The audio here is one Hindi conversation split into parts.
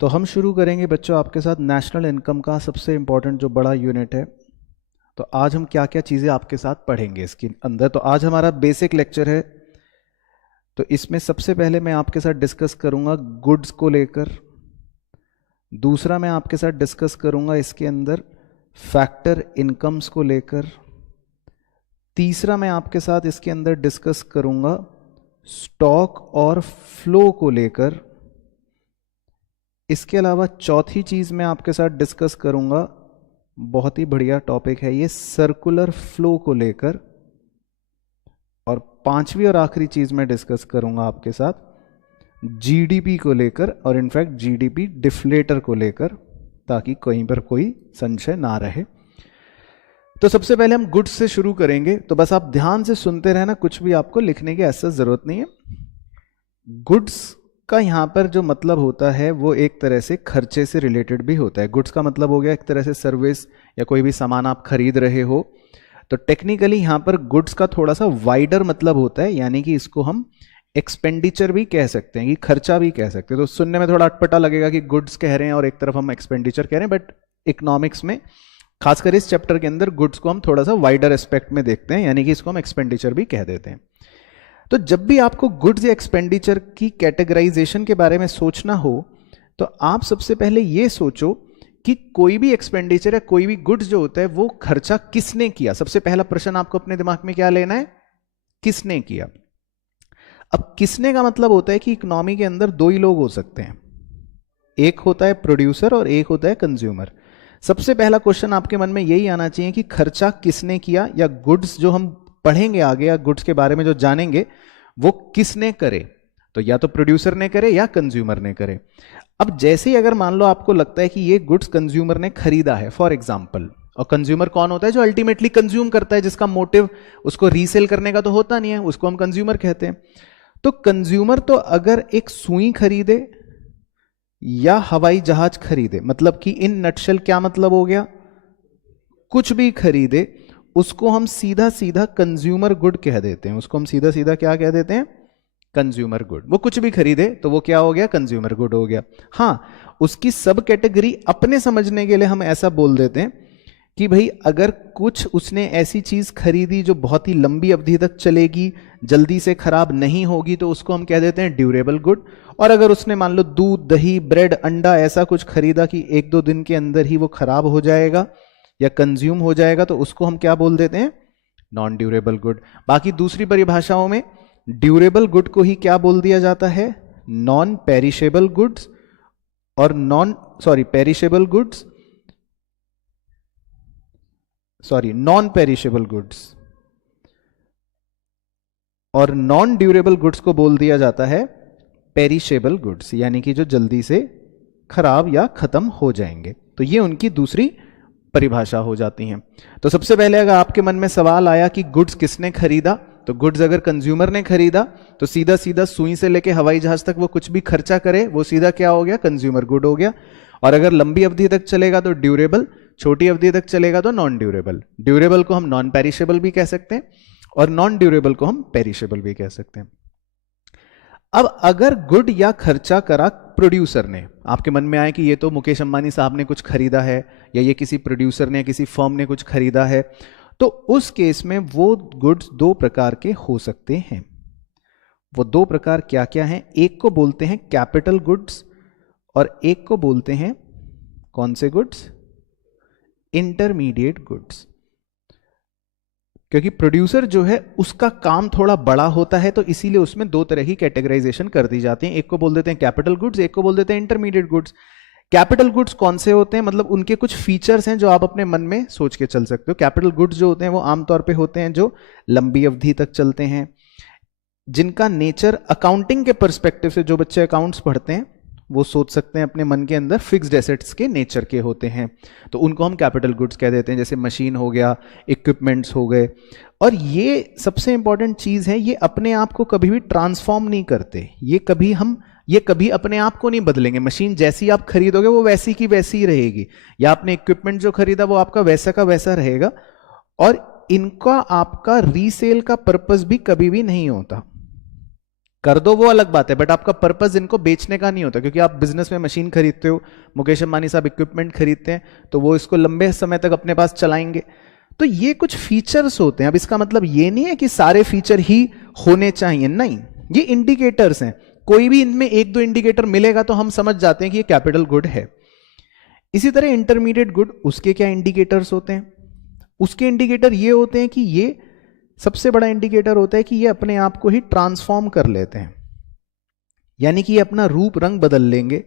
तो हम शुरू करेंगे बच्चों आपके साथ नेशनल इनकम का सबसे इम्पोर्टेंट जो बड़ा यूनिट है। तो आज हम क्या क्या चीज़ें आपके साथ पढ़ेंगे इसके अंदर। तो आज हमारा बेसिक लेक्चर है। तो इसमें सबसे पहले मैं आपके साथ डिस्कस करूंगा गुड्स को लेकर। दूसरा मैं आपके साथ डिस्कस करूंगा इसके अंदर फैक्टर इनकम्स को लेकर। तीसरा मैं आपके साथ इसके अंदर डिस्कस करूंगा स्टॉक और फ्लो को लेकर। इसके अलावा चौथी चीज़ मैं आपके साथ डिस्कस करूंगा, बहुत ही बढ़िया टॉपिक है ये, सर्कुलर फ्लो को लेकर। और पांचवी और आखिरी चीज़ मैं डिस्कस करूंगा आपके साथ जीडीपी को लेकर, और इनफैक्ट जीडीपी डिफ्लेटर को लेकर, ताकि कहीं पर कोई संशय ना रहे। तो सबसे पहले हम गुड्स से शुरू करेंगे। तो बस आप ध्यान से सुनते रहना, कुछ भी आपको लिखने की ऐसा जरूरत नहीं है। गुड्स का यहाँ पर जो मतलब होता है वो एक तरह से खर्चे से रिलेटेड भी होता है। गुड्स का मतलब हो गया एक तरह से सर्विस या कोई भी सामान आप खरीद रहे हो। तो टेक्निकली यहाँ पर गुड्स का थोड़ा सा वाइडर मतलब होता है, यानी कि इसको हम एक्सपेंडिचर भी कह सकते हैं, कि खर्चा भी कह सकते हैं। तो सुनने में थोड़ा अटपटा लगेगा कि गुड्स कह रहे हैं और एक तरफ हम एक्सपेंडिचर कह रहे हैं, बट इकोनॉमिक्स में खासकर इस चैप्टर के अंदर गुड्स को हम थोड़ा सा वाइडर एस्पेक्ट में देखते हैं, यानी कि इसको हम एक्सपेंडिचर भी कह देते हैं। तो जब भी आपको गुड्स या एक्सपेंडिचर की कैटेगराइजेशन के बारे में सोचना हो, तो आप सबसे पहले ये सोचो कि कोई भी एक्सपेंडिचर या कोई भी गुड्स जो होता है वो खर्चा किसने किया। सबसे पहला प्रश्न आपको अपने दिमाग में क्या लेना है, किसने किया। अब किसने का मतलब होता है कि इकोनॉमी के अंदर दो ही लोग हो सकते हैं, एक होता है प्रोड्यूसर और एक होता है कंज्यूमर। सबसे पहला क्वेश्चन आपके मन में यही आना चाहिए कि खर्चा किसने किया, या गुड्स जो हम पढ़ेंगे आगे या गुड्स के बारे में जो जानेंगे वो किसने करे। तो या तो प्रोड्यूसर ने करे या कंज्यूमर ने करे। अब जैसे ही अगर मान लो आपको लगता है कि ये गुड्स कंज्यूमर ने खरीदा है फॉर एग्जांपल, और कंज्यूमर कौन होता है, जो अल्टीमेटली कंज्यूम करता है, जिसका मोटिव उसको रीसेल करने का तो होता नहीं है, उसको हम कंज्यूमर कहते हैं। तो कंज्यूमर तो अगर एक सुई खरीदे या हवाई जहाज खरीदे, मतलब कि इन नटशेल क्या मतलब हो गया, कुछ भी खरीदे, उसको हम सीधा सीधा कंज्यूमर गुड कह देते हैं। उसको हम सीधा सीधा क्या कह देते हैं, कंज्यूमर गुड। वो कुछ भी खरीदे तो वो क्या हो गया, कंज्यूमर गुड हो गया। हाँ, उसकी सब कैटेगरी अपने समझने के लिए हम ऐसा बोल देते हैं कि भाई अगर कुछ उसने ऐसी चीज खरीदी जो बहुत ही लंबी अवधि तक चलेगी, जल्दी से खराब नहीं होगी, तो उसको हम कह देते हैं ड्यूरेबल गुड। और अगर उसने मान लो दूध, दही, ब्रेड, अंडा ऐसा कुछ खरीदा कि एक दो दिन के अंदर ही वो खराब हो जाएगा या कंज्यूम हो जाएगा, तो उसको हम क्या बोल देते हैं, नॉन ड्यूरेबल गुड। बाकी दूसरी परिभाषाओं में ड्यूरेबल गुड को ही क्या बोल दिया जाता है, नॉन पेरिशेबल गुड्स, और perishable goods, non perishable goods, और नॉन ड्यूरेबल गुड्स को बोल दिया जाता है पेरिशेबल गुड्स, यानी कि जो जल्दी से खराब या खत्म हो जाएंगे। तो ये उनकी दूसरी परिभाषा हो जाती हैं। तो सबसे पहले अगर आपके मन में सवाल आया कि गुड्स किसने खरीदा, तो गुड्स अगर कंज्यूमर ने खरीदा तो सीधा सीधा सुई से लेके हवाई जहाज तक वो कुछ भी खर्चा करे वो सीधा क्या हो गया, कंज्यूमर गुड हो गया। और अगर लंबी अवधि तक चलेगा तो ड्यूरेबल, छोटी अवधि तक चलेगा तो नॉन ड्यूरेबल। ड्यूरेबल को हम नॉन पेरिशेबल भी कह सकते हैं और नॉन ड्यूरेबल को हम पेरिशेबल भी कह सकते हैं। अब अगर गुड या खर्चा करा प्रोड्यूसर ने, आपके मन में आए कि ये तो मुकेश अंबानी साहब ने कुछ खरीदा है, या ये किसी प्रोड्यूसर ने, किसी फर्म ने कुछ खरीदा है, तो उस केस में वो गुड्स दो प्रकार के हो सकते हैं। वो दो प्रकार क्या क्या हैं, एक को बोलते हैं कैपिटल गुड्स और एक को बोलते हैं कौन से गुड्स, इंटरमीडिएट गुड्स। क्योंकि प्रोड्यूसर जो है उसका काम थोड़ा बड़ा होता है, तो इसीलिए उसमें दो तरह की कैटेगराइजेशन कर दी जाती है। एक को बोल देते हैं कैपिटल गुड्स, एक को बोल देते हैं इंटरमीडिएट गुड्स। कैपिटल गुड्स कौन से होते हैं, मतलब उनके कुछ फीचर्स हैं जो आप अपने मन में सोच के चल सकते हो। कैपिटल गुड्स जो होते हैं वो आमतौर पे होते हैं जो लंबी अवधि तक चलते हैं, जिनका नेचर अकाउंटिंग के परस्पेक्टिव से, जो बच्चे अकाउंट्स पढ़ते हैं वो सोच सकते हैं अपने मन के अंदर, फिक्स्ड एसेट्स के नेचर के होते हैं, तो उनको हम कैपिटल गुड्स कह देते हैं। जैसे मशीन हो गया, इक्विपमेंट्स हो गए। और ये सबसे इंपॉर्टेंट चीज है, ये अपने आप को कभी भी ट्रांसफॉर्म नहीं करते, ये कभी अपने आप को नहीं बदलेंगे। मशीन जैसी आप खरीदोगे वो वैसी की वैसी ही रहेगी, या आपने इक्विपमेंट जो खरीदा वो आपका वैसा का वैसा रहेगा। और इनका आपका रीसेल का पर्पस भी कभी भी नहीं होता। कर दो वो अलग बात है, बट आपका पर्पस इनको बेचने का नहीं होता, क्योंकि आप बिजनेस में मशीन खरीदते हो, मुकेश अंबानी साहब इक्विपमेंट खरीदते हैं, तो वो इसको लंबे समय तक अपने पास चलाएंगे। तो ये कुछ फीचर्स होते हैं। अब इसका मतलब ये नहीं है कि सारे फीचर ही होने चाहिए, नहीं, ये इंडिकेटर्स हैं। कोई भी इनमें एक दो इंडिकेटर मिलेगा तो हम समझ जाते हैं कि ये कैपिटल गुड है। इसी तरह इंटरमीडिएट गुड, उसके क्या इंडिकेटर्स होते हैं? उसके इंडिकेटर ये होते हैं कि ये सबसे बड़ा इंडिकेटर होता है कि ये अपने आप को ही ट्रांसफॉर्म कर लेते हैं, यानी कि ये अपना रूप रंग बदल लेंगे।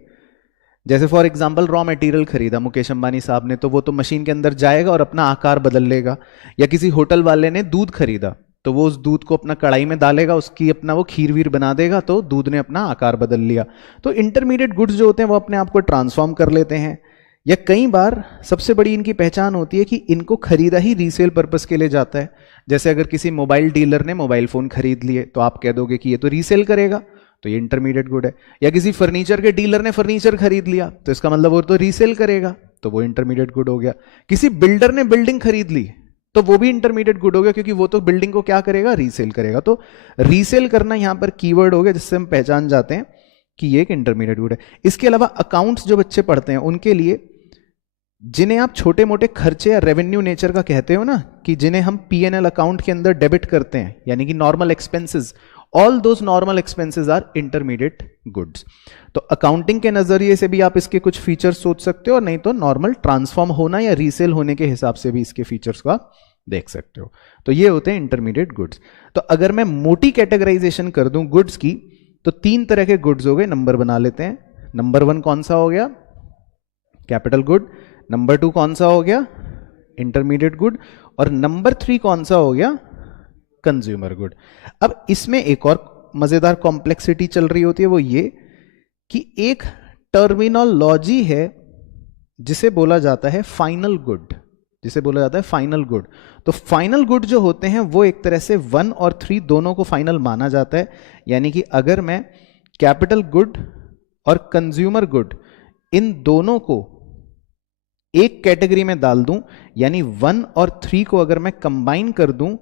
जैसे फॉर एग्जांपल रॉ मटेरियल खरीदा मुकेश अंबानी साहब ने, तो वो तो मशीन के अंदर जाएगा और अपना आकार बदल लेगा। या किसी होटल वाले ने दूध खरीदा, तो वो उस दूध को अपना कढ़ाई में डालेगा, उसकी अपना वो खीर वीर बना देगा, तो दूध ने अपना आकार बदल लिया। तो इंटरमीडिएट गुड्स जो होते हैं वो अपने आप को ट्रांसफॉर्म कर लेते हैं। या कई बार सबसे बड़ी इनकी पहचान होती है कि इनको खरीदा ही रीसेल पर्पस के लिए जाता है। जैसे अगर किसी मोबाइल डीलर ने मोबाइल फोन खरीद लिए, तो आप कह दोगे कि ये तो रीसेल करेगा, तो ये इंटरमीडिएट गुड है। या किसी फर्नीचर के डीलर ने फर्नीचर खरीद लिया, तो इसका मतलब वो तो रीसेल करेगा, तो वो इंटरमीडिएट गुड हो गया। किसी बिल्डर ने बिल्डिंग खरीद ली, तो वो भी इंटरमीडिएट गुड हो गया, क्योंकि वो तो बिल्डिंग को क्या करेगा, रीसेल करेगा। तो रीसेल करना यहां पर कीवर्ड हो गया, जिससे हम पहचान जाते हैं कि ये एक इंटरमीडिएट गुड है। इसके अलावा अकाउंट्स जो बच्चे पढ़ते हैं उनके लिए, जिन्हें आप छोटे मोटे खर्चे या रेवेन्यू नेचर का कहते हो ना, कि जिन्हें हम P&L अकाउंट के अंदर डेबिट करते हैं, यानी कि normal expenses, all those normal expenses are intermediate goods. तो अकाउंटिंग के नजरिए से भी आप इसके कुछ फीचर्स सोच सकते हो, और नहीं तो नॉर्मल ट्रांसफॉर्म होना या रीसेल होने के हिसाब से भी इसके फीचर्स का देख सकते हो। तो ये होते हैं इंटरमीडिएट गुड्स। तो अगर मैं मोटी कैटेगराइजेशन कर दूं गुड्स की, तो 3 तरह के गुड्स हो गए, नंबर बना लेते हैं। नंबर 1 कौन सा हो गया, कैपिटल गुड। नंबर 2 कौन सा हो गया, इंटरमीडिएट गुड। और नंबर 3 कौन सा हो गया, कंज्यूमर गुड। अब इसमें एक और मजेदार कॉम्प्लेक्सिटी चल रही होती है, वो ये कि एक टर्मिनोलॉजी है जिसे बोला जाता है फाइनल गुड, जिसे बोला जाता है फाइनल गुड। तो फाइनल गुड जो होते हैं वो एक तरह से 1 और 3 दोनों को फाइनल माना जाता है। यानी कि अगर मैं कैपिटल गुड और कंज्यूमर गुड इन दोनों को एक कैटेगरी में डाल दूं, यानी 1 और 3 को अगर मैं कंबाइन कर दूं,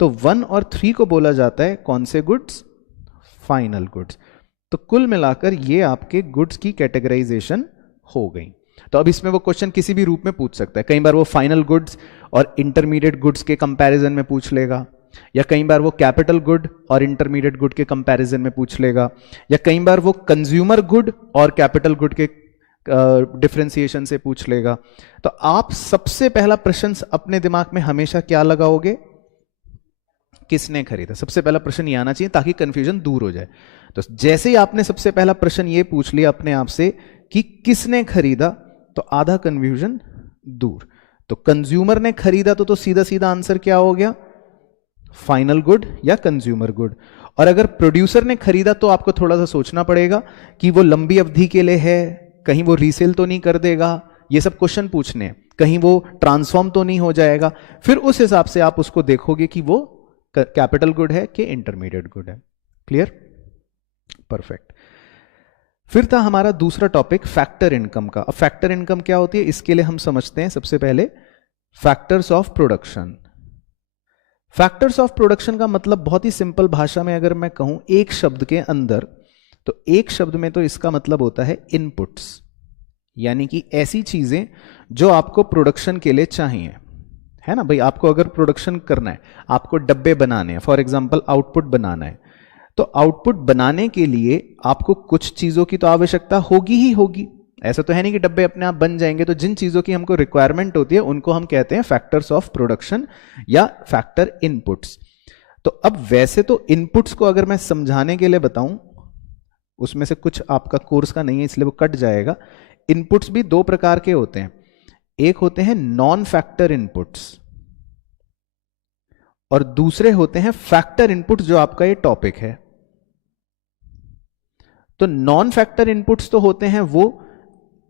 तो 1 और 3 को बोला जाता है कौन से गुड्स, फाइनल गुड्स। तो कुल मिलाकर ये आपके गुड्स की कैटेगराइजेशन हो गई। तो अब इसमें वो क्वेश्चन किसी भी रूप में पूछ सकता है। कई बार वो फाइनल गुड्स और इंटरमीडिएट गुड्स के कंपैरिजन में पूछ लेगा, या कई बार वो कैपिटल गुड और इंटरमीडिएट गुड के कंपैरिजन में पूछ लेगा, या कई बार वो कंज्यूमर गुड और कैपिटल गुड के डिफरेंशिएशन से पूछ लेगा। तो आप सबसे पहला प्रश्न अपने दिमाग में हमेशा क्या लगाओगे, किसने खरीदा। सबसे पहला प्रश्न ये आना चाहिए ताकि कंफ्यूजन दूर हो जाए। तो जैसे ही आपने सबसे पहला प्रश्न ये पूछ लिया अपने आप से कि किसने खरीदा, तो आधा कंफ्यूजन दूर। तो कंज्यूमर ने खरीदा, तो सीधा सीधा आंसर क्या हो गया, फाइनल गुड या कंज्यूमर गुड। और अगर प्रोड्यूसर ने खरीदा, तो आपको थोड़ा सा सोचना पड़ेगा कि वो लंबी अवधि के लिए है, कहीं वो रीसेल तो नहीं कर देगा, ये सब क्वेश्चन पूछने हैं, कहीं वो ट्रांसफॉर्म तो नहीं हो जाएगा। फिर उस हिसाब से आप उसको देखोगे कि वो कैपिटल गुड है कि इंटरमीडिएट गुड है। Clear, perfect. फिर था हमारा दूसरा टॉपिक फैक्टर इनकम का। अब फैक्टर इनकम क्या होती है, इसके लिए हम समझते हैं सबसे पहले factors of production. Factors of production का मतलब बहुत ही सिंपल भाषा में अगर मैं कहूं एक शब्द के अंदर, तो एक शब्द में तो इसका मतलब होता है इनपुट्स, यानी कि ऐसी चीजें जो आपको प्रोडक्शन के लिए चाहिए, है ना भाई। आपको अगर प्रोडक्शन करना है, आपको डब्बे बनाने हैं, फॉर एग्जांपल आउटपुट बनाना है, तो आउटपुट बनाने के लिए आपको कुछ चीजों की तो आवश्यकता होगी ही होगी। ऐसा तो है नहीं कि डब्बे अपने आप बन जाएंगे। तो जिन चीजों की हमको रिक्वायरमेंट होती है उनको हम कहते हैं फैक्टर्स ऑफ प्रोडक्शन या फैक्टर इनपुट्स। तो अब वैसे तो इनपुट्स को अगर मैं समझाने के लिए बताऊं, उसमें से कुछ आपका कोर्स का नहीं है इसलिए वो कट जाएगा। इनपुट्स भी 2 प्रकार के होते हैं, एक होते हैं नॉन फैक्टर इनपुट्स और दूसरे होते हैं फैक्टर इनपुट्स, जो आपका ये टॉपिक है। तो नॉन फैक्टर इनपुट्स तो होते हैं वो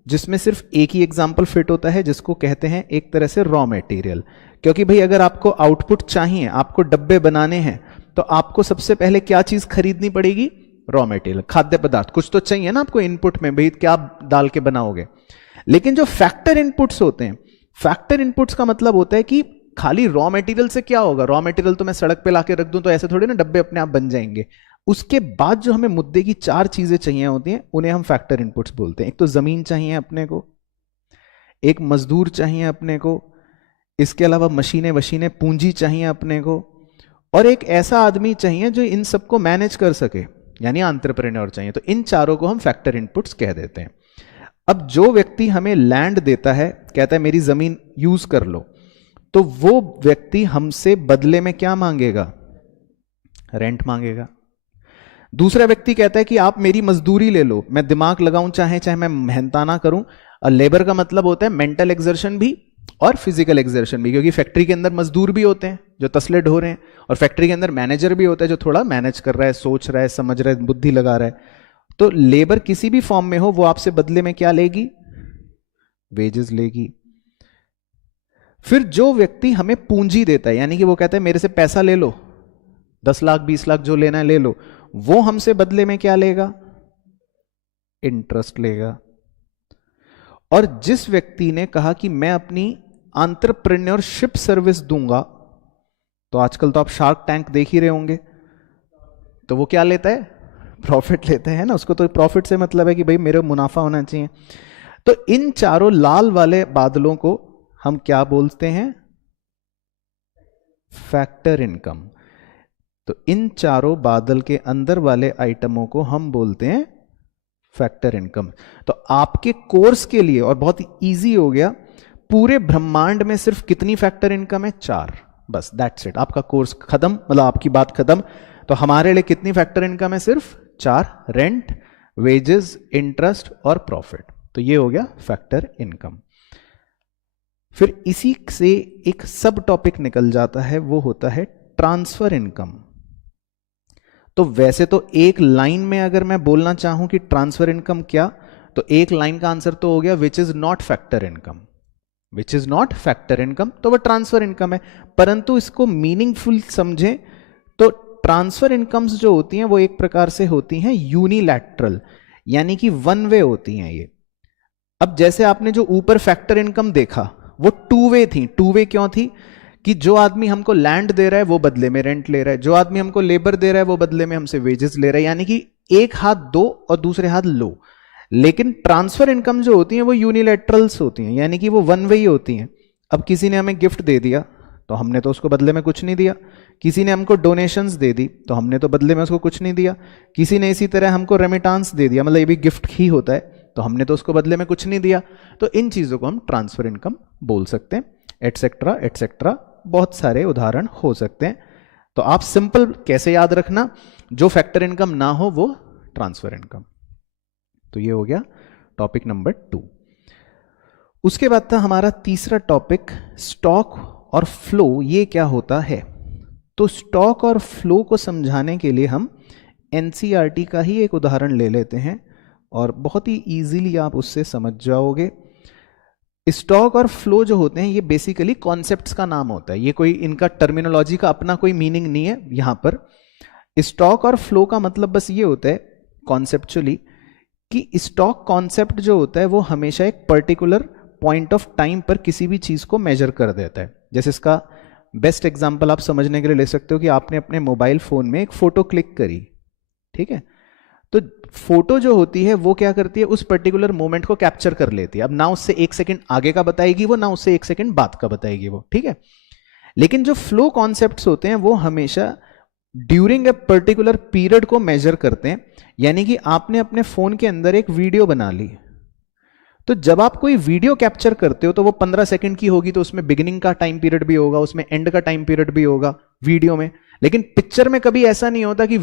जिसमें सिर्फ एक ही एग्जाम्पल फिट होता है, जिसको कहते हैं एक तरह से रॉ मटेरियल। क्योंकि भाई अगर आपको आउटपुट चाहिए, आपको डब्बे बनाने हैं, तो आपको सबसे पहले क्या चीज खरीदनी पड़ेगी, रॉ मटेरियल, खाद्य पदार्थ। कुछ तो चाहिए ना आपको इनपुट में, भाई क्या डाल के बनाओगे। लेकिन जो फैक्टर इनपुट्स होते हैं, फैक्टर इनपुट्स का मतलब होता है कि खाली रॉ मटेरियल से क्या होगा, रॉ मटेरियल तो मैं सड़क पे लाके रख दूं तो ऐसे थोड़ी ना डब्बे अपने आप बन जाएंगे। उसके बाद जो हमें मुद्दे की 4 चीजें चाहिए होती हैं उन्हें हम फैक्टर इनपुट्स बोलते हैं। एक तो जमीन चाहिए अपने को, एक मजदूर चाहिए अपने को, इसके अलावा मशीनें वशीनें पूंजी चाहिए अपने को, और एक ऐसा आदमी चाहिए जो इन सबको मैनेज कर सके, यानी एंटरप्रेन्योर चाहिए। तो इन चारों को हम फैक्टर इनपुट्स कह देते हैं। अब जो व्यक्ति हमें लैंड देता है, कहता है मेरी जमीन यूज कर लो, तो वो व्यक्ति हमसे बदले में क्या मांगेगा? रेंट मांगेगा। दूसरा व्यक्ति कहता है कि आप मेरी मजदूरी ले लो, मैं दिमाग लगाऊं चाहे चाहे मैं मेहनताना करूं। और लेबर का मतलब होता है मेंटल एक्सर्शन भी और फिजिकल एक्सर्शन भी, क्योंकि फैक्ट्री के अंदर मजदूर भी होते हैं जो तसले ढो रहे हैं, और फैक्ट्री के अंदर मैनेजर भी होता है जो थोड़ा मैनेज कर रहा है, सोच रहा है, समझ रहा है, बुद्धि लगा रहा है। तो लेबर किसी भी फॉर्म में हो, वो आपसे बदले में क्या लेगी? वेजेस लेगी। फिर जो व्यक्ति हमें पूंजी देता है, यानी कि वो कहता है मेरे से पैसा ले लो, 10 लाख 20 लाख जो लेना है ले लो, वो हमसे बदले में क्या लेगा? इंटरेस्ट लेगा। और जिस व्यक्ति ने कहा कि मैं अपनी एंटरप्रेन्योरशिप सर्विस दूंगा, तो आजकल तो आप शार्क टैंक देख ही रहे होंगे, तो वो क्या लेता है? प्रॉफिट लेता है ना। उसको तो प्रॉफिट से मतलब है कि भाई मेरे मुनाफा होना चाहिए। तो इन चारों लाल वाले बादलों को हम क्या बोलते हैं? Factor income. तो इन चारों बादल के अंदर वाले आइटमों को हम बोलते हैं फैक्टर इनकम। तो आपके कोर्स के लिए, और बहुत इजी हो गया, पूरे ब्रह्मांड में सिर्फ कितनी फैक्टर इनकम है? 4, बस दैट्स इट। आपका कोर्स खत्म, मतलब आपकी बात खत्म। तो हमारे लिए कितनी फैक्टर इनकम है? सिर्फ 4, रेंट, वेजेस, इंटरेस्ट और प्रॉफिट। तो ये हो गया फैक्टर इनकम। फिर इसी से एक सब टॉपिक निकल जाता है, वो होता है ट्रांसफर इनकम। तो वैसे तो एक लाइन में अगर मैं बोलना चाहूं कि ट्रांसफर इनकम क्या, तो एक लाइन का आंसर तो हो गया which is not factor income. Which is not factor income, तो वो ट्रांसफर इनकम है। परंतु इसको मीनिंगफुल समझें तो ट्रांसफर इनकम्स जो होती हैं वो एक प्रकार से होती हैं यूनिलैटरल, यानी कि वन वे होती हैं ये। अब जैसे आपने जो ऊपर फैक्टर इनकम देखा वो टू वे थी। टू वे क्यों थी? कि जो आदमी हमको लैंड दे रहा है वो बदले में रेंट ले रहा है, जो आदमी हमको लेबर दे रहा है वो बदले में हमसे वेजेस ले रहा है, यानी कि एक हाथ दो और दूसरे हाथ लो। लेकिन ट्रांसफर इनकम जो होती है वो यूनिलैटरल्स होती हैं, यानी कि वो वन वे ही होती हैं। अब किसी ने हमें गिफ्ट दे दिया तो हमने तो उसको बदले में कुछ नहीं दिया, किसी ने हमको डोनेशंस दे दी तो हमने तो बदले में उसको कुछ नहीं दिया, किसी ने इसी तरह हमको रेमिटांस दे दिया, मतलब ये भी गिफ्ट ही होता है, तो हमने तो उसको बदले में कुछ नहीं दिया। तो इन चीजों को हम ट्रांसफर इनकम बोल सकते हैं, एटसेट्रा एटसेट्रा, बहुत सारे उदाहरण हो सकते हैं। तो आप सिंपल कैसे याद रखना, जो फैक्टर इनकम ना हो वो ट्रांसफर इनकम। तो ये हो गया टॉपिक नंबर 2। उसके बाद था हमारा तीसरा टॉपिक स्टॉक और फ्लो। ये क्या होता है? तो स्टॉक और फ्लो को समझाने के लिए हम एनसीईआरटी का ही एक उदाहरण ले लेते हैं और बहुत ही इजीली आप उससे समझ जाओगे। स्टॉक और फ्लो जो होते हैं ये बेसिकली कॉन्सेप्ट्स का नाम होता है, ये कोई इनका टर्मिनोलॉजी का अपना कोई मीनिंग नहीं है। यहां पर स्टॉक और फ्लो का मतलब बस ये होता है कॉन्सेप्चुअली कि स्टॉक कॉन्सेप्ट जो होता है वो हमेशा एक पर्टिकुलर पॉइंट ऑफ टाइम पर किसी भी चीज को मेजर कर देता है। जैसे इसका बेस्ट एग्जांपल आप समझने के लिए ले सकते हो कि आपने अपने मोबाइल फोन में एक फोटो क्लिक करी, ठीक है, तो फोटो जो होती है वो क्या करती है, उस पर्टिकुलर मोमेंट को कैप्चर कर लेती है। अब ना उससे 1 सेकंड आगे का बताएगी वो, ना उससे 1 सेकंड बाद का बताएगी वो, ठीक है। लेकिन जो फ्लो कॉन्सेप्ट्स होते हैं वो हमेशा ड्यूरिंग ए पर्टिकुलर पीरियड को मेजर करते हैं। यानी कि आपने अपने फोन के अंदर एक वीडियो बना ली, तो जब आप कोई वीडियो कैप्चर करते हो तो वो 15 सेकंड की होगी, तो उसमें बिगिनिंग का टाइम पीरियड भी होगा, उसमें एंड का टाइम पीरियड भी होगा वीडियो में। लेकिन पिक्चर में कभी ऐसा नहीं होता कि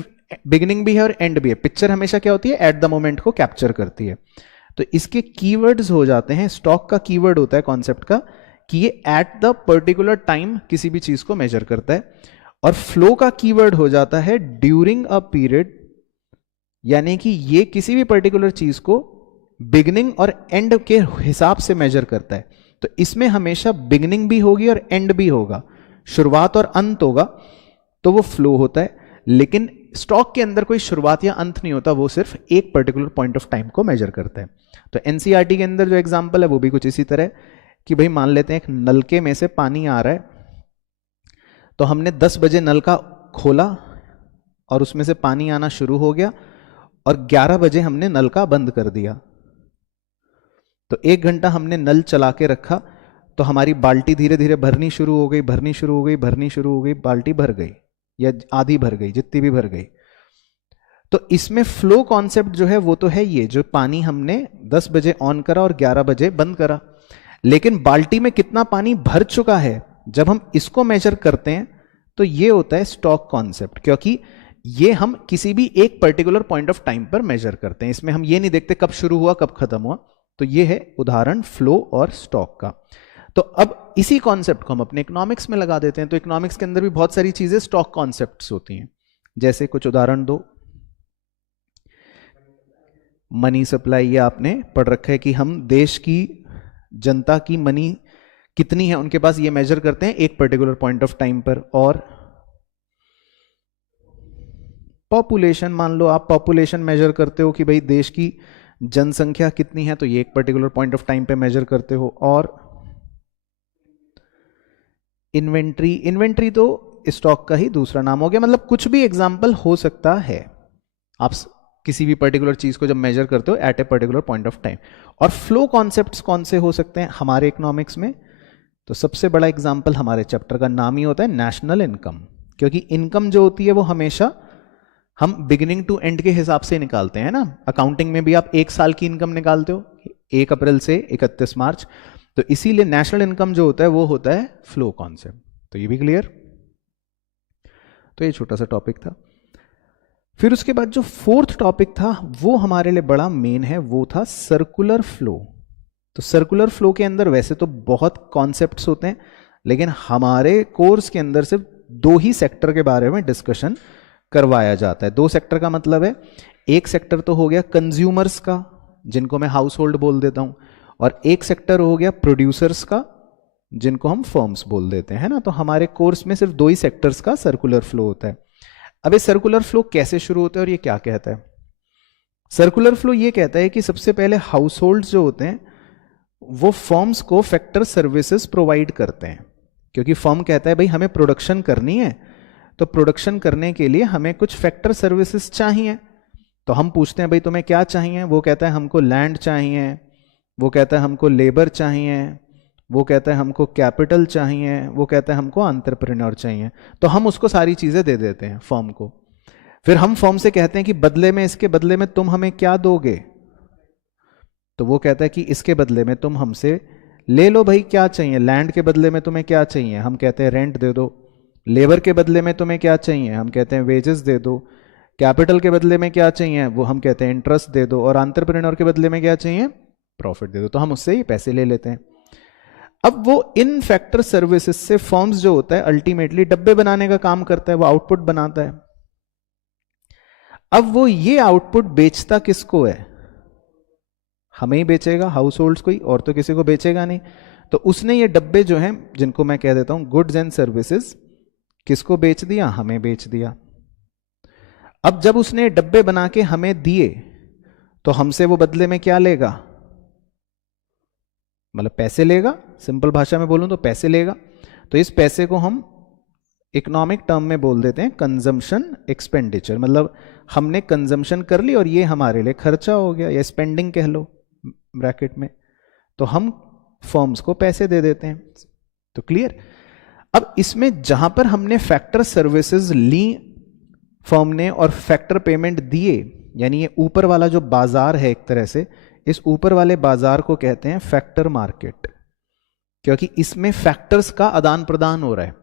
बिगिनिंग भी है और एंड भी है। पिक्चर हमेशा क्या होती है, एट द मोमेंट को कैप्चर करती है। तो इसके कीवर्ड्स हो जाते हैं, स्टॉक का कीवर्ड होता है कॉन्सेप्ट का कि ये एट द पर्टिकुलर टाइम किसी भी चीज को मेजर करता है, और फ्लो का कीवर्ड हो जाता है ड्यूरिंग अ पीरियड, यानी कि ये किसी भी पर्टिकुलर चीज को बिगिनिंग और एंड के हिसाब से मेजर करता है। तो इसमें हमेशा बिगिनिंग भी होगी और एंड भी होगा, शुरुआत और अंत होगा, तो वो फ्लो होता है। लेकिन स्टॉक के अंदर कोई शुरुआत या अंत नहीं होता, वो सिर्फ एक पर्टिकुलर पॉइंट ऑफ टाइम को मेजर करता है। तो एनसीईआरटी के अंदर जो एग्जांपल है वो भी कुछ इसी तरह कि भाई मान लेते हैं एक नलके में से पानी आ रहा है, तो हमने 10 बजे नल का खोला और उसमें से पानी आना शुरू हो गया और 11 बजे हमने नल का बंद कर दिया। तो 1 घंटा हमने नल चला के रखा, तो हमारी बाल्टी धीरे धीरे भरनी शुरू हो गई, भरनी शुरू हो गई, भरनी शुरू हो गई, बाल्टी भर गई या आधी भर गई, जितनी भी भर गई। तो इसमें फ्लो कॉन्सेप्ट जो है वो तो है ये, जो पानी हमने 10 बजे ऑन करा और 11 बजे बंद करा, लेकिन बाल्टी में कितना पानी भर चुका है जब हम इसको मेजर करते हैं तो ये होता है स्टॉक कॉन्सेप्ट, क्योंकि ये हम किसी भी एक पर्टिकुलर पॉइंट ऑफ टाइम पर मेजर करते हैं। इसमें हम ये नहीं देखते कब शुरू हुआ कब खत्म हुआ। तो ये है उदाहरण फ्लो और स्टॉक का। तो अब इसी कॉन्सेप्ट को हम अपने इकोनॉमिक्स में लगा देते हैं। तो इकोनॉमिक्स के अंदर भी बहुत सारी चीजें स्टॉक कॉन्सेप्ट्स होती हैं। जैसे कुछ उदाहरण दो। मनी सप्लाई, ये आपने पढ़ रखा है कि हम देश की जनता की मनी कितनी है उनके पास, ये मेजर करते हैं एक पर्टिकुलर पॉइंट ऑफ टाइम पर। और पॉपुलेशन, मान लो आप पॉपुलेशन मेजर करते हो कि भाई देश की जनसंख्या कितनी है, तो ये एक पर्टिकुलर पॉइंट ऑफ टाइम पे मेजर करते हो। और इन्वेंट्री, इन्वेंट्री तो स्टॉक का ही दूसरा नाम हो गया। मतलब कुछ भी एग्जाम्पल हो सकता है, आप किसी भी पर्टिकुलर चीज को जब मेजर करते हो at a particular point of time. और फ्लो कॉन्सेप्ट्स कौन से हो सकते हैं हमारे इकोनॉमिक्स में? तो सबसे बड़ा एग्जाम्पल हमारे चैप्टर का नाम ही होता है नेशनल इनकम, क्योंकि इनकम जो होती है वो हमेशा हम बिगिनिंग टू एंड के हिसाब से निकालते हैं ना। अकाउंटिंग में भी आप एक साल की इनकम निकालते हो 1 अप्रैल से 31 मार्च। तो इसीलिए नेशनल इनकम जो होता है वो होता है फ्लो कॉन्सेप्ट। तो ये भी क्लियर। तो ये छोटा सा टॉपिक था। फिर उसके बाद जो फोर्थ टॉपिक था वो हमारे लिए बड़ा मेन है, वो था सर्कुलर फ्लो। तो सर्कुलर फ्लो के अंदर वैसे तो बहुत कॉन्सेप्ट्स होते हैं, लेकिन हमारे कोर्स के अंदर सिर्फ 2 ही सेक्टर के बारे में डिस्कशन करवाया जाता है। 2 सेक्टर का मतलब है, एक सेक्टर तो हो गया कंज्यूमर्स का, जिनको मैं हाउस होल्ड बोल देता हूं, और एक सेक्टर हो गया प्रोड्यूसर्स का, जिनको हम फर्म्स बोल देते हैं ना। तो हमारे कोर्स में सिर्फ 2 ही सेक्टर्स का सर्कुलर फ्लो होता है। अब ये सर्कुलर फ्लो कैसे शुरू होता है और ये क्या कहता है? सर्कुलर फ्लो ये कहता है कि सबसे पहले हाउस होल्ड जो होते हैं वो फर्म्स को फैक्टर सर्विसेज प्रोवाइड करते हैं, क्योंकि फर्म कहता है भाई हमें प्रोडक्शन करनी है, तो प्रोडक्शन करने के लिए हमें कुछ फैक्टर सर्विसेज चाहिए। तो हम पूछते हैं भाई तुम्हें क्या चाहिए, वो कहता है हमको लैंड चाहिए, वो कहता है हमको लेबर चाहिए, वो कहता है हमको कैपिटल चाहिए, वो कहता है हमको एंटरप्रेन्योर चाहिए। तो हम उसको सारी चीजें दे देते हैं फर्म को। फिर हम फर्म से कहते हैं कि बदले में, इसके बदले में तुम हमें क्या दोगे? तो वो कहता है कि इसके बदले में तुम हमसे ले लो भाई, क्या चाहिए? लैंड के बदले में तुम्हें क्या चाहिए? हम कहते हैं रेंट दे दो। लेबर के बदले में तुम्हें क्या चाहिए? हम कहते हैं वेजेस दे दो। कैपिटल के बदले में क्या चाहिए? वो हम कहते हैं इंटरेस्ट दे दो। और एंटरप्रेन्योर के बदले में क्या चाहिए? प्रॉफिट दे दो। तो हम उससे ही पैसे ले लेते हैं। अब वो इन फैक्टर सर्विसेज से फर्म्स जो होता है अल्टीमेटली डब्बे बनाने का काम करता है, वो आउटपुट बनाता है। अब वो ये आउटपुट बेचता किसको है? हमें ही बेचेगा, हाउस होल्ड्स को ही, और तो किसी को बेचेगा नहीं। तो उसने ये डब्बे जो हैं, जिनको मैं कह देता हूं गुड्स एंड सर्विसेज, किसको बेच दिया? हमें बेच दिया। अब जब उसने डब्बे बना के हमें दिए तो हमसे वो बदले में क्या लेगा? मतलब पैसे लेगा। सिंपल भाषा में बोलूं तो पैसे लेगा। तो इस पैसे को हम इकोनॉमिक टर्म में बोल देते हैं कंजम्पशन एक्सपेंडिचर। मतलब हमने कंजम्पशन कर ली और ये हमारे लिए खर्चा हो गया, या स्पेंडिंग कह लो ब्रैकेट में। तो हम फर्म्स को पैसे दे देते हैं। तो क्लियर। अब इसमें जहां पर हमने फैक्टर सर्विसेज ली फर्म ने और फैक्टर पेमेंट दिए, यानी ये ऊपर वाला जो बाजार है एक तरह से, इस ऊपर वाले बाजार को कहते हैं फैक्टर मार्केट, क्योंकि इसमें फैक्टर्स का आदान प्रदान हो रहा है।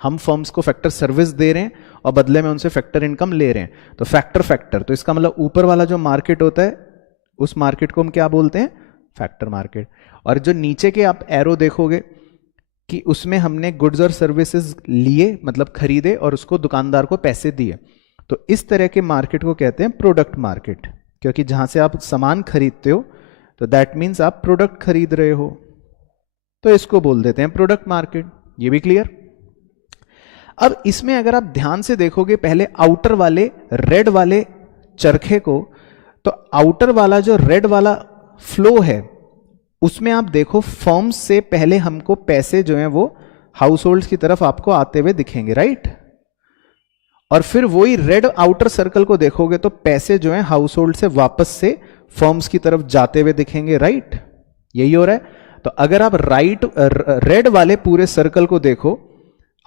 हम फर्म्स को फैक्टर सर्विस दे रहे हैं और बदले में उनसे फैक्टर इनकम ले रहे हैं। तो फैक्टर फैक्टर, तो इसका मतलब ऊपर वाला जो मार्केट होता है उस मार्केट को हम क्या बोलते हैं? Factor market. और जो नीचे के आप एरो देखोगे कि उसमें हमने गुड्स और सर्विसेज लिए, मतलब खरीदे और उसको दुकानदार को पैसे दिए। तो इस तरह के मार्केट को कहते हैं प्रोडक्ट मार्केट, क्योंकि जहां से आप सामान खरीदते हो तो दैट मीन्स आप प्रोडक्ट खरीद रहे हो, तो इसको बोल देते हैं प्रोडक्ट मार्केट। ये भी क्लियर। अब इसमें अगर आप ध्यान से देखोगे पहले आउटर वाले रेड वाले चरखे को, तो आउटर वाला जो रेड वाला फ्लो है उसमें आप देखो फर्म्स से पहले हमको पैसे जो हैं वो हाउस होल्ड्स की तरफ आपको आते हुए दिखेंगे, राइट। और फिर वही रेड आउटर सर्कल को देखोगे तो पैसे जो हैं हाउस होल्ड से वापस से फर्म्स की तरफ जाते हुए दिखेंगे, राइट? यही हो रहा है। तो अगर आप रेड वाले पूरे सर्कल को देखो,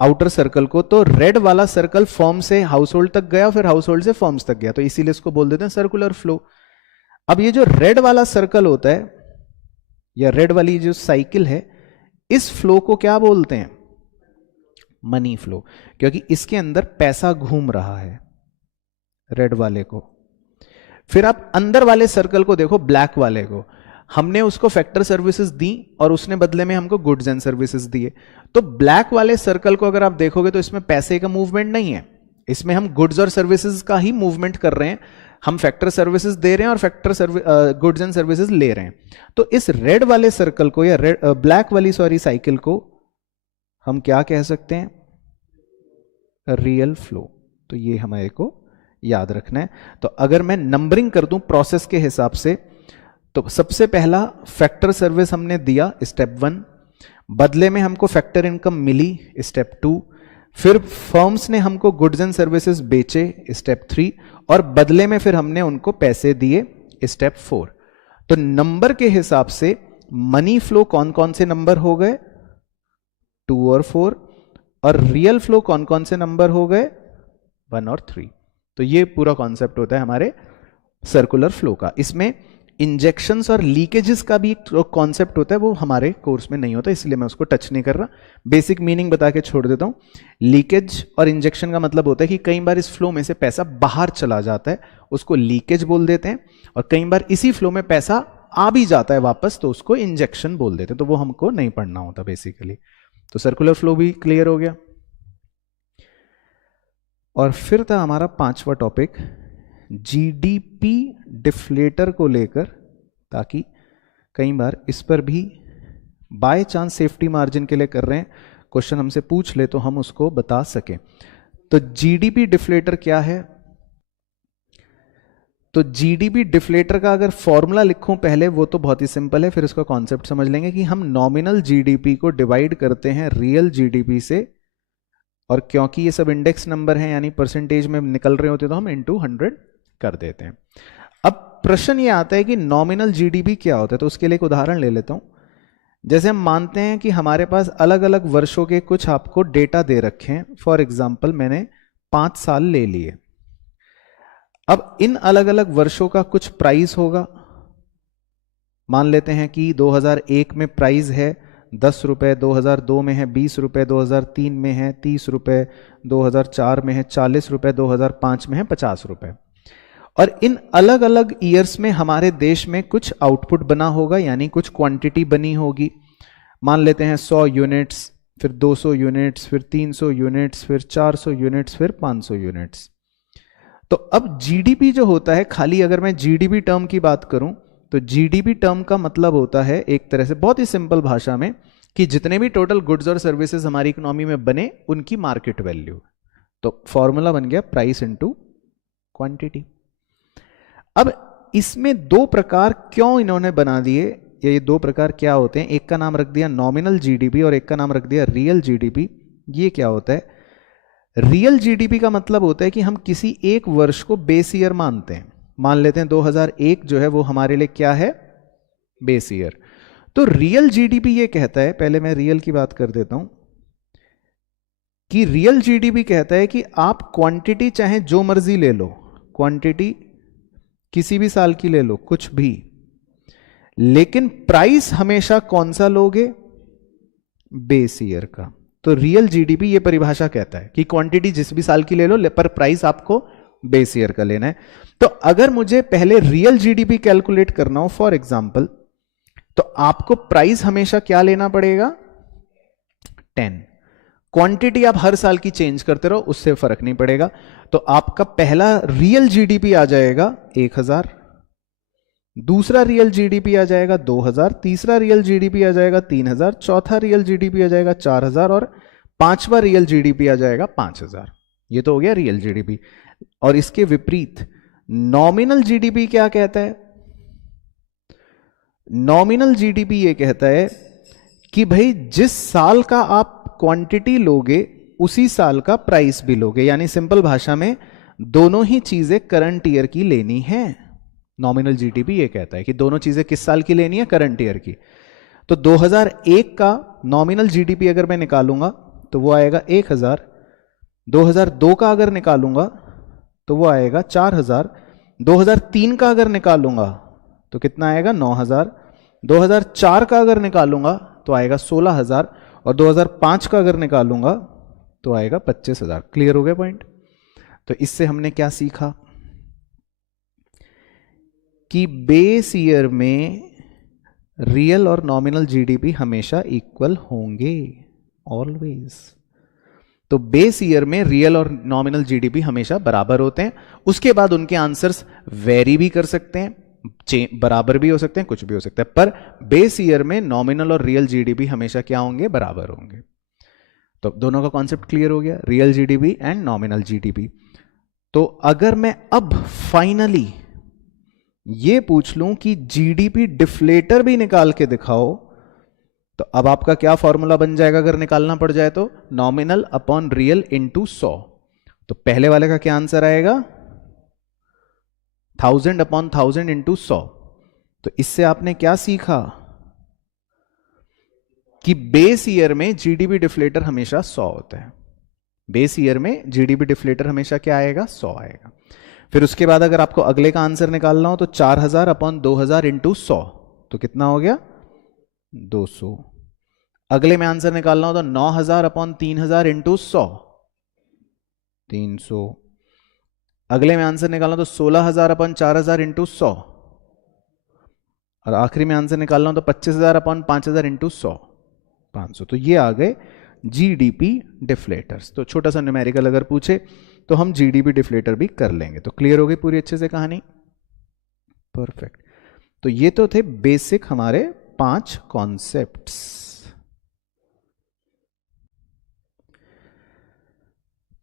आउटर सर्कल को, तो रेड वाला सर्कल फर्म से हाउस होल्ड तक गया, फिर हाउस होल्ड से फर्म्स तक गया, तो इसीलिए इसको बोल देते हैं सर्कुलर फ्लो। अब ये जो रेड वाला सर्कल होता है या रेड वाली जो साइकिल है, इस फ्लो को क्या बोलते हैं? मनी फ्लो, क्योंकि इसके अंदर पैसा घूम रहा है, रेड वाले को। फिर आप अंदर वाले सर्कल को देखो, ब्लैक वाले को, हमने उसको फैक्टर सर्विसेज दी और उसने बदले में हमको गुड्स एंड सर्विसेज दिए। तो ब्लैक वाले सर्कल को अगर आप देखोगे तो इसमें पैसे का मूवमेंट नहीं है, इसमें हम गुड्स और सर्विसेज का ही मूवमेंट कर रहे हैं। हम फैक्टर सर्विसेज दे रहे हैं और गुड्स एंड सर्विसेज ले रहे हैं। तो इस रेड वाले सर्कल को या ब्लैक वाली साइकिल को हम क्या कह सकते हैं? Real flow. तो ये हमारे को याद रखना है। तो अगर मैं नंबरिंग कर दूं प्रोसेस के हिसाब से, तो सबसे पहला फैक्टर सर्विस हमने दिया, स्टेप 1, बदले में हमको फैक्टर इनकम मिली, स्टेप 2, फिर फर्म्स ने हमको गुड्स एंड सर्विसेज बेचे, स्टेप 3, और बदले में फिर हमने उनको पैसे दिए, स्टेप 4। तो नंबर के हिसाब से मनी फ्लो कौन कौन से नंबर हो गए? 2 और 4। और रियल फ्लो कौन कौन से नंबर हो गए? 1 और 3। तो ये पूरा कॉन्सेप्ट होता है हमारे सर्कुलर फ्लो का। इसमें इंजेक्शंस और लीकेजेस का भी एक कॉन्सेप्ट होता है, वो हमारे कोर्स में नहीं होता, इसलिए मैं उसको टच नहीं कर रहा। बेसिक मीनिंग बता के छोड़ देता हूं। लीकेज और इंजेक्शन का मतलब होता है कि कई बार इस फ्लो में से पैसा बाहर चला जाता है, उसको लीकेज बोल देते हैं, और कई बार इसी फ्लो में पैसा आ भी जाता है वापस, तो उसको इंजेक्शन बोल देते हैं। तो वो हमको नहीं पढ़ना होता बेसिकली। तो सर्कुलर फ्लो भी क्लियर हो गया। और फिर था हमारा 5वां टॉपिक, जीडीपी डिफ्लेटर को लेकर, ताकि कई बार इस पर भी बाय चांस सेफ्टी मार्जिन के लिए कर रहे हैं, क्वेश्चन हमसे पूछ ले तो हम उसको बता सकें। तो जीडीपी डिफ्लेटर क्या है? तो जीडीपी डिफ्लेटर का अगर फॉर्मूला लिखूं पहले, वो तो बहुत ही सिंपल है, फिर इसका कॉन्सेप्ट समझ लेंगे कि हम नॉमिनल जीडीपी को डिवाइड करते हैं रियल जीडीपी से, और क्योंकि ये सब इंडेक्स नंबर हैं यानी परसेंटेज में निकल रहे होते, तो हम इनटू 100 कर देते हैं। अब प्रश्न ये आता है कि नॉमिनल जीडीपी क्या होता है, तो उसके लिए एक उदाहरण ले लेता हूं। जैसे हम मानते हैं कि हमारे पास अलग अलग वर्षों के कुछ आपको डेटा दे रखे हैं। फॉर एग्जाम्पल मैंने 5 साल ले लिए। अब इन अलग अलग वर्षों का कुछ प्राइस होगा। मान लेते हैं कि 2001 में प्राइस है 10 रुपए, 2002 में है 20 रुपए, 2003 में है 30 रुपए, 2004 में है 40 रुपए, 2005 में है 50 रुपए। और इन अलग अलग ईयर्स में हमारे देश में कुछ आउटपुट बना होगा, यानी कुछ क्वांटिटी बनी होगी। मान लेते हैं 100 यूनिट्स, फिर 200 यूनिट्स, फिर 300 यूनिट्स, फिर 400 यूनिट्स, फिर 500 यूनिट्स। तो अब जीडीपी जो होता है, खाली अगर मैं जीडीपी टर्म की बात करूं, तो जीडीपी टर्म का मतलब होता है एक तरह से बहुत ही सिंपल भाषा में कि जितने भी टोटल गुड्स और सर्विसेज हमारी इकोनॉमी में बने, उनकी मार्केट वैल्यू। तो फॉर्मूला बन गया प्राइस इनटू क्वांटिटी। अब इसमें 2 प्रकार क्यों इन्होंने बना दिए, या ये 2 प्रकार क्या होते हैं? एक का नाम रख दिया नॉमिनल जीडीपी और एक का नाम रख दिया रियल जीडीपी। ये क्या होता है? रियल जीडीपी का मतलब होता है कि हम किसी एक वर्ष को बेस ईयर मानते हैं। मान लेते हैं 2001 जो है वो हमारे लिए क्या है? Base year. तो रियल जीडीपी ये कहता है, पहले मैं रियल की बात कर देता हूं, कि रियल जीडीपी कहता है कि आप क्वांटिटी चाहे जो मर्जी ले लो, क्वांटिटी किसी भी साल की ले लो, कुछ भी, लेकिन प्राइस हमेशा कौन सा लोगे? बेस ईयर का। तो रियल जीडीपी ये परिभाषा कहता है कि क्वांटिटी जिस भी साल की ले लो, पर प्राइस आपको बेस ईयर का लेना है। तो अगर मुझे पहले रियल जीडीपी कैलकुलेट करना हो फॉर एग्जांपल, तो आपको प्राइस हमेशा क्या लेना पड़ेगा? 10। क्वांटिटी आप हर साल की चेंज करते रहो, उससे फर्क नहीं पड़ेगा। तो आपका पहला रियल जीडीपी आ जाएगा 1000, दूसरा रियल जीडीपी आ जाएगा 2000, तीसरा रियल जीडीपी आ जाएगा 3000, चौथा रियल जीडीपी आ जाएगा 4000 और 5वां रियल जीडीपी आ जाएगा 5000। ये तो हो गया रियल जीडीपी। और इसके विपरीत नॉमिनल जीडीपी क्या कहता है? नॉमिनल जीडीपी ये कहता है कि भाई जिस साल का आप क्वांटिटी लोगे, उसी साल का प्राइस भी लोगे, यानी सिंपल भाषा में दोनों ही चीजें करंट ईयर की लेनी है। नॉमिनल जीडीपी ये कहता है कि दोनों चीजें किस साल की लेनी है, करंट ईयर की। तो 2001 का नॉमिनल जीडीपी अगर मैं निकालूंगा तो वो आएगा 1000। 2002 का अगर निकालूंगा तो वो आएगा 4000। 2003 का अगर निकालूंगा तो कितना आएगा, 9000। 2004 का अगर निकालूंगा तो आएगा 16000 और 2005 का अगर निकालूंगा तो आएगा 25000। क्लियर हो गया पॉइंट? तो इससे हमने क्या सीखा कि बेस ईयर में रियल और नॉमिनल जीडीपी हमेशा इक्वल होंगे, ऑलवेज। तो बेस ईयर में रियल और नॉमिनल जीडीपी हमेशा बराबर होते हैं। उसके बाद उनके आंसर्स वेरी भी कर सकते हैं, बराबर भी हो सकते हैं, कुछ भी हो सकता है, पर बेस ईयर में नॉमिनल और रियल जीडीपी हमेशा क्या होंगे, बराबर होंगे। तो दोनों का कॉन्सेप्ट क्लियर हो गया, real GDP and nominal GDP. तो अगर मैं अब फाइनली ये पूछ लूं कि जीडीपी डिफ्लेटर भी निकाल के दिखाओ, तो अब आपका क्या फॉर्मूला बन जाएगा अगर निकालना पड़ जाए तो, नॉमिनल अपॉन रियल इंटू 100। तो पहले वाले का क्या आंसर आएगा, 1000 अपॉन 1000 इंटू 100। तो इससे आपने क्या सीखा कि बेस ईयर में जीडीपी डिफ्लेटर हमेशा 100 होता है। बेस ईयर में जीडीपी डिफ्लेटर हमेशा क्या आएगा, 100 आएगा। फिर उसके बाद अगर आपको अगले का आंसर निकालना हो तो 4000 अपॉन 2000 इंटू 100, तो कितना हो गया, 200। अगले में आंसर निकालना हो तो 9000 अपॉन 3000 इंटू 100, 300। अगले में आंसर निकालना हो तो 16000 अपॉन 4000 इंटू 100, और आखिरी में आंसर निकालना हो तो 25000 अपॉन 5000 इंटू 100, 500। तो ये आ गए जीडीपी डिफ्लेटर्स। तो छोटा सा न्यूमेरिकल अगर पूछे तो हम जीडीपी डिफ्लेटर भी कर लेंगे। तो क्लियर हो गई पूरी अच्छे से कहानी, परफेक्ट। तो ये तो थे बेसिक हमारे 5 कॉन्सेप्ट्स।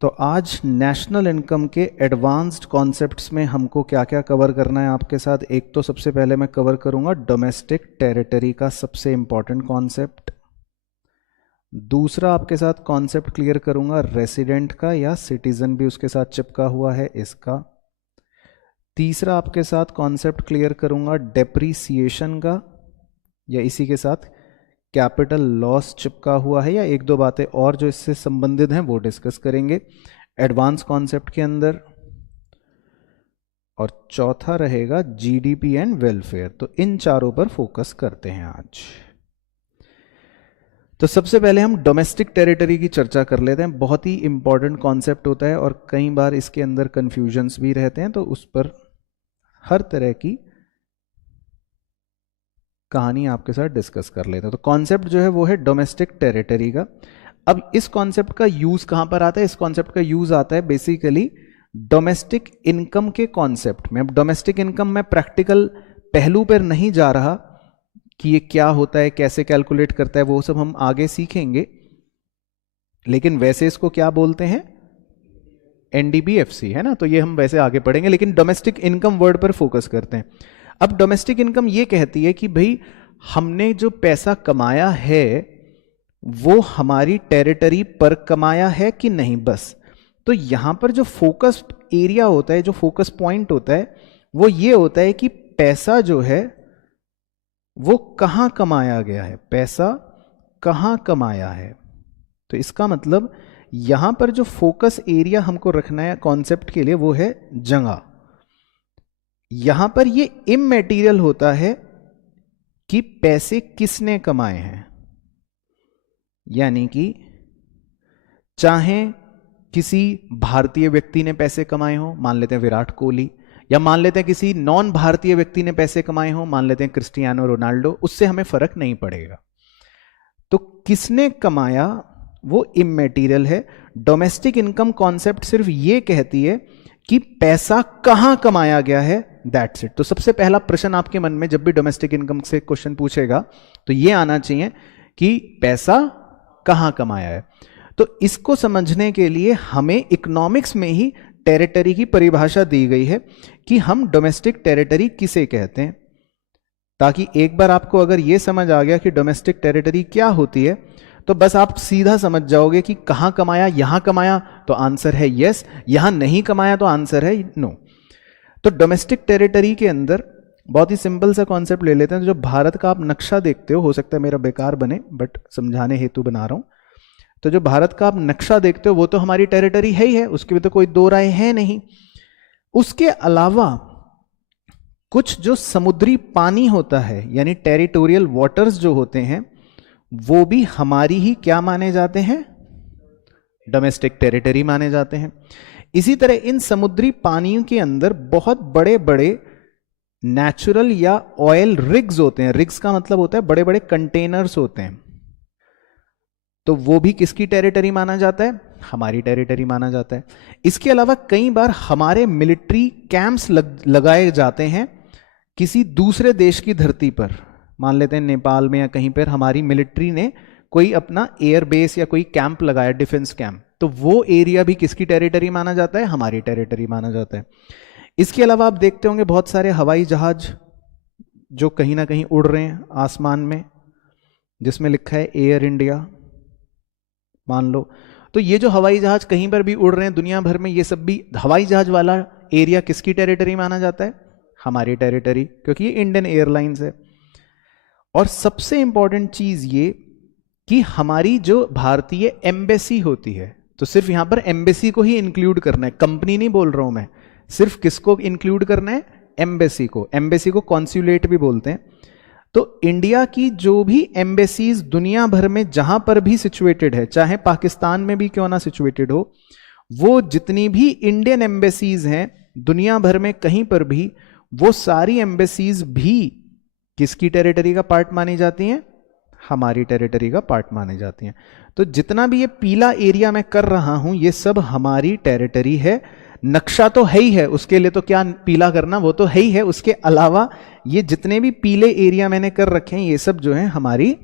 तो आज नेशनल इनकम के एडवांस्ड कॉन्सेप्ट्स में हमको क्या क्या कवर करना है आपके साथ। एक तो सबसे पहले मैं कवर करूंगा डोमेस्टिक टेरिटरी का सबसे इंपॉर्टेंट कॉन्सेप्ट। दूसरा आपके साथ कॉन्सेप्ट क्लियर करूंगा रेसिडेंट का, या सिटीजन भी उसके साथ चिपका हुआ है इसका। तीसरा आपके साथ कॉन्सेप्ट क्लियर करूंगा डेप्रीसिएशन का, या इसी के साथ कैपिटल लॉस चिपका हुआ है, या एक दो बातें और जो इससे संबंधित हैं वो डिस्कस करेंगे एडवांस कॉन्सेप्ट के अंदर। और चौथा रहेगा जीडीपी एंड वेलफेयर। तो इन चारों पर फोकस करते हैं आज। तो सबसे पहले हम डोमेस्टिक टेरिटरी की चर्चा कर लेते हैं। बहुत ही इंपॉर्टेंट कॉन्सेप्ट होता है और कई बार इसके अंदर कंफ्यूजन्स भी रहते हैं, तो उस पर हर तरह की कहानी आपके साथ डिस्कस कर लेते हैं। तो कॉन्सेप्ट जो है वो है डोमेस्टिक टेरिटरी का। अब इस कॉन्सेप्ट का यूज कहां पर आता है, इस कॉन्सेप्ट का यूज आता है बेसिकली डोमेस्टिक इनकम के कॉन्सेप्ट में। अब डोमेस्टिक इनकम में प्रैक्टिकल पहलू पर नहीं जा रहा कि ये क्या होता है, कैसे कैलकुलेट करता है, वो सब हम आगे सीखेंगे। लेकिन वैसे इसको क्या बोलते हैं, एनडीबीएफसी, है ना। तो ये हम वैसे आगे पढ़ेंगे, लेकिन डोमेस्टिक इनकम वर्ड पर फोकस करते हैं। अब डोमेस्टिक इनकम ये कहती है कि भाई हमने जो पैसा कमाया है वो हमारी टेरिटरी पर कमाया है कि नहीं, बस। तो यहां पर जो फोकस एरिया होता है, जो फोकस पॉइंट होता है, वो ये होता है कि पैसा जो है वो कहां कमाया गया है, पैसा कहां कमाया है। तो इसका मतलब यहां पर जो फोकस एरिया हमको रखना है कॉन्सेप्ट के लिए वो है जगह। यहां पर ये इमैटेरियल होता है कि पैसे किसने कमाए हैं, यानी कि चाहे किसी भारतीय व्यक्ति ने पैसे कमाए हो, मान लेते हैं विराट कोहली, या मान लेते हैं किसी नॉन भारतीय व्यक्ति ने पैसे कमाए हो, मान लेते हैं क्रिस्टियानो रोनाल्डो, उससे हमें फर्क नहीं पड़ेगा। तो किसने कमाया वो इमैटेरियल है। डोमेस्टिक इनकम कॉन्सेप्ट सिर्फ ये कहती है कि पैसा कहां कमाया गया है, दैट्स इट। तो सबसे पहला प्रश्न आपके मन में जब भी डोमेस्टिक इनकम से क्वेश्चन पूछेगा तो ये आना चाहिए कि पैसा कहां कमाया है। तो इसको समझने के लिए हमें इकोनॉमिक्स में ही टेरिटरी की परिभाषा दी गई है कि हम डोमेस्टिक टेरिटरी किसे कहते हैं, ताकि एक बार आपको अगर यह समझ आ गया कि डोमेस्टिक टेरिटरी क्या होती है, तो बस आप सीधा समझ जाओगे कि कहां कमाया, यहां कमाया तो आंसर है यस, यहां नहीं कमाया तो आंसर है नो। तो डोमेस्टिक टेरिटरी के अंदर बहुत ही सिंपल सा कॉन्सेप्ट ले लेते हैं। जो भारत का आप नक्शा देखते हो सकता है मेरा बेकार बने, बट समझाने हेतु बना रहा हूं। तो जो भारत का आप नक्शा देखते हो वो तो हमारी टेरिटरी है ही है, उसकी भी तो कोई दो राय है नहीं। उसके अलावा कुछ जो समुद्री पानी होता है यानी टेरिटोरियल वाटर्स जो होते हैं वो भी हमारी ही क्या माने जाते हैं, डोमेस्टिक टेरिटरी माने जाते हैं। इसी तरह इन समुद्री पानियों के अंदर बहुत बड़े बड़े नेचुरल या ऑयल रिग्स होते हैं। रिग्स का मतलब होता है बड़े बड़े कंटेनर्स होते हैं, तो वो भी किसकी टेरिटरी माना जाता है, हमारी टेरिटरी माना जाता है। इसके अलावा कई बार हमारे मिलिट्री कैंप्स लगाए जाते हैं किसी दूसरे देश की धरती पर। मान लेते हैं नेपाल में या कहीं पर हमारी मिलिट्री ने कोई अपना एयरबेस या कोई कैंप लगाया, डिफेंस कैंप, तो वो एरिया भी किसकी टेरिटरी माना जाता है, हमारी टेरिटरी माना जाता है। इसके अलावा आप देखते होंगे बहुत सारे हवाई जहाज जो कहीं ना कहीं उड़ रहे हैं आसमान में, जिसमें लिखा है एयर इंडिया मान लो। तो ये जो हवाई जहाज कहीं पर भी उड़ रहे हैं दुनिया भर में, ये सब भी हवाई जहाज वाला एरिया किसकी टेरिटरी माना जाता है, हमारी टेरिटरी, क्योंकि ये इंडियन एयरलाइंस है। और सबसे इंपॉर्टेंट चीज ये कि हमारी जो भारतीय एम्बेसी होती है, तो सिर्फ यहां पर एम्बेसी को ही इंक्लूड करना है, कंपनी नहीं बोल रहा हूं मैं, सिर्फ किसको इंक्लूड करना है, एम्बेसी को। एम्बेसी को कॉन्सुलेट भी बोलते हैं। तो इंडिया की जो भी एम्बेसीज दुनिया भर में जहां पर भी सिचुएटेड है, चाहे पाकिस्तान में भी क्यों ना सिचुएटेड हो, वो जितनी भी इंडियन एम्बेसीज हैं दुनिया भर में कहीं पर भी, वो सारी एम्बेसीज भी किसकी टेरिटरी का पार्ट मानी जाती हैं, हमारी टेरिटरी का पार्ट मानी जाती हैं। तो जितना भी ये पीला एरिया मैं कर रहा हूं ये सब हमारी टेरिटरी है। नक्शा तो है ही है, उसके लिए तो क्या पीला करना, वो तो है ही है। उसके अलावा ये जितने भी पीले एरिया मैंने कर रखे हैं ये सब जो है हमारी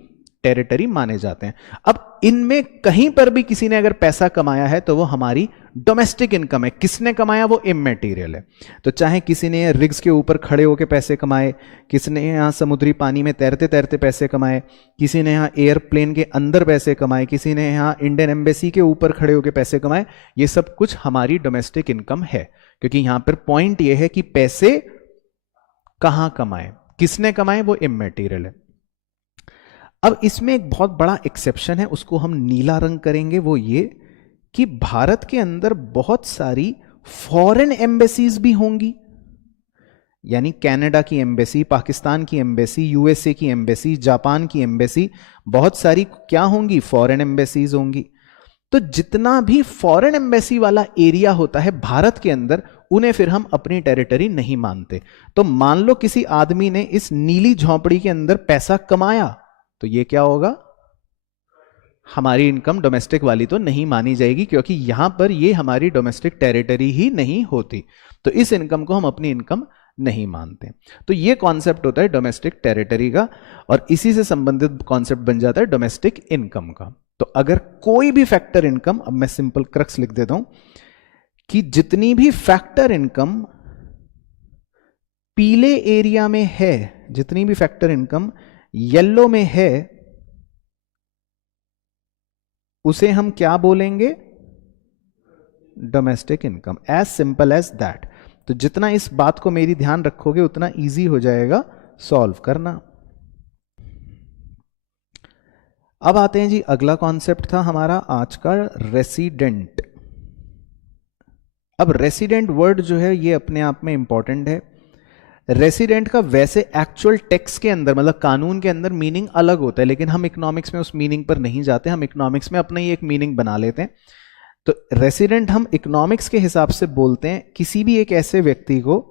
टेरिटरी माने जाते हैं। अब इनमें कहीं पर भी किसी ने अगर पैसा कमाया है तो वो हमारी डोमेस्टिक इनकम है। किसने कमाया, वो इमैटेरियल है। तो चाहे किसी ने रिग्स के ऊपर खड़े होकर पैसे कमाए, किसी ने यहाँ समुद्री पानी में तैरते तैरते पैसे कमाए, किसी ने यहाँ एयरप्लेन के अंदर पैसे कमाए, किसी ने यहाँ इंडियन एम्बेसी के ऊपर खड़े होकर पैसे कमाए, ये सब कुछ हमारी डोमेस्टिक इनकम है। क्योंकि यहां पर पॉइंट ये है कि पैसे कहां कमाए, किसने कमाए, वो इमैटेरियल है। अब इसमें एक बहुत बड़ा एक्सेप्शन है, उसको हम नीला रंग करेंगे। वो ये कि भारत के अंदर बहुत सारी फॉरेन एम्बेसीज भी होंगी, यानी कनाडा की एम्बेसी, पाकिस्तान की एम्बेसी, यूएसए की एम्बेसी, जापान की एम्बेसी, बहुत सारी क्या होंगी, फॉरेन एम्बेसीज होंगी। तो जितना भी फॉरेन एम्बेसी वाला एरिया होता है भारत के अंदर, उन्हें फिर हम अपनी टेरिटरी नहीं मानते। तो मान लो किसी आदमी ने इस नीली झोंपड़ी के अंदर पैसा कमाया, तो ये क्या होगा, हमारी इनकम डोमेस्टिक वाली तो नहीं मानी जाएगी, क्योंकि यहां पर ये हमारी डोमेस्टिक टेरिटरी ही नहीं होती। तो इस इनकम को हम अपनी इनकम नहीं मानते। तो ये कॉन्सेप्ट होता है डोमेस्टिक टेरिटरी का, और इसी से संबंधित कॉन्सेप्ट बन जाता है डोमेस्टिक इनकम का। तो अगर कोई भी फैक्टर इनकम, अब मैं सिंपल क्रक्स लिख देता हूं कि जितनी भी फैक्टर इनकम पीले एरिया में है, जितनी भी फैक्टर इनकम येलो में है, उसे हम क्या बोलेंगे, domestic income. As simple as that. तो जितना इस बात को मेरी ध्यान रखोगे उतना इजी हो जाएगा सॉल्व करना। अब आते हैं जी, अगला कॉन्सेप्ट था हमारा आज का रेसिडेंट। अब रेसिडेंट वर्ड जो है ये अपने आप में इंपॉर्टेंट है। रेसिडेंट का वैसे एक्चुअल टेक्स्ट के अंदर, मतलब कानून के अंदर मीनिंग अलग होता है, लेकिन हम इकोनॉमिक्स में उस मीनिंग पर नहीं जाते, हम इकोनॉमिक्स में अपना ही एक मीनिंग बना लेते हैं। तो रेसिडेंट हम इकोनॉमिक्स के हिसाब से बोलते हैं किसी भी एक ऐसे व्यक्ति को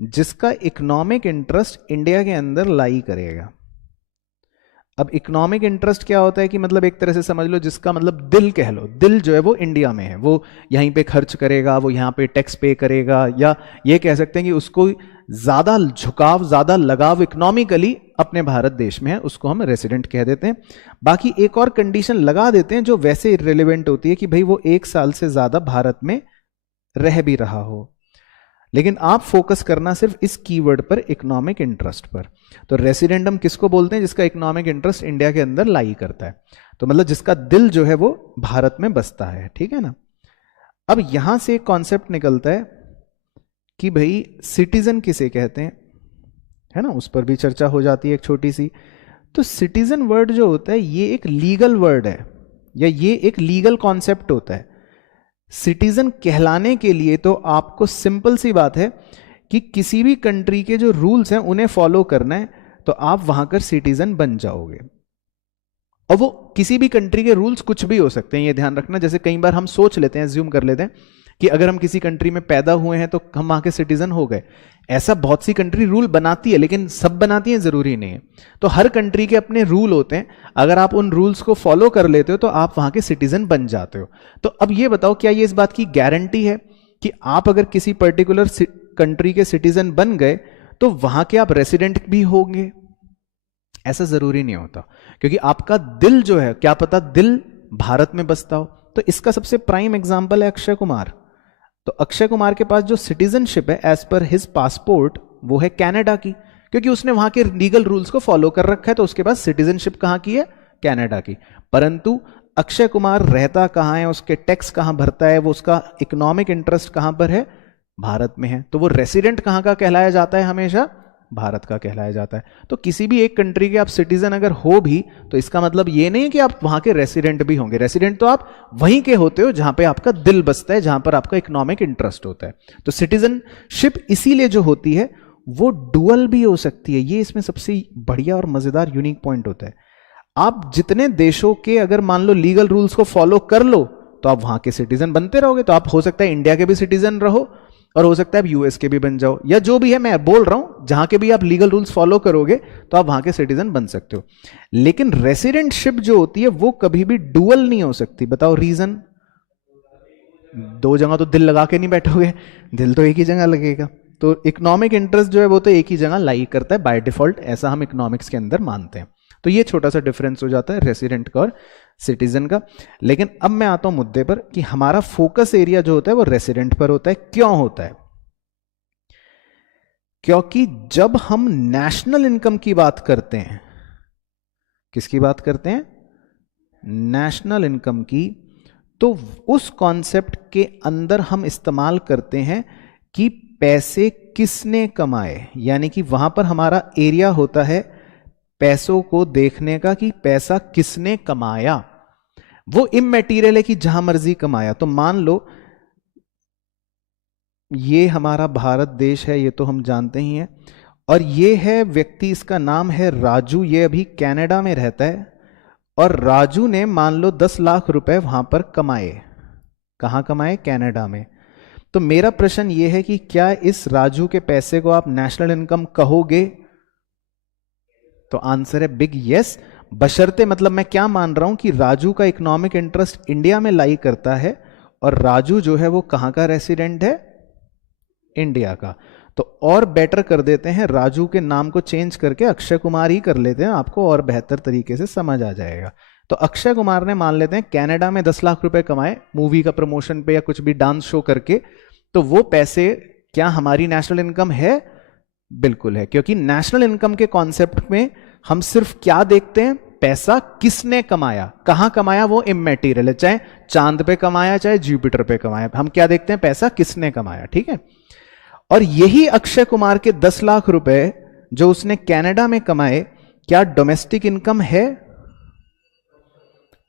जिसका इकोनॉमिक इंटरेस्ट इंडिया के अंदर लाई करेगा। अब इकोनॉमिक इंटरेस्ट क्या होता है कि मतलब एक तरह से समझ लो, जिसका मतलब दिल कह लो, दिल जो है वो इंडिया में है, वो यहीं पे खर्च करेगा, वो यहाँ पे टैक्स पे करेगा, या ये कह सकते हैं कि उसको ज्यादा झुकाव, ज्यादा लगाव इकोनॉमिकली अपने भारत देश में है, उसको हम रेसिडेंट कह देते हैं। बाकी एक और कंडीशन लगा देते हैं जो वैसे इररिलेवेंट होती है कि भाई वो 1 साल से ज्यादा भारत में रह भी रहा हो। लेकिन आप फोकस करना सिर्फ इस कीवर्ड पर, इकोनॉमिक इंटरेस्ट पर। तो रेसिडेंडम किसको बोलते हैं? जिसका इकोनॉमिक इंटरेस्ट इंडिया के अंदर लाई करता है, तो मतलब जिसका दिल जो है वो भारत में बसता है, ठीक है ना। अब यहां से एक कॉन्सेप्ट निकलता है कि भाई सिटीजन किसे कहते हैं, है ना, उस पर भी चर्चा हो जाती है एक छोटी सी। तो सिटीजन वर्ड जो होता है ये एक लीगल वर्ड है, या ये एक लीगल कॉन्सेप्ट होता है। सिटीजन कहलाने के लिए तो आपको सिंपल सी बात है कि किसी भी कंट्री के जो रूल्स हैं उन्हें फॉलो करना है, तो आप वहां कर सिटीजन बन जाओगे। और वो किसी भी कंट्री के रूल्स कुछ भी हो सकते हैं, ये ध्यान रखना। जैसे कई बार हम सोच लेते हैं, अज्यूम कर लेते हैं कि अगर हम किसी कंट्री में पैदा हुए हैं तो हम वहां के सिटीजन हो गए। ऐसा बहुत सी कंट्री रूल बनाती है, लेकिन सब बनाती है जरूरी नहीं है। तो हर कंट्री के अपने रूल होते हैं, अगर आप उन रूल्स को फॉलो कर लेते हो तो आप वहां के सिटीजन बन जाते हो। तो अब ये बताओ, क्या ये इस बात की गारंटी है कि आप अगर किसी पर्टिकुलर कंट्री के सिटीजन बन गए तो वहां के आप रेसिडेंट भी होंगे? ऐसा जरूरी नहीं होता, क्योंकि आपका दिल जो है, क्या पता दिल भारत में बसता हो। तो इसका सबसे प्राइम एग्जांपल है अक्षय कुमार। तो अक्षय कुमार के पास जो सिटीजनशिप है एज पर हिज पासपोर्ट, वो है कनाडा की, क्योंकि उसने वहां के लीगल रूल्स को फॉलो कर रखा है। तो उसके पास सिटीजनशिप कहां की है? कनाडा की। परंतु अक्षय कुमार रहता कहां है, उसके टैक्स कहां भरता है, वो उसका इकोनॉमिक इंटरेस्ट कहां पर है? भारत में है। तो वो रेसिडेंट कहां का कहलाया जाता है? हमेशा भारत का कहलाया जाता है। तो किसी भी एक कंट्री के आप सिटीजन अगर हो भी, तो इसका मतलब ये नहीं है कि आप वहां के रेसिडेंट भी होंगे। रेसिडेंट तो आप वहीं के होते हो जहां पे आपका दिल बसता है, जहां पर आपका इकोनॉमिक इंटरेस्ट होता है। तो सिटीजनशिप इसीलिए जो होती है वो डुअल भी हो सकती है। ये इसमें सबसे बढ़िया और मजेदार यूनिक पॉइंट होता है। आप जितने देशों के अगर मान लो लीगल रूल्स को फॉलो कर लो तो आप वहां के सिटीजन बनते रहोगे। तो आप हो सकता है इंडिया के भी सिटीजन रहो, और हो सकता है आप यूएस के भी बन जाओ, या जो भी है, मैं बोल रहा हूं जहां के भी आप लीगल रूल्स फॉलो करोगे तो आप वहां के सिटीजन बन सकते हो। लेकिन रेसिडेंटशिप जो होती है वो कभी भी डुअल नहीं हो सकती। बताओ रीजन? दो जगह तो दिल लगा के नहीं बैठोगे, दिल तो एक ही जगह लगेगा। तो इकोनॉमिक इंटरेस्ट जो है वो तो एक ही जगह लाई करता है बाय डिफॉल्ट, ऐसा हम इकोनॉमिक्स के अंदर मानते हैं। तो ये छोटा सा डिफरेंस हो जाता है रेसिडेंट का और सिटीजन का। लेकिन अब मैं आता हूं मुद्दे पर कि हमारा फोकस एरिया जो होता है वो रेसिडेंट पर होता है। क्यों होता है? क्योंकि जब हम नेशनल इनकम की बात करते हैं, किसकी बात करते हैं? नेशनल इनकम की, तो उस कॉन्सेप्ट के अंदर हम इस्तेमाल करते हैं कि पैसे किसने कमाए। यानी कि वहां पर हमारा एरिया होता है पैसों को देखने का कि पैसा किसने कमाया। वो इमैटीरियल है कि जहां मर्जी कमाया। तो मान लो ये हमारा भारत देश है, ये तो हम जानते ही हैं, और ये है व्यक्ति, इसका नाम है राजू, ये अभी कनाडा में रहता है, और राजू ने मान लो 10 लाख रुपए वहां पर कमाए। कहां कमाए? कनाडा में। तो मेरा प्रश्न ये है कि क्या इस राजू के पैसे को आप नेशनल इनकम कहोगे? तो आंसर है बिग यस। बशर्ते, मतलब मैं क्या मान रहा हूं कि राजू का इकोनॉमिक इंटरेस्ट इंडिया में लाई करता है, और राजू जो है वो कहां का रेसिडेंट है? इंडिया का। तो और बेटर कर देते हैं, राजू के नाम को चेंज करके अक्षय कुमार ही कर लेते हैं, आपको और बेहतर तरीके से समझ आ जाएगा। तो अक्षय कुमार ने मान लेते हैं कनाडा में 10 लाख रुपए कमाए मूवी का प्रमोशन पे या कुछ भी डांस शो करके, तो वो पैसे क्या हमारी नेशनल इनकम है? बिल्कुल है, क्योंकि नेशनल इनकम के कॉन्सेप्ट में हम सिर्फ क्या देखते हैं? पैसा किसने कमाया, कहां कमाया, वो इमैटीरियल है। चाहे चांद पे कमाया, चाहे जुपिटर पे कमाया, हम क्या देखते हैं? पैसा किसने कमाया। ठीक है। और यही अक्षय कुमार के 10 लाख रुपए जो उसने कनाडा में कमाए, क्या डोमेस्टिक इनकम है?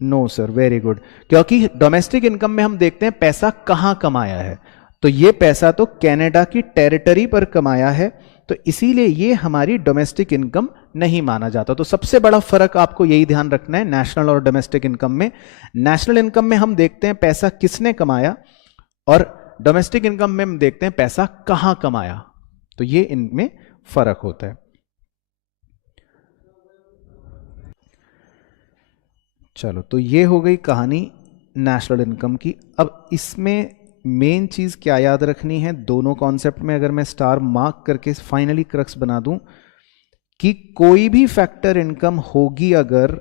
No sir, very good. क्योंकि डोमेस्टिक इनकम में हम देखते हैं पैसा कहां कमाया है, तो ये पैसा तो कनाडा की टेरिटरी पर कमाया है, तो इसीलिए ये हमारी डोमेस्टिक इनकम नहीं माना जाता। तो सबसे बड़ा फर्क आपको यही ध्यान रखना है नेशनल और डोमेस्टिक इनकम में। नेशनल इनकम में हम देखते हैं पैसा किसने कमाया, और डोमेस्टिक इनकम में हम देखते हैं पैसा कहां कमाया। तो ये इनमें फर्क होता है। चलो, तो ये हो गई कहानी नेशनल इनकम की। अब इसमें मेन चीज क्या याद रखनी है, दोनों कॉन्सेप्ट में अगर मैं स्टार मार्क करके फाइनली क्रक्स बना दूं, कि कोई भी फैक्टर इनकम होगी अगर,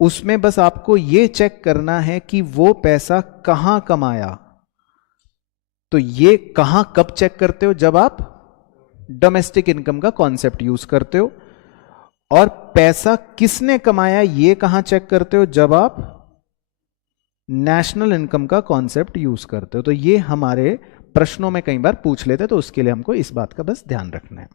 उसमें बस आपको ये चेक करना है कि वो पैसा कहां कमाया। तो ये कहां कब चेक करते हो? जब आप डोमेस्टिक इनकम का कॉन्सेप्ट यूज करते हो। और पैसा किसने कमाया ये कहां चेक करते हो? जब आप नेशनल इनकम का कॉन्सेप्ट यूज करते हो। तो ये हमारे प्रश्नों में कई बार पूछ लेते, तो उसके लिए हमको इस बात का बस ध्यान रखना है।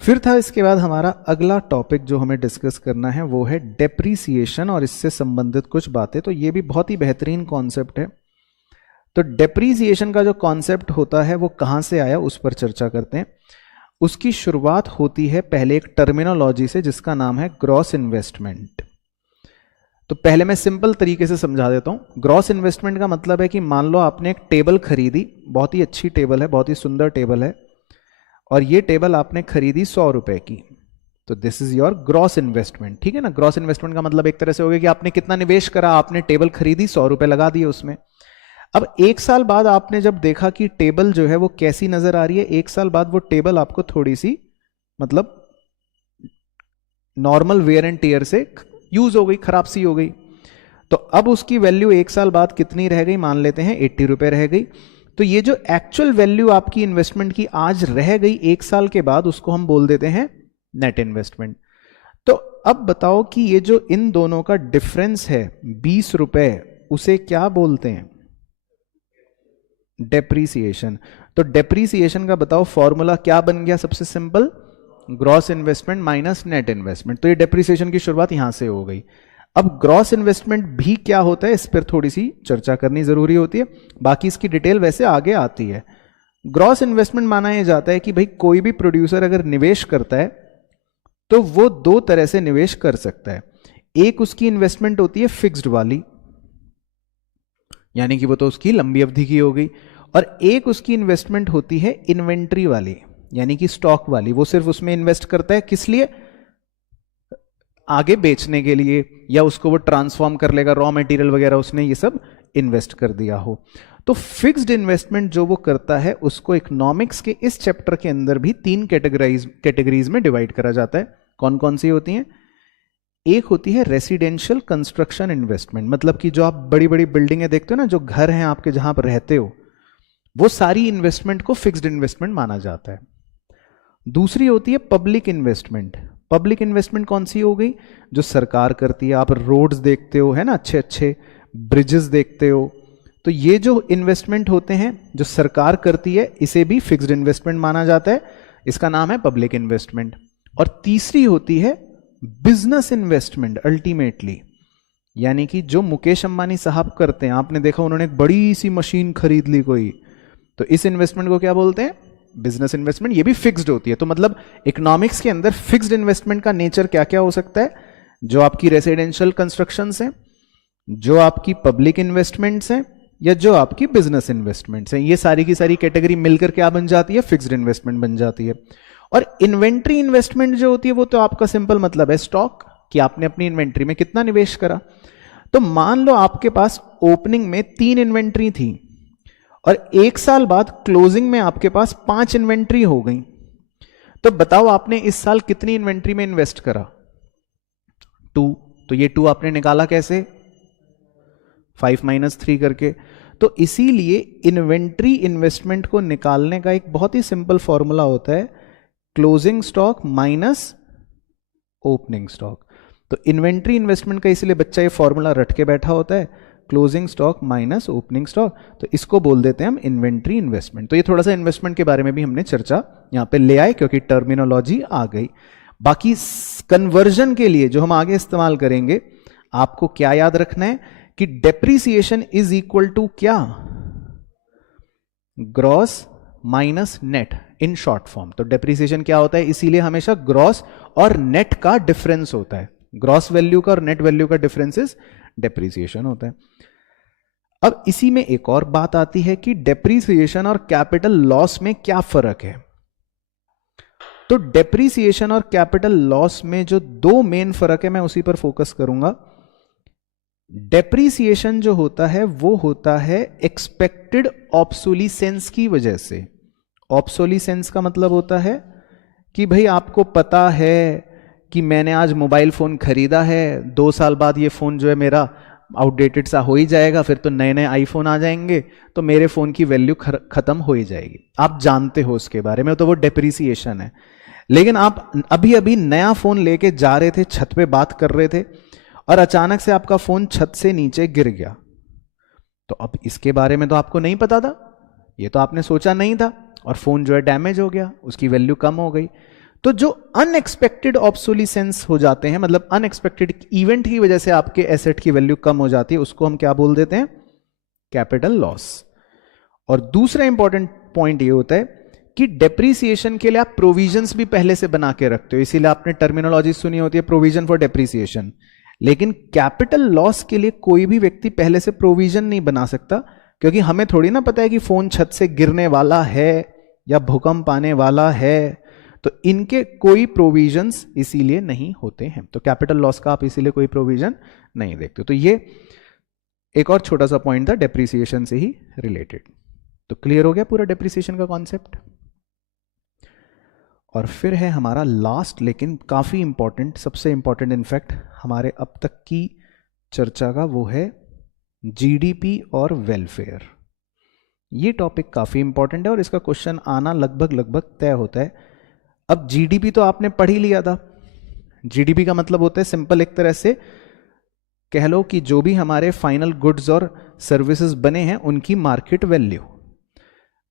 फिर था इसके बाद हमारा अगला टॉपिक जो हमें डिस्कस करना है वो है डेप्रीसिएशन और इससे संबंधित कुछ बातें। तो ये भी बहुत ही बेहतरीन कॉन्सेप्ट है। तो डेप्रीसिएशन का जो कॉन्सेप्ट होता है वो कहां से आया उस पर चर्चा करते हैं। उसकी शुरुआत होती है पहले एक टर्मिनोलॉजी से जिसका नाम है ग्रॉस इन्वेस्टमेंट। तो पहले मैं सिंपल तरीके से समझा देता हूं। ग्रॉस इन्वेस्टमेंट का मतलब है कि मान लो आपने एक टेबल खरीदी, बहुत ही अच्छी टेबल है, बहुत ही सुंदर टेबल है, और ये टेबल आपने खरीदी 100 रुपए की। तो this is your gross investment, ठीक है ना। ग्रॉस इन्वेस्टमेंट का मतलब एक तरह से हो गया कि आपने कितना निवेश करा, आपने टेबल खरीदी, 100 रुपए लगा दिए उसमें। अब एक साल बाद आपने जब देखा कि टेबल जो है वो कैसी नजर आ रही है, एक साल बाद वो टेबल आपको थोड़ी सी मतलब नॉर्मल वेयर एंड टेयर से यूज हो गई, खराब सी हो गई। तो अब उसकी वैल्यू एक साल बाद कितनी रह गई? मान लेते हैं 80 रुपए रह गई। तो ये जो एक्चुअल वैल्यू आपकी इन्वेस्टमेंट की आज रह गई एक साल के बाद, उसको हम बोल देते हैं नेट इन्वेस्टमेंट। तो अब बताओ कि ये जो इन दोनों का डिफरेंस है 20 रुपए, उसे क्या बोलते हैं? डेप्रीसिएशन। तो डेप्रीसिएशन का बताओ फॉर्मूला क्या बन गया? सबसे simple, gross investment minus net investment. तो ये डेप्रीसिएशन की शुरुआत यहां से हो गई। अब ग्रॉस इन्वेस्टमेंट भी क्या होता है, इस पर थोड़ी सी चर्चा करनी जरूरी होती है, बाकी इसकी डिटेल वैसे आगे आती है। ग्रॉस इन्वेस्टमेंट माना यह जाता है कि भाई कोई भी प्रोड्यूसर अगर निवेश करता है तो वो दो तरह से निवेश कर सकता है। एक उसकी इन्वेस्टमेंट होती है फिक्स्ड वाली, यानी कि वो तो उसकी लंबी अवधि की हो गई, और एक उसकी इन्वेस्टमेंट होती है इन्वेंट्री वाली, यानी कि स्टॉक वाली। वो सिर्फ उसमें इन्वेस्ट करता है, किस लिए? आगे बेचने के लिए, या उसको वो ट्रांसफॉर्म कर लेगा, रॉ मटेरियल वगैरह उसने ये सब इन्वेस्ट कर दिया हो। तो फिक्स्ड इन्वेस्टमेंट जो वो करता है उसको इकोनॉमिक्स के इस चैप्टर के अंदर भी 3 कैटेगरीज में डिवाइड करा जाता है। कौन कौन सी होती हैं? एक होती है रेसिडेंशियल कंस्ट्रक्शन इन्वेस्टमेंट, मतलब कि जो आप बड़ी बड़ी बिल्डिंगें देखते हो ना, जो घर हैं आपके जहां पर रहते हो, वो सारी इन्वेस्टमेंट को फिक्स्ड इन्वेस्टमेंट माना जाता है। दूसरी होती है पब्लिक इन्वेस्टमेंट। पब्लिक इन्वेस्टमेंट कौन सी हो गई? जो सरकार करती है। आप रोड्स देखते हो, है ना, अच्छे अच्छे ब्रिजेस देखते हो, तो ये जो इन्वेस्टमेंट होते हैं जो सरकार करती है, इसे भी फिक्स्ड इन्वेस्टमेंट माना जाता है। इसका नाम है पब्लिक इन्वेस्टमेंट। और तीसरी होती है बिजनेस इन्वेस्टमेंट अल्टीमेटली, यानी कि जो मुकेश अंबानी साहब करते हैं। आपने देखा उन्होंने एक बड़ी सी मशीन खरीद ली कोई, तो इस इन्वेस्टमेंट को क्या बोलते हैं? Business investment. ये भी फिक्स्ड होती है। तो मतलब इकोनॉमिक्स के अंदर फिक्स्ड इन्वेस्टमेंट का नेचर क्या क्या हो सकता है? जो आपकी रेसिडेंशियल कंस्ट्रक्शंस हैं, जो आपकी पब्लिक इन्वेस्टमेंट्स हैं, या जो आपकी बिजनेस इन्वेस्टमेंट्स हैं, ये सारी की सारी कैटेगरी मिलकर क्या बन जाती है? फिक्स्ड इन्वेस्टमेंट बन जाती है। और इन्वेंट्री इन्वेस्टमेंट जो होती है वो तो आपका सिंपल मतलब है स्टॉक, कि आपने अपनी इन्वेंट्री में कितना निवेश करा। तो मान लो आपके पास ओपनिंग में 3 इन्वेंट्री थी और एक साल बाद क्लोजिंग में आपके पास 5 इन्वेंट्री हो गई। तो बताओ आपने इस साल कितनी इन्वेंट्री में इन्वेस्ट करा? 2। तो ये 2 आपने निकाला कैसे? 5 - 3 करके। तो इसीलिए इन्वेंट्री इन्वेस्टमेंट को निकालने का एक बहुत ही सिंपल फॉर्मूला होता है, closing stock minus opening stock. तो इन्वेंट्री इन्वेस्टमेंट का इसलिए बच्चा ये फॉर्मूला रट के बैठा होता है, closing stock minus opening stock. तो इसको बोल देते हैं हम इन्वेंट्री इन्वेस्टमेंट। तो ये थोड़ा सा इन्वेस्टमेंट के बारे में भी हमने चर्चा यहां पे ले आए, क्योंकि टर्मिनोलॉजी आ गई। बाकी कन्वर्जन के लिए जो हम आगे इस्तेमाल करेंगे, आपको क्या याद रखना है कि डेप्रीसिएशन इज इक्वल टू क्या? Gross minus net in short form. तो डेप्रीसिएशन क्या होता है? इसीलिए हमेशा ग्रॉस और नेट का डिफरेंस होता है। ग्रॉस वैल्यू का और नेट वैल्यू का डिफरेंस इज डेप्रीसिएशन होता है। अब इसी में एक और बात आती है कि डेप्रीसिएशन और कैपिटल लॉस में क्या फर्क है। तो डेप्रीसिएशन और कैपिटल लॉस में जो 2 मेन फर्क है, मैं उसी पर फोकस करूंगा। डेप्रीसिएशन जो होता है वो होता है एक्सपेक्टेड ऑब्सोलीसेंस की वजह से। ऑब्सोलीसेंस का मतलब होता है कि भाई आपको पता है कि मैंने आज मोबाइल फोन खरीदा है, 2 साल बाद ये फोन जो है मेरा आउटडेटेड सा हो ही जाएगा, फिर तो नए नए आईफोन आ जाएंगे, तो मेरे फोन की वैल्यू खत्म हो ही जाएगी। आप जानते हो उसके बारे में, तो वो डेप्रिसिएशन है। लेकिन आप अभी अभी नया फोन लेके जा रहे थे, छत पे बात कर रहे थे, और अचानक से आपका फोन छत से नीचे गिर गया, तो अब इसके बारे में तो आपको नहीं पता था, ये तो आपने सोचा नहीं था, और फोन जो है डैमेज हो गया, उसकी वैल्यू कम हो गई। तो जो अनएक्सपेक्टेड ऑब्सोलीसेंस हो जाते हैं, मतलब अनएक्सपेक्टेड इवेंट की वजह से आपके एसेट की वैल्यू कम हो जाती है, उसको हम क्या बोल देते हैं? Capital loss. और दूसरा इंपॉर्टेंट पॉइंट ये होता है कि डेप्रीसिएशन के लिए आप प्रोविजंस भी पहले से बना के रखते हो, इसीलिए आपने टर्मिनोलॉजी सुनी होती है, प्रोविजन फॉर डेप्रीसिएशन। लेकिन कैपिटल लॉस के लिए कोई भी व्यक्ति पहले से प्रोविजन नहीं बना सकता, क्योंकि हमें थोड़ी ना पता है कि फोन छत से गिरने वाला है या भूकंप आने वाला है, तो इनके कोई प्रोविजंस इसीलिए नहीं होते हैं। तो कैपिटल लॉस का आप इसीलिए कोई प्रोविजन नहीं देखते। तो ये एक और छोटा सा पॉइंट था डेप्रीसिएशन से ही रिलेटेड। तो क्लियर हो गया पूरा डेप्रीसिएशन का कॉन्सेप्ट। और फिर है हमारा लास्ट लेकिन काफी इंपॉर्टेंट, सबसे इंपॉर्टेंट इनफैक्ट हमारे अब तक की चर्चा का, वो है जीडीपी और वेलफेयर। ये टॉपिक काफी इंपॉर्टेंट है और इसका क्वेश्चन आना लगभग तय होता है। अब जीडीपी तो आपने पढ़ ही लिया था। जीडीपी का मतलब होता है सिंपल, एक तरह से कह लो कि जो भी हमारे फाइनल गुड्स और सर्विसेज बने हैं उनकी मार्केट वैल्यू।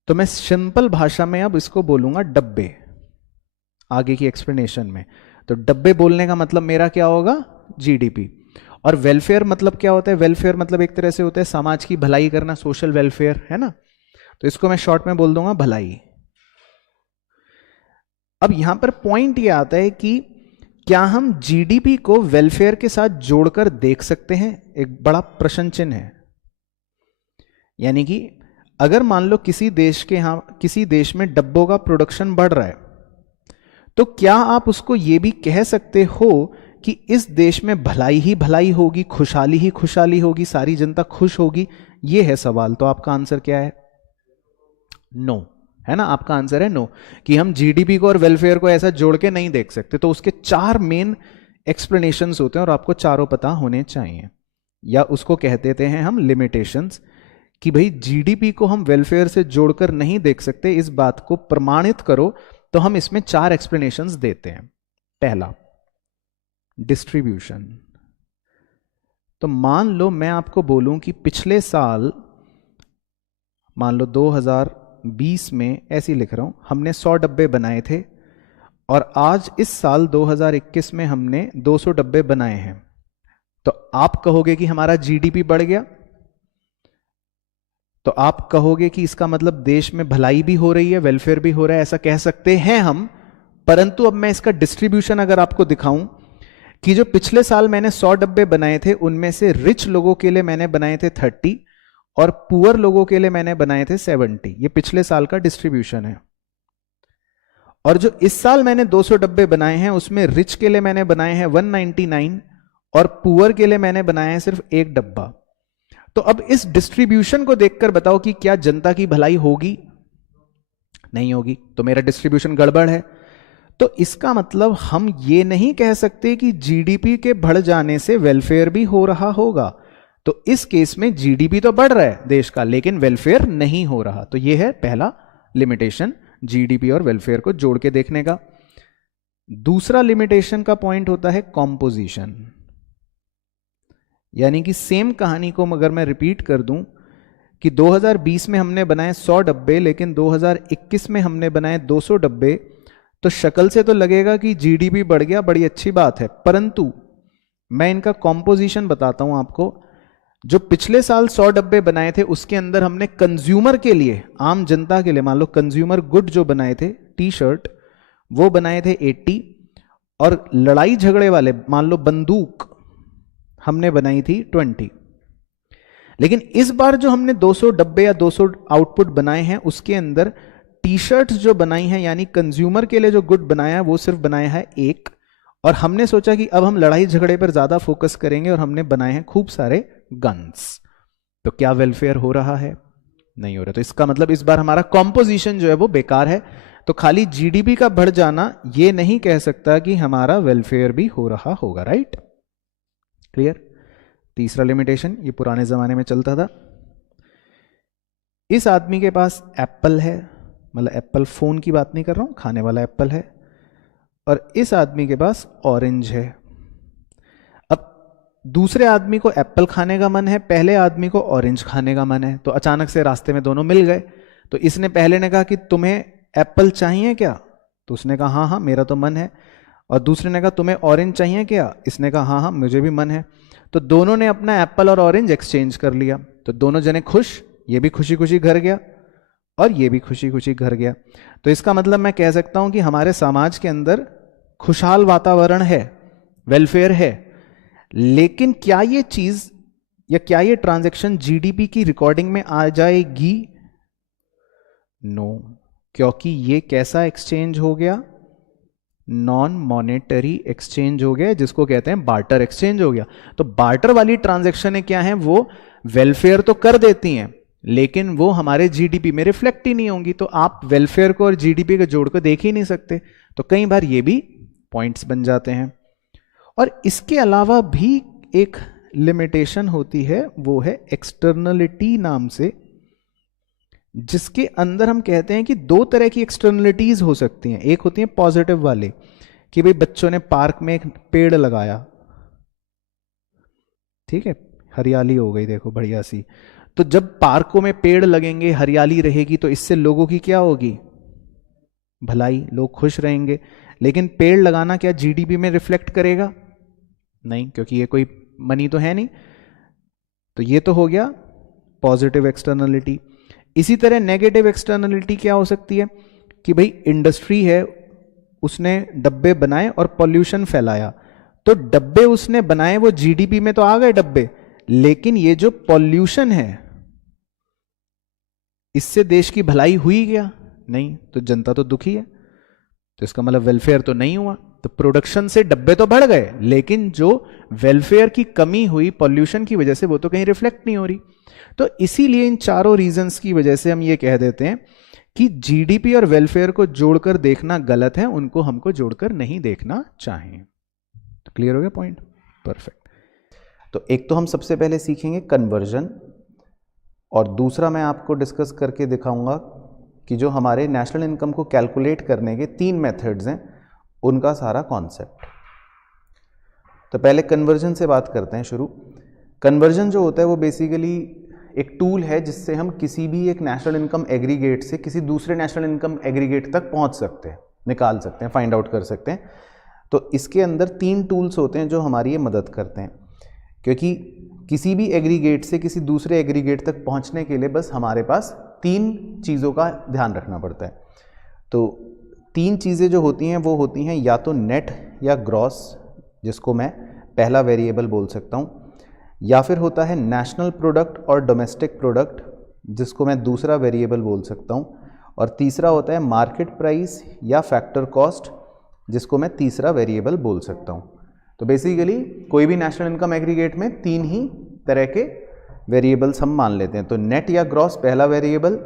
तो मैं सिंपल भाषा में अब इसको बोलूंगा डब्बे, आगे की एक्सप्लेनेशन में। तो डब्बे बोलने का मतलब मेरा क्या होगा? जीडीपी। और वेलफेयर मतलब क्या होता है? वेलफेयर मतलब एक तरह से होता है समाज की भलाई करना, सोशल वेलफेयर, है ना। तो इसको मैं शॉर्ट में बोल दूंगा भलाई। अब यहां पर पॉइंट ये आता है कि क्या हम जीडीपी को वेलफेयर के साथ जोड़कर देख सकते हैं? एक बड़ा प्रश्न चिन्ह है। यानी कि अगर मान लो किसी देश के यहां, किसी देश में डब्बों का प्रोडक्शन बढ़ रहा है, तो क्या आप उसको यह भी कह सकते हो कि इस देश में भलाई ही भलाई होगी, खुशहाली ही खुशहाली होगी, सारी जनता खुश होगी? यह है सवाल। तो आपका आंसर क्या है? नो, है ना। आपका आंसर है नो, कि हम जीडीपी को और वेलफेयर को ऐसा जोड़ के नहीं देख सकते। तो उसके 4 मेन एक्सप्लेनेशंस होते हैं और आपको चारों पता होने चाहिए, या उसको कह देते हैं हम लिमिटेशंस, कि भाई जीडीपी को हम वेलफेयर से जोड़कर नहीं देख सकते। इस बात को प्रमाणित करो, तो हम इसमें 4 एक्सप्लेनेशंस देते हैं। पहला, डिस्ट्रीब्यूशन। तो मान लो मैं आपको बोलूं कि पिछले साल, मान लो 2020 में, ऐसे ही लिख रहा हूं, हमने 100 डब्बे बनाए थे, और आज इस साल 2021 में हमने 200 डब्बे बनाए हैं। तो आप कहोगे कि हमारा जीडीपी बढ़ गया, तो आप कहोगे कि इसका मतलब देश में भलाई भी हो रही है, वेलफेयर भी हो रहा है, ऐसा कह सकते हैं हम। परंतु अब मैं इसका डिस्ट्रीब्यूशन अगर आपको दिखाऊं कि जो पिछले साल मैंने 100 डब्बे बनाए थे, उनमें से रिच लोगों के लिए मैंने बनाए थे 30 और पुअर लोगों के लिए मैंने बनाए थे 70। ये पिछले साल का डिस्ट्रीब्यूशन है। और जो इस साल मैंने 200 डब्बे बनाए हैं, उसमें रिच के लिए मैंने बनाए हैं 199 और पुअर के लिए मैंने बनाया है सिर्फ 1 डब्बा। तो अब इस डिस्ट्रीब्यूशन को देखकर बताओ कि क्या जनता की भलाई होगी? नहीं होगी। तो मेरा डिस्ट्रीब्यूशन गड़बड़ है। तो इसका मतलब हम ये नहीं कह सकते कि जीडीपी के बढ़ जाने से वेलफेयर भी हो रहा होगा। तो इस केस में जीडीपी तो बढ़ रहा है देश का, लेकिन वेलफेयर नहीं हो रहा। तो यह है पहला लिमिटेशन, जीडीपी और वेलफेयर को जोड़ के देखने का। दूसरा लिमिटेशन का पॉइंट होता है कॉम्पोजिशन। यानी कि सेम कहानी को अगर मैं रिपीट कर दूं कि 2020 में हमने बनाए 100 डब्बे, लेकिन 2021 में हमने बनाए 200 डब्बे, तो शक्ल से तो लगेगा कि जीडीपी बढ़ गया, बड़ी अच्छी बात है। परंतु मैं इनका कॉम्पोजिशन बताता हूं आपको। जो पिछले साल 100 डब्बे बनाए थे, उसके अंदर हमने कंज्यूमर के लिए, आम जनता के लिए, मान लो कंज्यूमर गुड जो बनाए थे, टी शर्ट, वो बनाए थे 80, और लड़ाई झगड़े वाले, मान लो बंदूक, हमने बनाई थी 20। लेकिन इस बार जो हमने 200 डब्बे या 200 आउटपुट बनाए हैं, उसके अंदर टी शर्ट्स जो बनाई हैं, यानी कंज्यूमर के लिए जो गुड बनाया है, वो सिर्फ बनाया है 1। और हमने सोचा कि अब हम लड़ाई झगड़े पर ज्यादा फोकस करेंगे, और हमने बनाए हैं खूब सारे गन्स। तो क्या वेलफेयर हो रहा है? नहीं हो रहा। तो इसका मतलब इस बार हमारा कॉम्पोजिशन जो है वो बेकार है। तो खाली जीडीपी का बढ़ जाना ये नहीं कह सकता कि हमारा वेलफेयर भी हो रहा होगा। राइट? क्लियर? तीसरा लिमिटेशन, ये पुराने ज़माने में चलता था। इस आदमी के पास एप्पल है, मतलब एप्पल फ़ोन की बात नहीं कर रहा हूँ, खाने वाला एप्पल है, और इस आदमी के पास ऑरेंज है। अब दूसरे आदमी को एप्पल खाने का मन है, पहले आदमी को ऑरेंज खाने का मन है, तो अचानक से रास्ते में दोनों मिल गए। तो इसने पहले ने कहा कि तुम्हें एप्पल चाहिए क्या? तो उसने कहा हाँ हाँ मेरा तो मन है। और दूसरे ने कहा तुम्हें ऑरेंज चाहिए क्या? इसने कहा हाँ हाँ मुझे भी मन है। तो दोनों ने अपना एप्पल और ऑरेंज एक्सचेंज कर लिया। तो दोनों जने खुश, ये भी खुशी खुशी घर गया और ये भी खुशी खुशी घर गया। तो इसका मतलब मैं कह सकता हूं कि हमारे समाज के अंदर खुशहाल वातावरण है, वेलफेयर है। लेकिन क्या ये चीज या क्या ये ट्रांजैक्शन जीडीपी की रिकॉर्डिंग में आ जाएगी? नो, क्योंकि ये कैसा एक्सचेंज हो गया? नॉन मॉनेटरी एक्सचेंज हो गया, जिसको कहते हैं बार्टर एक्सचेंज हो गया। तो बार्टर वाली ट्रांजैक्शनें क्या हैं? वो वेलफेयर तो कर देती हैं, लेकिन वो हमारे जीडीपी में रिफ्लेक्ट ही नहीं होंगी। तो आप वेलफेयर को और जीडीपी को जोड़ कर देख ही नहीं सकते। तो कई बार ये भी पॉइंट्स बन जाते हैं। और इसके अलावा भी एक लिमिटेशन होती है, वो है एक्सटर्नलिटी नाम से, जिसके अंदर हम कहते हैं कि दो तरह की एक्सटर्नलिटीज हो सकती हैं। एक होती है पॉजिटिव वाले, कि भाई बच्चों ने पार्क में एक पेड़ लगाया, ठीक है, हरियाली हो गई, देखो बढ़िया सी। तो जब पार्कों में पेड़ लगेंगे, हरियाली रहेगी, तो इससे लोगों की क्या होगी? भलाई, लोग खुश रहेंगे। लेकिन पेड़ लगाना क्या जीडीपी में रिफ्लेक्ट करेगा? नहीं, क्योंकि ये कोई मनी तो है नहीं। तो ये तो हो गया पॉजिटिव एक्सटर्नलिटी। इसी तरह नेगेटिव एक्सटर्नलिटी क्या हो सकती है? कि भाई इंडस्ट्री है, उसने डब्बे बनाए और पॉल्यूशन फैलाया। तो डब्बे उसने बनाए, वो जीडीपी में तो आ गए डब्बे, लेकिन ये जो पॉल्यूशन है, इससे देश की भलाई हुई क्या? नहीं, तो जनता तो दुखी है। तो इसका मतलब वेलफेयर तो नहीं हुआ। तो प्रोडक्शन से डब्बे तो बढ़ गए, लेकिन जो वेलफेयर की कमी हुई पॉल्यूशन की वजह से, वो तो कहीं रिफ्लेक्ट नहीं हो रही। तो इसीलिए इन चारों रीजंस की वजह से हम ये कह देते हैं कि जीडीपी और वेलफेयर को जोड़कर देखना गलत है, उनको हमको जोड़कर नहीं देखना चाहिए। तो क्लियर हो गया पॉइंट? परफेक्ट। तो एक तो हम सबसे पहले सीखेंगे कन्वर्जन, और दूसरा मैं आपको डिस्कस करके दिखाऊंगा कि जो हमारे नेशनल इनकम को कैलकुलेट करने के 3 मेथड्स हैं, उनका सारा कॉन्सेप्ट। तो पहले कन्वर्जन से बात करते हैं शुरू। कन्वर्जन जो होता है वो बेसिकली एक टूल है जिससे हम किसी भी एक नेशनल इनकम एग्रीगेट से किसी दूसरे नेशनल इनकम एग्रीगेट तक पहुंच सकते हैं, निकाल सकते हैं, फाइंड आउट कर सकते हैं। तो इसके अंदर 3 टूल्स होते हैं जो हमारी ये मदद करते हैं, क्योंकि किसी भी एग्रीगेट से किसी दूसरे एग्रीगेट तक पहुंचने के लिए बस हमारे पास 3 चीज़ों का ध्यान रखना पड़ता है। तो 3 चीज़ें जो होती हैं वो होती हैं या तो नेट या ग्रॉस, जिसको मैं पहला वेरिएबल बोल सकता हूँ, या फिर होता है नेशनल प्रोडक्ट और डोमेस्टिक प्रोडक्ट, जिसको मैं दूसरा वेरिएबल बोल सकता हूँ, और तीसरा होता है मार्केट प्राइस या फैक्टर कॉस्ट, जिसको मैं तीसरा वेरिएबल बोल सकता हूँ। तो बेसिकली कोई भी नेशनल इनकम एग्रीगेट में 3 ही तरह के वेरिएबल्स हम मान लेते हैं। तो नेट या ग्रॉस पहला वेरिएबल,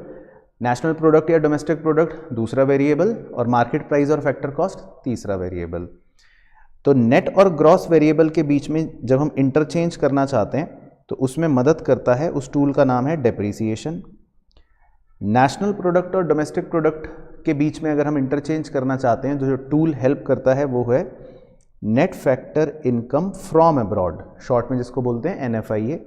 नेशनल प्रोडक्ट या डोमेस्टिक प्रोडक्ट दूसरा वेरिएबल, और मार्केट प्राइस और फैक्टर कॉस्ट तीसरा वेरिएबल। तो नेट और ग्रॉस वेरिएबल के बीच में जब हम इंटरचेंज करना चाहते हैं तो उसमें मदद करता है, उस टूल का नाम है डेप्रीसिएशन। नेशनल प्रोडक्ट और डोमेस्टिक प्रोडक्ट के बीच में अगर हम इंटरचेंज करना चाहते हैं तो जो टूल हेल्प करता है वो है net factor income from abroad, short में जिसको बोलते हैं NFIA।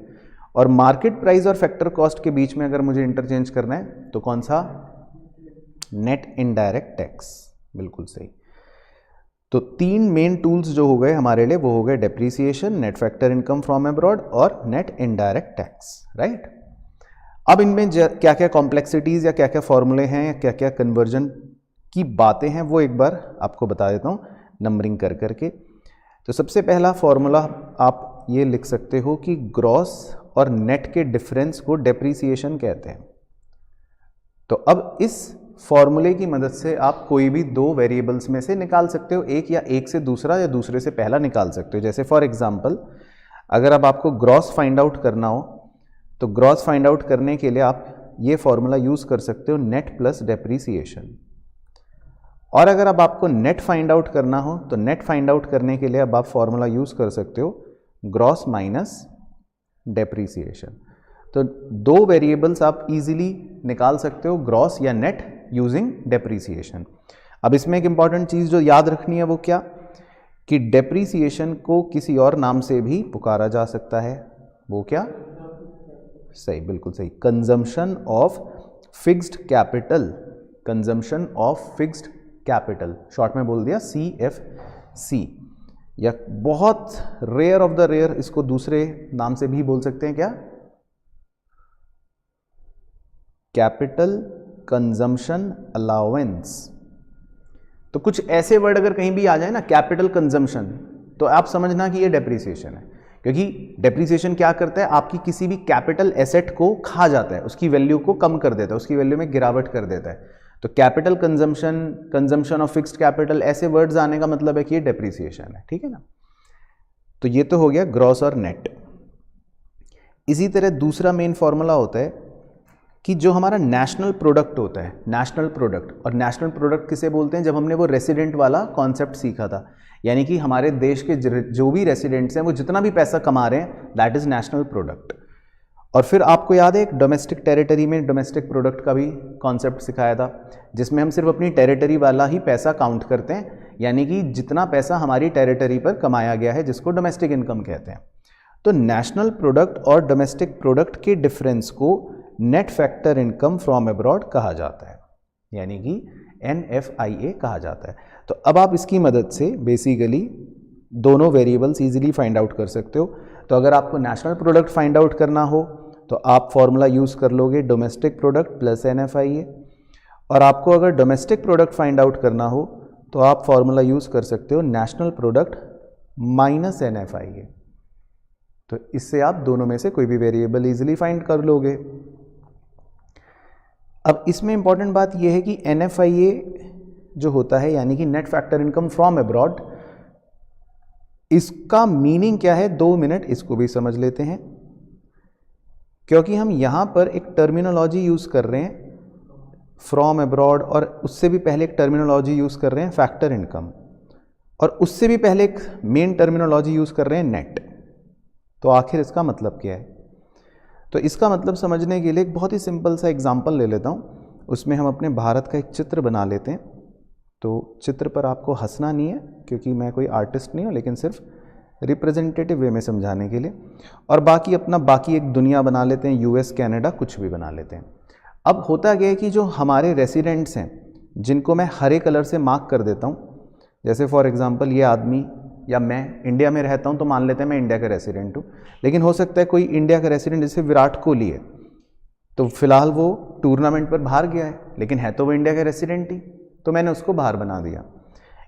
और मार्केट प्राइस और फैक्टर कॉस्ट के बीच में अगर मुझे इंटरचेंज करना है तो कौन सा? नेट इनडायरेक्ट टैक्स, बिल्कुल सही। तो 3 मेन टूल्स जो हो गए हमारे लिए, वो हो गए depreciation, net factor income from abroad और नेट इनडायरेक्ट टैक्स, राइट। अब इनमें क्या क्या कॉम्प्लेक्सिटीज या क्या क्या फॉर्मूले हैं या क्या क्या कन्वर्जन की बातें हैं वो एक बार आपको बता देता हूँ नंबरिंग कर करके। तो सबसे पहला फॉर्मूला आप ये लिख सकते हो कि ग्रॉस और नेट के डिफरेंस को डेप्रीसिएशन कहते हैं। तो अब इस फॉर्मूले की मदद से आप कोई भी 2 वेरिएबल्स में से निकाल सकते हो, एक या एक से दूसरा या दूसरे से पहला निकाल सकते हो। जैसे फॉर एग्जांपल अगर अब आपको ग्रॉस फाइंड आउट करना हो तो ग्रॉस फाइंड आउट करने के लिए आप ये फॉर्मूला यूज कर सकते हो, नेट प्लस डेप्रीसिएशन। और अगर अब आपको नेट फाइंड आउट करना हो तो नेट फाइंड आउट करने के लिए अब आप फॉर्मूला यूज कर सकते हो ग्रॉस माइनस डेप्रीसिएशन। तो दो वेरिएबल्स आप इजीली निकाल सकते हो, ग्रॉस या नेट, यूजिंग डेप्रीसिएशन। अब इसमें एक इंपॉर्टेंट चीज़ जो याद रखनी है वो क्या, कि डेप्रीसिएशन को किसी और नाम से भी पुकारा जा सकता है। वो क्या? सही, बिल्कुल सही, consumption of fixed capital, consumption of fixed capital, short में बोल दिया CFC। या बहुत रेयर ऑफ द रेयर इसको दूसरे नाम से भी बोल सकते हैं, क्या? Capital consumption allowance. तो कुछ ऐसे वर्ड अगर कहीं भी आ जाए ना, कैपिटल कंजम्पशन, तो आप समझना कि ये डेप्रीसिएशन है, क्योंकि डेप्रीसिएशन क्या करता है, आपकी किसी भी कैपिटल एसेट को खा जाता है, उसकी वैल्यू को कम कर देता है, उसकी वैल्यू में गिरावट कर देता है। तो capital consumption, consumption of fixed capital, ऐसे वर्ड्स आने का मतलब है कि ये डेप्रीसिएशन है, ठीक है ना। तो ये तो हो गया ग्रॉस और नेट। इसी तरह दूसरा मेन फॉर्मूला होता है कि जो हमारा नेशनल प्रोडक्ट होता है, नेशनल प्रोडक्ट, और नेशनल प्रोडक्ट किसे बोलते हैं, जब हमने वो रेसिडेंट वाला कॉन्सेप्ट सीखा था, यानी कि हमारे देश के जो भी रेसिडेंट्स हैं वो जितना भी पैसा कमा रहे हैं, दैट इज नेशनल प्रोडक्ट। और फिर आपको याद है एक डोमेस्टिक टेरिटरी में डोमेस्टिक प्रोडक्ट का भी कॉन्सेप्ट सिखाया था, जिसमें हम सिर्फ अपनी टेरिटरी वाला ही पैसा काउंट करते हैं, यानी कि जितना पैसा हमारी टेरिटरी पर कमाया गया है, जिसको डोमेस्टिक इनकम कहते हैं। तो नेशनल प्रोडक्ट और डोमेस्टिक प्रोडक्ट के डिफरेंस को net factor income from abroad कहा जाता है, यानी कि NFIA कहा जाता है। तो अब आप इसकी मदद से बेसिकली दोनों वेरिएबल्स इजीली फाइंड आउट कर सकते हो। तो अगर आपको नेशनल प्रोडक्ट फाइंड आउट करना हो तो आप फॉर्मूला यूज़ कर लोगे डोमेस्टिक प्रोडक्ट प्लस NFIA, और आपको अगर डोमेस्टिक प्रोडक्ट फाइंड आउट करना हो तो आप फॉर्मूला यूज़ कर सकते हो नेशनल प्रोडक्ट माइनस NFIA। तो इससे आप दोनों में से कोई भी वेरिएबल इजीली फाइंड कर लोगे। अब इसमें इंपॉर्टेंट बात यह है कि NFIA जो होता है, यानी कि net factor income from abroad, इसका मीनिंग क्या है, 2 मिनट इसको भी समझ लेते हैं, क्योंकि हम यहां पर एक टर्मिनोलॉजी यूज कर रहे हैं फ्रॉम अब्रॉड, और उससे भी पहले एक टर्मिनोलॉजी यूज कर रहे हैं फैक्टर इनकम, और उससे भी पहले एक मेन टर्मिनोलॉजी यूज कर रहे हैं नेट। तो आखिर इसका मतलब क्या है? तो इसका मतलब समझने के लिए एक बहुत ही सिंपल सा एग्जांपल ले लेता हूँ। उसमें हम अपने भारत का एक चित्र बना लेते हैं। तो चित्र पर आपको हंसना नहीं है, क्योंकि मैं कोई आर्टिस्ट नहीं हूँ, लेकिन सिर्फ रिप्रेजेंटेटिव वे में समझाने के लिए। और बाकी एक दुनिया बना लेते हैं, US, कनाडा, कुछ भी बना लेते हैं। अब होता क्या है कि जो हमारे रेसिडेंट्स हैं, जिनको मैं हरे कलर से मार्क कर देता हूँ, जैसे फॉर एग्जांपल ये आदमी या मैं इंडिया में रहता हूँ, तो मान लेते हैं मैं इंडिया का रेसिडेंट हूँ, लेकिन हो सकता है कोई इंडिया का रेसिडेंट, जैसे विराट कोहली है, तो फिलहाल वो टूर्नामेंट पर बाहर गया है, लेकिन है तो वो इंडिया का रेसिडेंट ही, तो मैंने उसको बाहर बना दिया।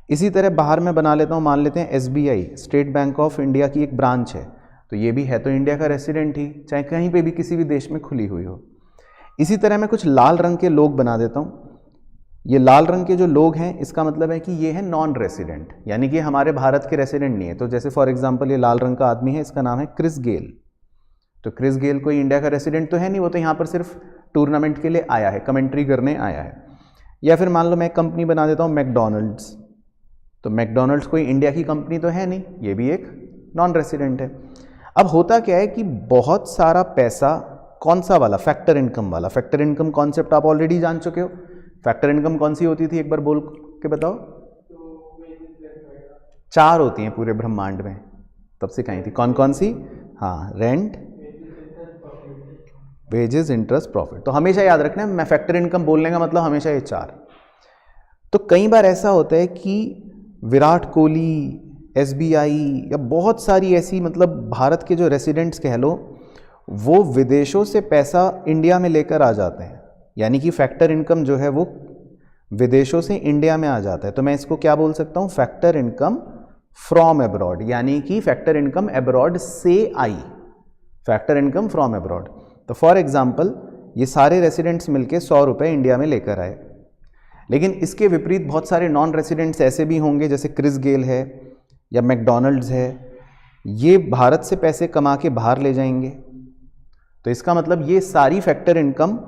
इसी तरह बाहर मैं बना लेता हूँ, मान लेते हैं SBI, state bank of India की एक ब्रांच है, तो ये भी है तो इंडिया का रेसिडेंट ही, चाहे कहीं पे भी किसी भी देश में खुली हुई हो। इसी तरह मैं कुछ लाल रंग के लोग बना देता हूँ। ये लाल रंग के जो लोग हैं, इसका मतलब है कि ये है नॉन रेसिडेंट, यानी कि हमारे भारत के रेसिडेंट नहीं है। तो जैसे फॉर एग्जांपल ये लाल रंग का आदमी है, इसका नाम है क्रिस गेल। तो क्रिस गेल कोई इंडिया का रेसिडेंट तो है नहीं, वो तो यहाँ पर सिर्फ टूर्नामेंट के लिए आया है, कमेंट्री करने आया है। या फिर मान लो मैं एक कंपनी बना देता हूँ मैकडोनल्ड्स, तो मैकडोनल्ड्स कोई इंडिया की कंपनी तो है नहीं, ये भी एक नॉन रेसिडेंट है। अब होता क्या है कि बहुत सारा पैसा, कौन सा वाला, फैक्टर इनकम वाला। फैक्टर इनकम कॉन्सेप्ट आप ऑलरेडी जान चुके हो। फैक्टर इनकम कौन सी होती थी, एक बार बोल के बताओ। 4 होती हैं पूरे ब्रह्मांड में, तब सिखाई थी। कौन कौन सी? हाँ, रेंट, वेजेस, इंटरेस्ट, प्रॉफिट। तो हमेशा याद रखना है, मैं फैक्टर इनकम बोलने का मतलब हमेशा ये 4। तो कई बार ऐसा होता है कि विराट कोहली, SBI या बहुत सारी ऐसी, मतलब भारत के जो रेसिडेंट्स कह लो, वो विदेशों से पैसा इंडिया में लेकर आ जाते हैं, यानी कि फैक्टर इनकम जो है वो विदेशों से इंडिया में आ जाता है। तो मैं इसको क्या बोल सकता हूँ, फैक्टर इनकम फ्रॉम अब्रॉड, यानी कि फैक्टर इनकम अब्रॉड से आई, फैक्टर इनकम फ्रॉम अब्रॉड। तो फॉर एग्जाम्पल ये सारे रेसिडेंट्स मिलके 100 रुपये इंडिया में लेकर आए, लेकिन इसके विपरीत बहुत सारे नॉन रेसिडेंट्स ऐसे भी होंगे, जैसे क्रिस गेल है या मैकडोनल्ड्स है, ये भारत से पैसे कमा के बाहर ले जाएंगे। तो इसका मतलब ये सारी फैक्टर इनकम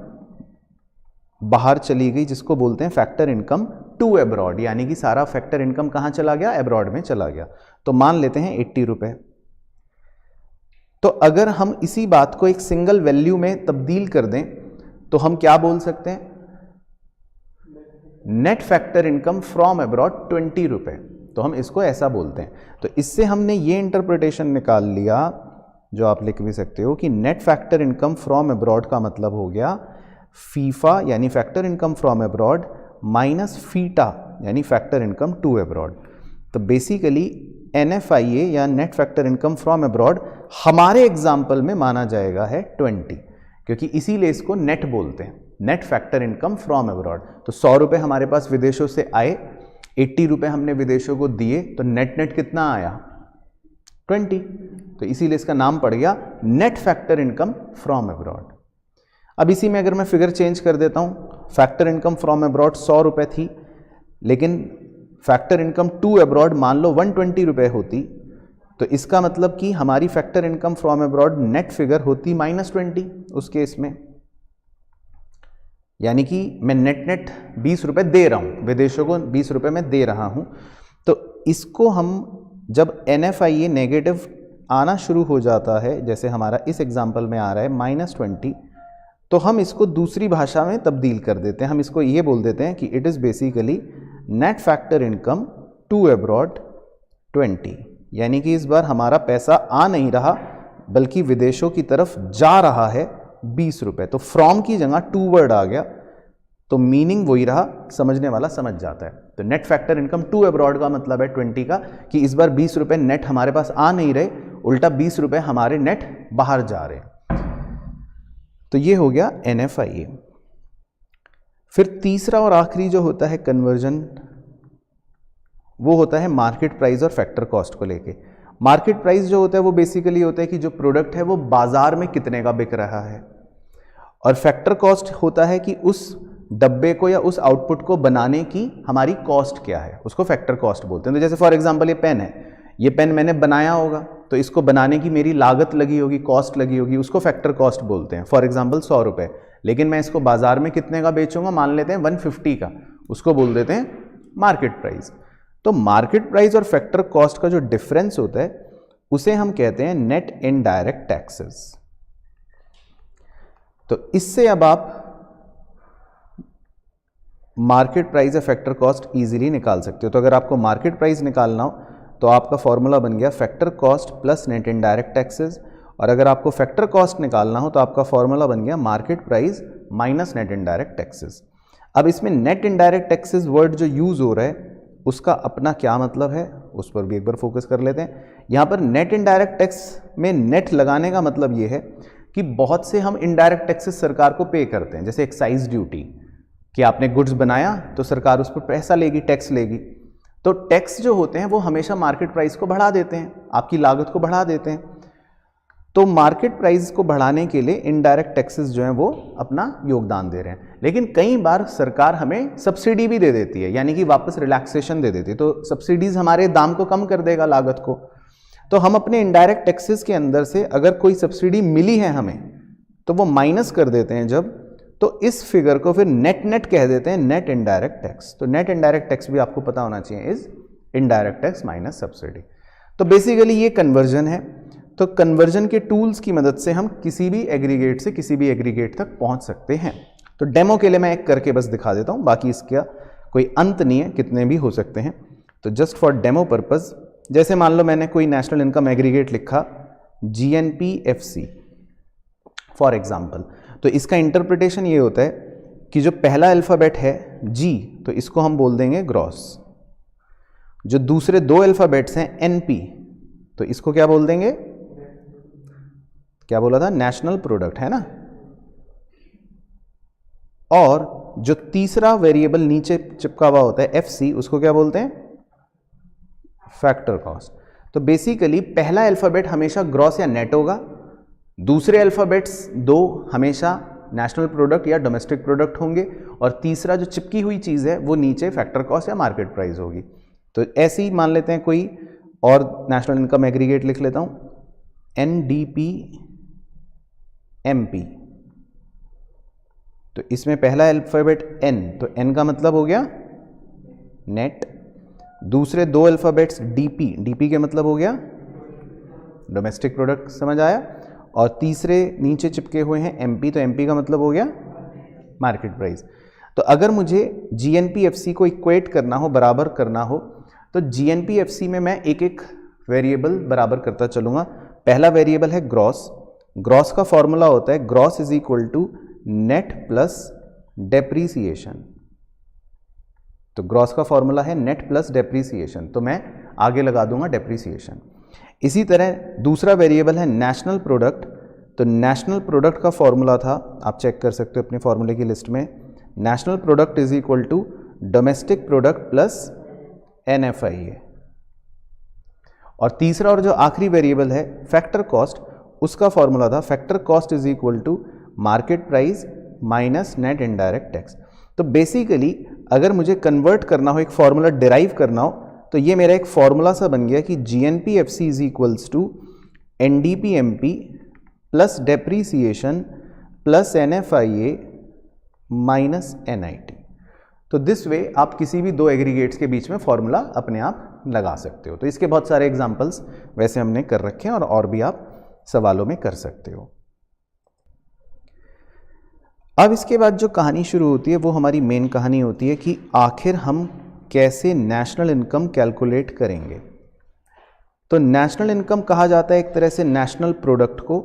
बाहर चली गई, जिसको बोलते हैं फैक्टर इनकम टू अब्रॉड, यानी कि सारा फैक्टर इनकम कहाँ चला गया, अब्रॉड में चला गया। तो मान लेते हैं 80 रुपये। तो अगर हम इसी बात को एक सिंगल वैल्यू में तब्दील कर दें तो हम क्या बोल सकते हैं? Net factor income from abroad 20 रुपए, तो हम इसको ऐसा बोलते हैं। तो इससे हमने ये इंटरप्रिटेशन निकाल लिया, जो आप लिख भी सकते हो, कि net factor income from abroad का मतलब हो गया फीफा यानी factor income from abroad minus FITA यानी फैक्टर इनकम टू अब्रॉड। तो बेसिकली NFIA या net factor income from abroad हमारे एग्जाम्पल में माना जाएगा है 20, क्योंकि इसीलिए इसको नेट बोलते हैं, net factor income from abroad. तो 100 रुपये हमारे पास विदेशों से आए, 80 रुपये हमने विदेशों को दिए, तो नेट नेट कितना आया? 20। तो इसीलिए इसका नाम पड़ गया net factor income from abroad. अब इसी में अगर मैं फिगर चेंज कर देता हूँ, फैक्टर इनकम फ्रॉम अब्रॉड 100 रुपये थी, लेकिन फैक्टर इनकम टू अब्रॉड मान लो 120 रुपये होती, तो इसका मतलब कि हमारी factor income from abroad net figure होती -20 उस केस में। यानी कि मैं नेट नेट 20 रुपये दे रहा हूँ, विदेशों को 20 रुपये में दे रहा हूँ। तो इसको हम जब NFIA नेगेटिव आना शुरू हो जाता है, जैसे हमारा इस एग्जाम्पल में आ रहा है -20, तो हम इसको दूसरी भाषा में तब्दील कर देते हैं। हम इसको ये बोल देते हैं कि it is basically net factor income to abroad 20, यानी कि इस बार हमारा पैसा आ नहीं रहा बल्कि विदेशों की तरफ जा रहा है 20 रुपये। तो फ्रॉम की जगह टू वर्ड आ गया, तो मीनिंग वही रहा, समझने वाला समझ जाता है। तो net factor income to abroad का मतलब है 20 का, कि इस बार 20 रुपये नेट हमारे पास आ नहीं रहे, उल्टा 20 रुपये हमारे नेट बाहर जा रहे हैं। तो ये हो गया NFIA। फिर तीसरा और आखिरी जो होता है कन्वर्जन, वो होता है मार्केट प्राइस और फैक्टर कॉस्ट को लेके। मार्केट प्राइस जो होता है वो बेसिकली होता है कि जो प्रोडक्ट है वो बाजार में कितने का बिक रहा है, और फैक्टर कॉस्ट होता है कि उस डब्बे को या उस आउटपुट को बनाने की हमारी कॉस्ट क्या है, उसको फैक्टर कॉस्ट बोलते हैं। तो जैसे फॉर एग्जांपल ये पेन है, ये पेन मैंने बनाया होगा, तो इसको बनाने की मेरी लागत लगी होगी, कॉस्ट लगी होगी, उसको फैक्टर कॉस्ट बोलते हैं। फॉर एग्जांपल 100 रुपये, लेकिन मैं इसको बाजार में कितने का बेचूंगा, मान लेते हैं 150 का, उसको बोल देते हैं मार्केट प्राइस। तो मार्केट प्राइस और फैक्टर कॉस्ट का जो डिफरेंस होता है उसे हम कहते हैं नेट इनडायरेक्ट टैक्सेस। तो इससे अब आप मार्केट प्राइस या फैक्टर कॉस्ट इजीली निकाल सकते हो। तो अगर आपको मार्केट प्राइस निकालना हो तो आपका फॉर्मूला बन गया factor cost plus net indirect taxes, और अगर आपको फैक्टर कॉस्ट निकालना हो तो आपका फॉर्मूला बन गया market price minus net indirect taxes. अब इसमें नेट इनडायरेक्ट टैक्सेस वर्ड जो यूज हो रहा है उसका अपना क्या मतलब है, उस पर भी एक बार फोकस कर लेते हैं। यहाँ पर नेट इनडायरेक्ट टैक्स में नेट लगाने का मतलब ये है कि बहुत से हम इनडायरेक्ट टैक्सेस सरकार को पे करते हैं, जैसे एक्साइज ड्यूटी, कि आपने गुड्स बनाया तो सरकार उस पर पैसा लेगी, टैक्स लेगी। तो टैक्स जो होते हैं वो हमेशा मार्केट प्राइस को बढ़ा देते हैं, आपकी लागत को बढ़ा देते हैं। तो मार्केट प्राइस को बढ़ाने के लिए इनडायरेक्ट टैक्सेस जो हैं वो अपना योगदान दे रहे हैं। लेकिन कई बार सरकार हमें सब्सिडी भी दे देती है, यानी कि वापस रिलैक्सेशन दे देती है। तो सब्सिडीज हमारे दाम को कम कर देगा, लागत को। तो हम अपने इनडायरेक्ट टैक्सेस के अंदर से अगर कोई सब्सिडी मिली है हमें, तो वो माइनस कर देते हैं जब, तो इस फिगर को फिर नेट नेट कह देते हैं, नेट इनडायरेक्ट टैक्स। तो नेट इनडायरेक्ट टैक्स भी आपको पता होना चाहिए, is indirect tax minus subsidy. तो बेसिकली ये कन्वर्जन है। तो कन्वर्जन के टूल्स की मदद से हम किसी भी एग्रीगेट से किसी भी एग्रीगेट तक पहुंच सकते हैं। तो डेमो के लिए मैं एक करके बस दिखा देता हूं, बाकी इसका कोई अंत नहीं है, कितने भी हो सकते हैं। तो जस्ट फॉर डेमो पर्पस, जैसे मान लो मैंने कोई नेशनल इनकम एग्रीगेट लिखा GNPFC फॉर एग्जाम्पल, तो इसका इंटरप्रिटेशन ये होता है कि जो पहला अल्फ़ाबेट है G, तो इसको हम बोल देंगे ग्रॉस। जो दूसरे दो अल्फ़ाबेट्स हैं NP, तो इसको क्या बोल देंगे, क्या बोला था, नेशनल प्रोडक्ट, है ना। और जो तीसरा वेरिएबल नीचे चिपका हुआ होता है FC, उसको क्या बोलते हैं, फैक्टर कॉस्ट। तो बेसिकली पहला अल्फ़ाबेट हमेशा ग्रॉस या नेट होगा, दूसरे अल्फ़ाबेट्स दो हमेशा नेशनल प्रोडक्ट या डोमेस्टिक प्रोडक्ट होंगे, और तीसरा जो चिपकी हुई चीज़ है वो नीचे फैक्टर कॉस्ट या मार्केट प्राइस होगी। तो ऐसे ही मान लेते हैं कोई और नेशनल इनकम एग्रीगेट लिख लेता हूँ, NDP-MP। तो इसमें पहला अल्फ़ाबेट N, तो N का मतलब हो गया नेट। दूसरे दो अल्फ़ाबेट्स DP के मतलब हो गया डोमेस्टिक प्रोडक्ट, समझ आया। और तीसरे नीचे चिपके हुए हैं एमपी, तो एमपी का मतलब हो गया मार्केट प्राइस। तो अगर मुझे जीएनपीएफसी को इक्वेट करना हो, बराबर करना हो, तो जीएनपीएफसी में मैं एक एक वेरिएबल बराबर करता चलूँगा। पहला वेरिएबल है ग्रॉस। ग्रॉस का फॉर्मूला होता है gross is equal to net plus depreciation. तो ग्रॉस का फॉर्मूला है नेट प्लस डेप्रीसिएशन, तो मैं आगे लगा दूंगा डेप्रीसिएशन। इसी तरह दूसरा वेरिएबल है नेशनल प्रोडक्ट। तो नेशनल प्रोडक्ट का फॉर्मूला था, आप चेक कर सकते हो अपने फॉर्मूले की लिस्ट में, national product is equal to domestic product plus NFIA। और तीसरा और जो आखिरी वेरिएबल है फैक्टर कॉस्ट, उसका फॉर्मूला था factor cost is equal to market price minus net indirect tax. तो बेसिकली अगर मुझे कन्वर्ट करना हो, एक फॉर्मूला डिराइव करना हो, तो ये मेरा एक फॉर्मूला सा बन गया कि GNPFC is equals to NDPMP plus depreciation plus NFIA minus NIT। तो दिस वे आप किसी भी दो एग्रीगेट्स के बीच में फॉर्मूला अपने आप लगा सकते हो। तो इसके बहुत सारे एग्जांपल्स वैसे हमने कर रखे हैं और भी आप सवालों में कर सकते हो। अब इसके बाद जो कहानी शुरू होती है वो हमारी मेन कहानी होती है कि आखिर हम कैसे नेशनल इनकम कैलकुलेट करेंगे। तो नेशनल इनकम कहा जाता है एक तरह से नेशनल प्रोडक्ट को,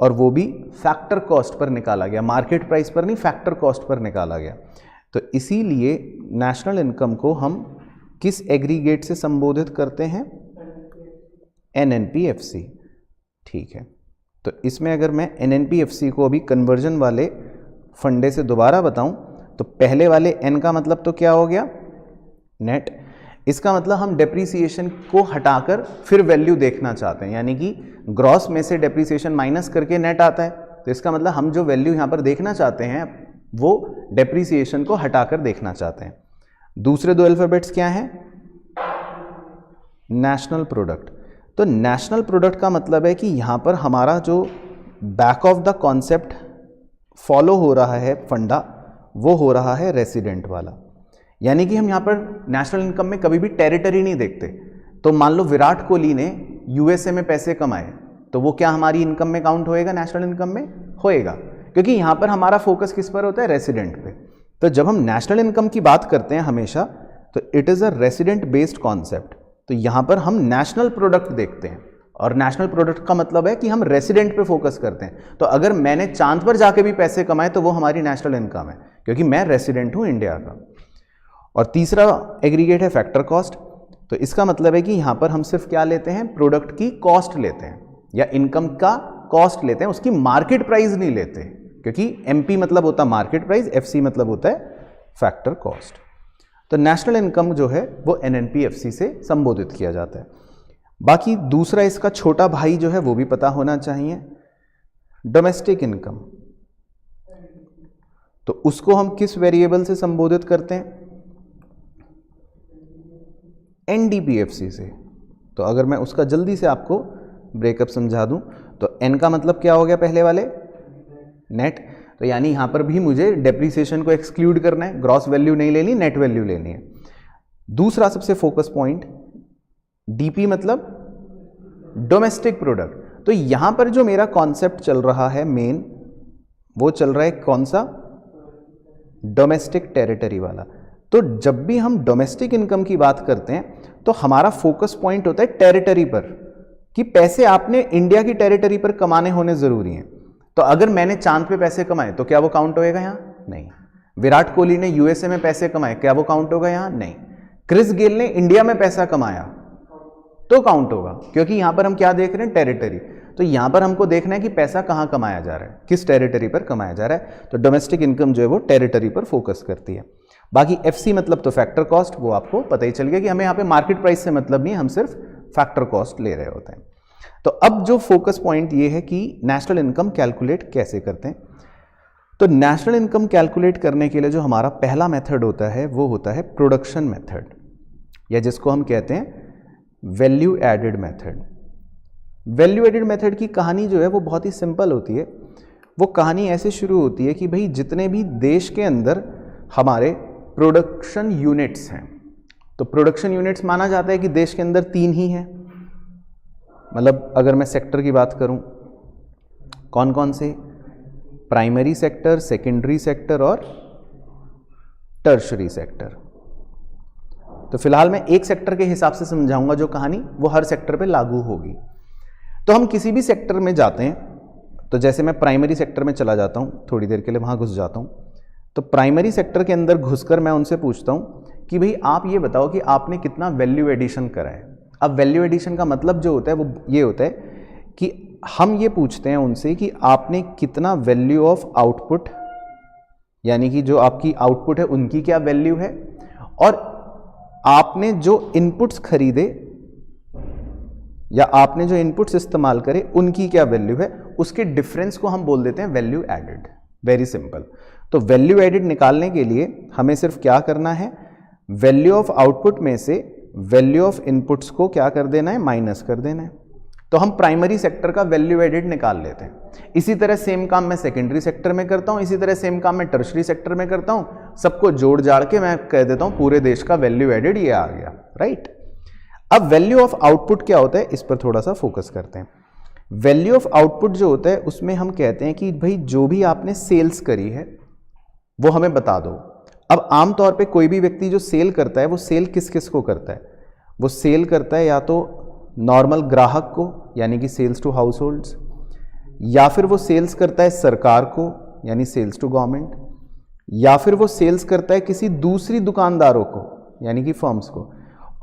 और वो भी फैक्टर कॉस्ट पर निकाला गया, मार्केट प्राइस पर नहीं, फैक्टर कॉस्ट पर निकाला गया। तो इसीलिए नेशनल इनकम को हम किस एग्रीगेट से संबोधित करते हैं? NNPFC। ठीक है, तो इसमें अगर मैं NNPFC को अभी कन्वर्जन वाले फंडे से दोबारा बताऊं, तो पहले वाले N का मतलब तो क्या हो गया? नेट। इसका मतलब हम डेप्रीसिएशन को हटाकर फिर वैल्यू देखना चाहते हैं, यानी कि ग्रॉस में से डेप्रीसिएशन माइनस करके नेट आता है। तो इसका मतलब हम जो वैल्यू यहाँ पर देखना चाहते हैं वो डेप्रीसिएशन को हटाकर देखना चाहते हैं। दूसरे दो अल्फाबेट्स क्या हैं? National product. तो नेशनल प्रोडक्ट का मतलब है कि यहाँ पर हमारा जो back of the concept follow हो रहा है फंडा, वो हो रहा है रेसिडेंट वाला। यानी कि हम यहाँ पर नेशनल इनकम में कभी भी टेरिटरी नहीं देखते। तो मान लो विराट कोहली ने USA में पैसे कमाए, तो वो क्या हमारी इनकम में काउंट होएगा? नेशनल इनकम में होएगा, क्योंकि यहाँ पर हमारा फोकस किस पर होता है? रेसिडेंट पे। तो जब हम नेशनल इनकम की बात करते हैं हमेशा, तो it is a resident based concept. तो यहाँ पर हम नेशनल प्रोडक्ट देखते हैं, और नेशनल प्रोडक्ट का मतलब है कि हम रेसिडेंट पे फोकस करते हैं। तो अगर मैंने चांद पर जाके भी पैसे कमाए तो वो हमारी नेशनल इनकम है, क्योंकि मैं रेसिडेंट हूँ इंडिया का। और तीसरा एग्रीगेट है फैक्टर कॉस्ट। तो इसका मतलब है कि यहाँ पर हम सिर्फ क्या लेते हैं? प्रोडक्ट की कॉस्ट लेते हैं, या इनकम का कॉस्ट लेते हैं, उसकी मार्केट प्राइस नहीं लेते, क्योंकि MP मतलब होता है मार्केट प्राइस, FC मतलब होता है फैक्टर कॉस्ट। तो नेशनल इनकम जो है वो NNPFC से संबोधित किया जाता है। बाकी दूसरा इसका छोटा भाई जो है वो भी पता होना चाहिए, डोमेस्टिक इनकम। तो उसको हम किस वेरिएबल से संबोधित करते हैं? NDPFC से। तो अगर मैं उसका जल्दी से आपको ब्रेकअप समझा दूं, तो N का मतलब क्या हो गया पहले वाले? नेट। तो यानी यहां पर भी मुझे डेप्रीसिएशन को एक्सक्लूड करना है, ग्रॉस वैल्यू नहीं लेनी, नेट वैल्यू लेनी है। दूसरा सबसे फोकस पॉइंट DP मतलब डोमेस्टिक प्रोडक्ट। तो यहां पर जो मेरा कॉन्सेप्ट चल रहा है मेन, वो चल रहा है कौन सा? डोमेस्टिक टेरिटरी वाला। तो जब भी हम डोमेस्टिक इनकम की बात करते हैं तो हमारा फोकस पॉइंट होता है टेरिटरी पर, कि पैसे आपने इंडिया की टेरिटरी पर कमाने होने जरूरी हैं। तो अगर मैंने चांद पे पैसे कमाए तो क्या वो काउंट होएगा यहाँ? नहीं। विराट कोहली ने USA में पैसे कमाए, क्या वो काउंट होगा यहाँ? नहीं। क्रिस गेल ने इंडिया में पैसा कमाया तो काउंट होगा, क्योंकि यहां पर हम क्या देख रहे हैं? टेरिटरी। तो यहां पर हमको देखना है कि पैसा कहां कमाया जा रहा है, किस टेरिटरी पर कमाया जा रहा है। तो डोमेस्टिक इनकम जो है वो टेरिटरी पर फोकस करती है। बाकी FC मतलब तो फैक्टर कॉस्ट, वो आपको पता ही चल गया कि हमें यहाँ पे मार्केट प्राइस से मतलब नहीं, हम सिर्फ फैक्टर कॉस्ट ले रहे होते हैं। तो अब जो फोकस पॉइंट ये है कि नेशनल इनकम कैलकुलेट कैसे करते हैं। तो नेशनल इनकम कैलकुलेट करने के लिए जो हमारा पहला मेथड होता है वो होता है प्रोडक्शन मेथड, या जिसको हम कहते हैं value added method. Value added method की कहानी जो है वो बहुत ही सिंपल होती है। वो कहानी ऐसे शुरू होती है कि भाई जितने भी देश के अंदर हमारे प्रोडक्शन यूनिट्स हैं, तो प्रोडक्शन यूनिट्स माना जाता है कि देश के अंदर 3 ही हैं, मतलब अगर मैं सेक्टर की बात करूं, कौन कौन से? प्राइमरी सेक्टर, सेकेंडरी सेक्टर और टर्शरी सेक्टर। तो फिलहाल मैं एक सेक्टर के हिसाब से समझाऊंगा जो कहानी, वो हर सेक्टर पे लागू होगी। तो हम किसी भी सेक्टर में जाते हैं, तो जैसे मैं प्राइमरी सेक्टर में चला जाता हूं, थोड़ी देर के लिए वहां घुस जाता हूं, तो प्राइमरी सेक्टर के अंदर घुसकर मैं उनसे पूछता हूं कि भाई आप ये बताओ कि आपने कितना वैल्यू एडिशन करा है। अब वैल्यू एडिशन का मतलब जो होता है वो ये होता है कि हम ये पूछते हैं उनसे कि आपने कितना वैल्यू ऑफ आउटपुट, यानी कि जो आपकी आउटपुट है उनकी क्या वैल्यू है, और आपने जो इनपुट्स खरीदे या आपने जो इनपुट्स इस्तेमाल करे उनकी क्या वैल्यू है, उसके डिफरेंस को हम बोल देते हैं वैल्यू एडेड। Very simple. तो वैल्यू एडेड निकालने के लिए हमें सिर्फ क्या करना है, वैल्यू ऑफ आउटपुट में से वैल्यू ऑफ इनपुट्स को क्या कर देना है, माइनस कर देना है। तो हम प्राइमरी सेक्टर का वैल्यू एडेड निकाल लेते हैं। इसी तरह सेम काम मैं सेकेंडरी सेक्टर में करता हूं, इसी तरह सेम काम मैं टर्शरी सेक्टर में करता हूं। सबको जोड़ जाड़ के मैं कह देता हूं पूरे देश का वैल्यू एडेड ये आ गया, राइट। अब वैल्यू ऑफ आउटपुट क्या होता है, इस पर थोड़ा सा फोकस करते हैं। वैल्यू ऑफ आउटपुट जो होता है उसमें हम कहते हैं कि भाई जो भी आपने सेल्स करी है वो हमें बता दो। अब आमतौर पे कोई भी व्यक्ति जो सेल करता है वो सेल किस किस को करता है, वो सेल करता है या तो नॉर्मल ग्राहक को यानी कि सेल्स टू हाउस होल्ड्स, या फिर वो सेल्स करता है सरकार को यानी सेल्स टू गवर्नमेंट, या फिर वो सेल्स करता है किसी दूसरी दुकानदारों को यानी कि फर्म्स को,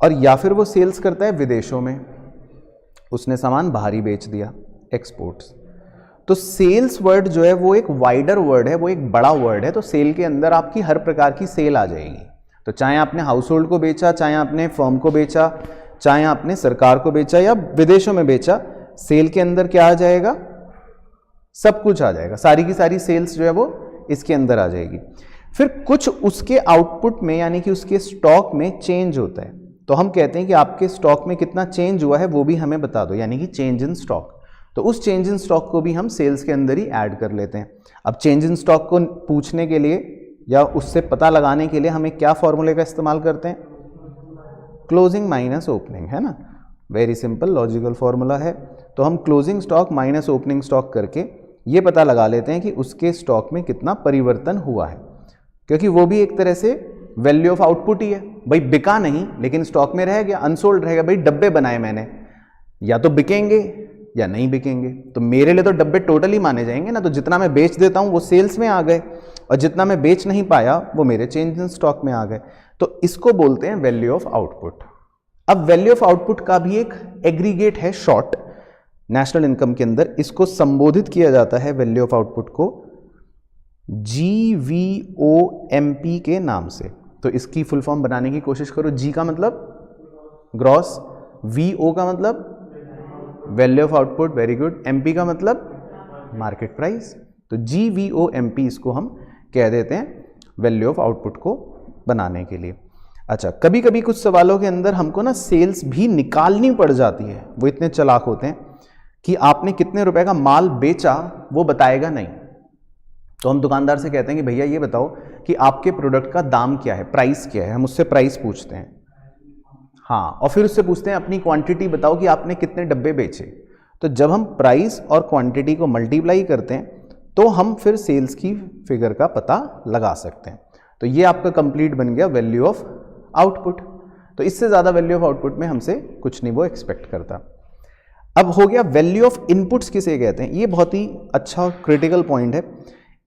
और या फिर वो सेल्स करता है विदेशों में, उसने सामान बाहर ही बेच दिया, एक्सपोर्ट्स। तो सेल्स वर्ड जो है वो एक वाइडर वर्ड है, वो एक बड़ा वर्ड है। तो सेल के अंदर आपकी हर प्रकार की सेल आ जाएगी। तो चाहे आपने हाउस होल्ड को बेचा, चाहे आपने फर्म को बेचा, चाहे आपने सरकार को बेचा या विदेशों में बेचा, सेल के अंदर क्या आ जाएगा, सब कुछ आ जाएगा। सारी की सारी सेल्स जो है वो इसके अंदर आ जाएगी। फिर कुछ उसके आउटपुट में यानी कि उसके स्टॉक में चेंज होता है, तो हम कहते हैं कि आपके स्टॉक में कितना चेंज हुआ है वो भी हमें बता दो, यानी कि चेंज इन स्टॉक। तो उस चेंज इन स्टॉक को भी हम सेल्स के अंदर ही ऐड कर लेते हैं। अब चेंज इन स्टॉक को पूछने के लिए या उससे पता लगाने के लिए हमें क्या फॉर्मूले का इस्तेमाल करते हैं, क्लोजिंग माइनस ओपनिंग, है ना। वेरी सिंपल लॉजिकल फॉर्मूला है। तो हम closing stock minus opening stock करके ये पता लगा लेते हैं कि उसके स्टॉक में कितना परिवर्तन हुआ है, क्योंकि वो भी एक तरह से वैल्यू ऑफ आउटपुट ही है। भाई बिका नहीं लेकिन स्टॉक में रह गया, अनसोल्ड रहेगा। भाई डब्बे बनाए मैंने, या तो बिकेंगे या नहीं बिकेंगे, तो मेरे लिए तो डब्बे टोटली माने जाएंगे ना। तो जितना मैं बेच देता हूं वो सेल्स में आ गए, और जितना मैं बेच नहीं पाया वो मेरे चेंज इन स्टॉक में आ गए। तो इसको बोलते हैं वैल्यू ऑफ आउटपुट। अब वैल्यू ऑफ आउटपुट का भी एक एग्रीगेट है शॉर्ट नेशनल इनकम के अंदर, इसको संबोधित किया जाता है वैल्यू ऑफ आउटपुट को GVOMP के नाम से। तो इसकी फुल फॉर्म बनाने की कोशिश करो। G का मतलब ग्रॉस, VO का मतलब value of output, very good, MP का मतलब मार्केट प्राइस। तो GVOMP इसको हम कह देते हैं वैल्यू ऑफ आउटपुट को बनाने के लिए। अच्छा, कभी कभी कुछ सवालों के अंदर हमको ना सेल्स भी निकालनी पड़ जाती है। वो इतने चालाक होते हैं कि आपने कितने रुपए का माल बेचा वो बताएगा नहीं। तो हम दुकानदार से कहते हैं कि भैया ये बताओ कि आपके प्रोडक्ट का दाम क्या है, प्राइस क्या है। हम उससे प्राइस पूछते हैं, हाँ, और फिर उससे पूछते हैं अपनी क्वांटिटी बताओ कि आपने कितने डब्बे बेचे। तो जब हम प्राइस और क्वांटिटी को मल्टीप्लाई करते हैं तो हम फिर सेल्स की फिगर का पता लगा सकते हैं। तो ये आपका कंप्लीट बन गया वैल्यू ऑफ आउटपुट। तो इससे ज़्यादा वैल्यू ऑफ आउटपुट में हमसे कुछ नहीं वो एक्सपेक्ट करता। अब हो गया वैल्यू ऑफ इनपुट्स किसे कहते हैं। ये बहुत ही अच्छा क्रिटिकल पॉइंट है।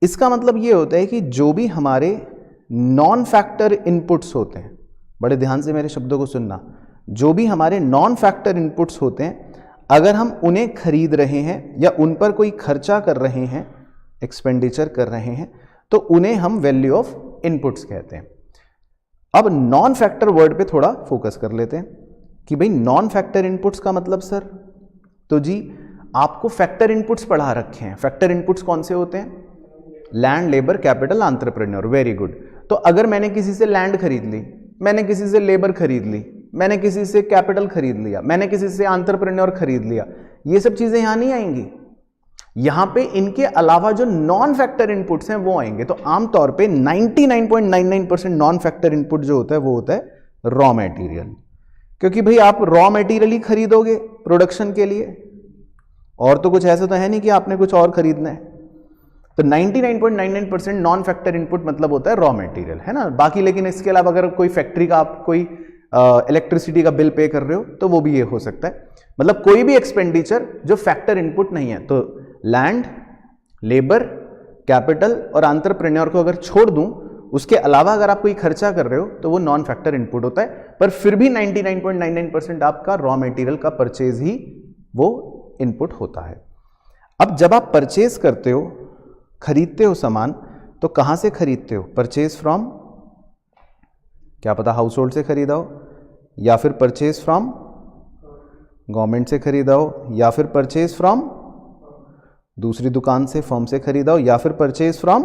इसका मतलब ये होता है कि जो भी हमारे नॉन फैक्टर इनपुट्स होते हैं, बड़े ध्यान से मेरे शब्दों को सुनना, जो भी हमारे नॉन फैक्टर इनपुट्स होते हैं, अगर हम उन्हें खरीद रहे हैं या उन पर कोई खर्चा कर रहे हैं, एक्सपेंडिचर कर रहे हैं, तो उन्हें हम वैल्यू ऑफ इनपुट्स कहते हैं। अब नॉन फैक्टर वर्ड पे थोड़ा फोकस कर लेते हैं कि भाई नॉन फैक्टर इनपुट्स का मतलब सर, तो जी आपको फैक्टर इनपुट्स पढ़ा रखे हैं। फैक्टर इनपुट्स कौन से होते हैं, land, labour, capital, entrepreneur, very good. तो अगर मैंने किसी से लैंड खरीद ली, मैंने किसी से लेबर खरीद ली, मैंने किसी से कैपिटल खरीद लिया, मैंने किसी से एंटरप्रेन्योर खरीद लिया, ये सब चीजें यहां नहीं आएंगी। यहां पे इनके अलावा जो नॉन फैक्टर इनपुट्स हैं वो आएंगे। तो आमतौर पे 99.99% नॉन फैक्टर इनपुट जो होता है वो होता है रॉ मटेरियल। क्योंकि भाई आप रॉ मटेरियल ही खरीदोगे प्रोडक्शन के लिए, और तो कुछ ऐसा तो है नहीं कि आपने कुछ और खरीदना है। तो 99.99% नॉन फैक्टर इनपुट मतलब होता है रॉ मटेरियल, है ना। बाकी लेकिन इसके अलावा अगर कोई फैक्ट्री का आप कोई इलेक्ट्रिसिटी का बिल पे कर रहे हो तो वो भी ये हो सकता है। मतलब कोई भी एक्सपेंडिचर जो फैक्टर इनपुट नहीं है, तो लैंड, लेबर, कैपिटल और एंटरप्रेन्योर को अगर छोड़ दूं, उसके अलावा अगर आप कोई खर्चा कर रहे हो तो वो नॉन फैक्टर इनपुट होता है। पर फिर भी 99.99% आपका रॉ मटेरियल का परचेज ही वो इनपुट होता है। अब जब आप परचेज करते हो, खरीदते हो सामान, तो कहां से खरीदते हो? परचेज फ्रॉम, क्या पता हाउस होल्ड से खरीदा हो, या फिर परचेज फ्रॉम गवर्नमेंट से खरीदा हो, या फिर परचेज फ्रॉम दूसरी दुकान से, फर्म से खरीदा हो, या फिर परचेज फ्रॉम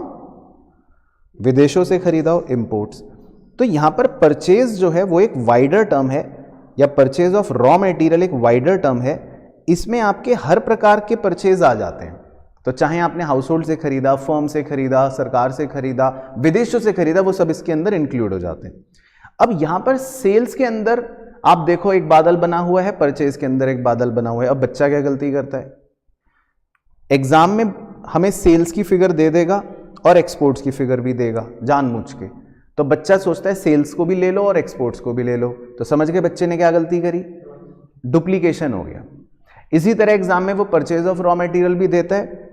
विदेशों से खरीदा हो, इंपोर्ट्स। तो यहां पर परचेज जो है वो एक वाइडर टर्म है, या परचेज ऑफ रॉ मटेरियल एक वाइडर टर्म है। इसमें आपके हर प्रकार के परचेज आ जाते हैं। तो चाहे आपने हाउस होल्ड से खरीदा, फर्म से खरीदा, सरकार से खरीदा, विदेशों से खरीदा, वो सब इसके अंदर इंक्लूड हो जाते हैं। अब यहां पर सेल्स के अंदर आप देखो एक बादल बना हुआ है, परचेज के अंदर एक बादल बना हुआ है। अब बच्चा क्या गलती करता है? एग्जाम में हमें सेल्स की फिगर दे देगा और एक्सपोर्ट्स की फिगर भी देगा जानबूझ के। तो बच्चा सोचता है सेल्स को भी ले लो और एक्सपोर्ट्स को भी ले लो। तो समझ गए बच्चे ने क्या गलती करी? डुप्लीकेशन हो गया। इसी तरह एग्जाम में वो परचेज ऑफ रॉ मटेरियल भी देता है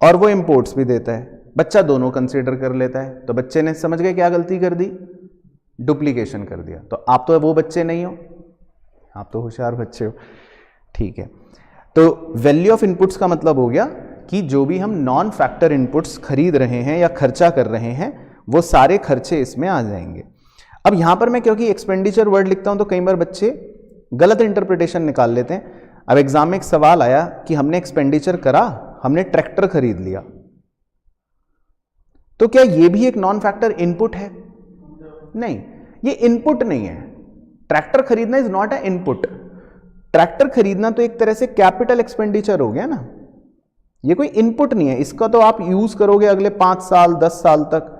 और वो इंपोर्ट्स भी देता है। बच्चा दोनों कंसीडर कर लेता है। तो बच्चे ने समझ गए क्या गलती कर दी? डुप्लीकेशन कर दिया। तो आप तो वो बच्चे नहीं हो, आप तो होशियार बच्चे हो, ठीक है। तो वैल्यू ऑफ इनपुट्स का मतलब हो गया कि जो भी हम नॉन फैक्टर इनपुट्स खरीद रहे हैं या खर्चा कर रहे हैं, वो सारे खर्चे इसमें आ जाएंगे। अब यहां पर मैं क्योंकि एक्सपेंडिचर वर्ड लिखता हूं तो कई बार बच्चे गलत इंटरप्रिटेशन निकाल लेते हैं। अब एग्जाम में एक सवाल आया कि हमने एक्सपेंडिचर करा, हमने ट्रैक्टर खरीद लिया, तो क्या ये भी एक नॉन फैक्टर इनपुट है? नहीं, ये इनपुट नहीं है। ट्रैक्टर खरीदना is not a input. Tractor खरीदना तो एक तरह से कैपिटल एक्सपेंडिचर हो गया ना, ये कोई इनपुट नहीं है। इसका तो आप यूज करोगे अगले 5 साल 10 साल तक।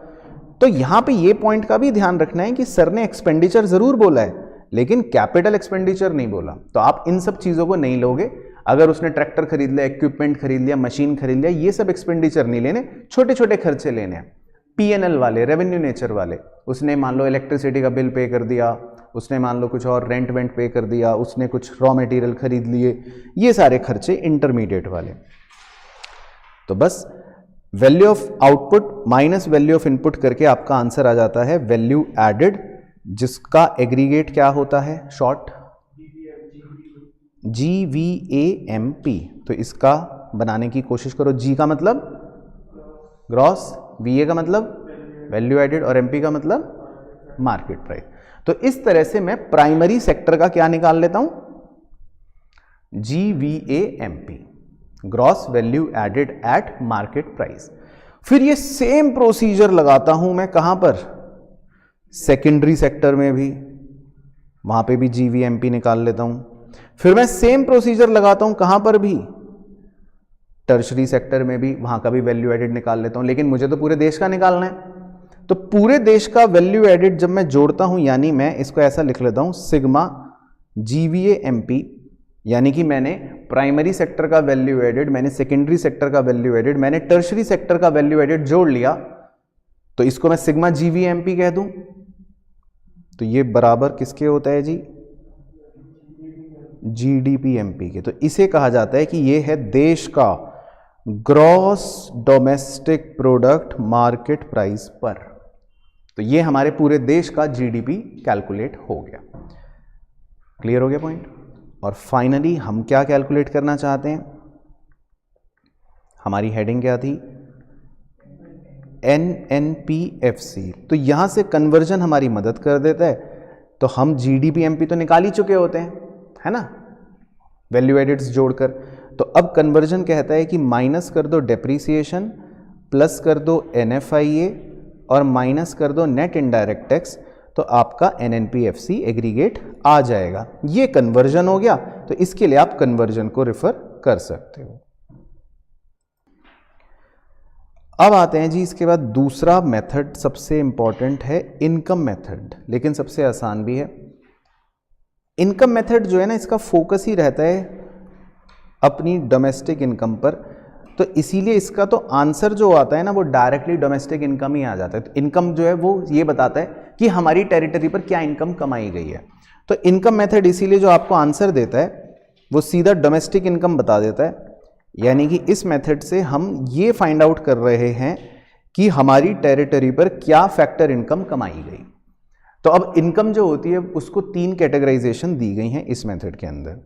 तो यहां पे ये पॉइंट का भी ध्यान रखना है कि सर ने एक्सपेंडिचर जरूर बोला है लेकिन कैपिटल एक्सपेंडिचर नहीं बोला। तो आप इन सब चीजों को नहीं लोगे। अगर उसने ट्रैक्टर खरीद लिया, इक्विपमेंट खरीद लिया, मशीन खरीद लिया, ये सब एक्सपेंडिचर नहीं लेने, छोटे छोटे खर्चे लेने हैं, पीएनएल वाले, रेवेन्यू नेचर वाले। उसने मान लो इलेक्ट्रिसिटी का बिल पे कर दिया, उसने मान लो कुछ और रेंट वेंट पे कर दिया, उसने कुछ रॉ मटेरियल खरीद लिए, ये सारे खर्चे इंटरमीडिएट वाले। तो बस value of output minus value of input करके आपका आंसर आ जाता है वैल्यू एडेड, जिसका एग्रीगेट क्या होता है? Short GVAMP। तो इसका बनाने की कोशिश करो। G का मतलब ग्रॉस, VA का मतलब वैल्यू एडेड और MP का मतलब मार्केट प्राइस। तो इस तरह से मैं प्राइमरी सेक्टर का क्या निकाल लेता हूं? GVAMP, gross value added at market price. फिर ये सेम प्रोसीजर लगाता हूं मैं कहां पर? सेकेंडरी सेक्टर में भी, वहां पे भी GVMP निकाल लेता हूं। फिर मैं सेम प्रोसीजर लगाता हूं कहां पर भी? टर्शरी सेक्टर में भी, वहां का भी वैल्यू एडेड निकाल लेता हूं। लेकिन मुझे तो पूरे देश का निकालना है। तो पूरे देश का वैल्यू एडेड जब मैं जोड़ता हूं, यानी मैं इसको ऐसा लिख लेता हूं सिग्मा GVAMP, यानी कि मैंने प्राइमरी सेक्टर का वैल्यू एडेड, मैंने सेकेंडरी सेक्टर का वैल्यू एडेड, मैंने टर्शरी सेक्टर का वैल्यू एडेड जोड़ लिया, तो इसको मैं सिग्मा GVAMP कह दूं। तो ये बराबर किसके होता है जी? GDPMP के। तो इसे कहा जाता है कि ये है देश का gross domestic product market price पर। तो ये हमारे पूरे देश का GDP कैलकुलेट हो गया। क्लियर हो गया पॉइंट? और फाइनली हम क्या कैलकुलेट करना चाहते हैं? हमारी हेडिंग क्या थी? NNPFC। तो यहां से कन्वर्जन हमारी मदद कर देता है। तो हम GDPMP तो निकाल ही चुके होते हैं, है ना, वैल्यू एडेड्स जोड़कर। तो अब कन्वर्जन कहता है कि माइनस कर दो डेप्रीसिएशन, प्लस कर दो NFIA और माइनस कर दो नेट इनडायरेक्ट टैक्स, तो आपका NNPFC एग्रीगेट आ जाएगा। ये कन्वर्जन हो गया। तो इसके लिए आप कन्वर्जन को रेफर कर सकते हो। अब आते हैं जी इसके बाद दूसरा मेथड, सबसे इंपॉर्टेंट है इनकम मेथड, लेकिन सबसे आसान भी है। इनकम मेथड जो है ना, इसका फोकस ही रहता है अपनी डोमेस्टिक इनकम पर, तो इसीलिए इसका तो आंसर जो आता है ना वो डायरेक्टली डोमेस्टिक इनकम ही आ जाता है। तो इनकम जो है वो ये बताता है कि हमारी टेरिटरी पर क्या इनकम कमाई गई है। तो इनकम मेथड इसीलिए जो आपको आंसर देता है वो सीधा डोमेस्टिक इनकम बता देता है। यानी कि इस मेथड से हम ये फाइंड आउट कर रहे हैं कि हमारी टेरिटरी पर क्या फैक्टर इनकम कमाई गई। तो अब इनकम जो होती है उसको 3 कैटेगराइजेशन दी गई हैं इस मेथड के अंदर।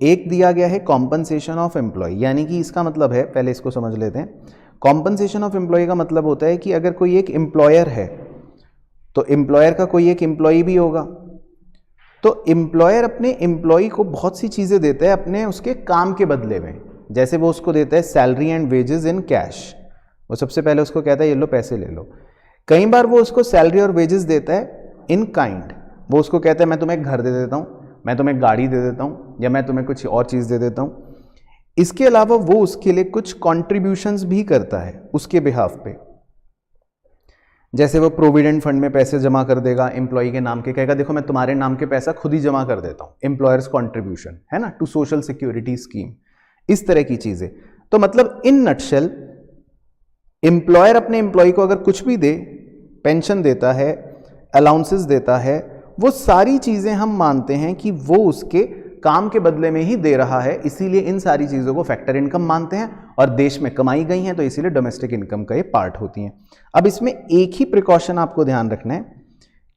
एक दिया गया है कॉम्पनसेशन ऑफ एम्प्लॉय, यानी कि इसका मतलब है, पहले इसको समझ लेते हैं। कॉम्पनसेशन ऑफ एम्प्लॉय का मतलब होता है कि अगर कोई एक एम्प्लॉयर है तो एम्प्लॉयर का कोई एक एम्प्लॉय भी होगा, तो एम्प्लॉयर अपने एम्प्लॉय को बहुत सी चीज़ें देता है अपने उसके काम के बदले में। जैसे वो उसको देता है salary and wages in cash, वो सबसे पहले उसको कहता है ये लो पैसे ले लो। कई बार वो उसको सैलरी और वेजेस देता है इन काइंड, वो उसको कहता है मैं तुम्हें एक घर दे देता हूँ, मैं तुम्हें गाड़ी दे देता हूँ, या मैं तुम्हें कुछ और चीज़ दे देता हूँ। इसके अलावा वो उसके लिए कुछ कॉन्ट्रीब्यूशंस भी करता है उसके बिहाफ पे। जैसे वो प्रोविडेंट फंड में पैसे जमा कर देगा एम्प्लॉय के नाम के, कहेगा देखो मैं तुम्हारे नाम के पैसा खुद ही जमा कर देता हूँ, एम्प्लॉयर्स कॉन्ट्रीब्यूशन है ना, टू सोशल सिक्योरिटी स्कीम, इस तरह की चीज़ें। तो मतलब इन नटशेल एम्प्लॉयर अपने एम्प्लॉय को अगर कुछ भी दे, पेंशन देता है, अलाउंसेस देता है, वो सारी चीज़ें हम मानते हैं कि वो उसके काम के बदले में ही दे रहा है, इसीलिए इन सारी चीज़ों को फैक्टर इनकम मानते हैं और देश में कमाई गई हैं तो इसीलिए डोमेस्टिक इनकम का ये पार्ट होती हैं। अब इसमें एक ही प्रिकॉशन आपको ध्यान रखना है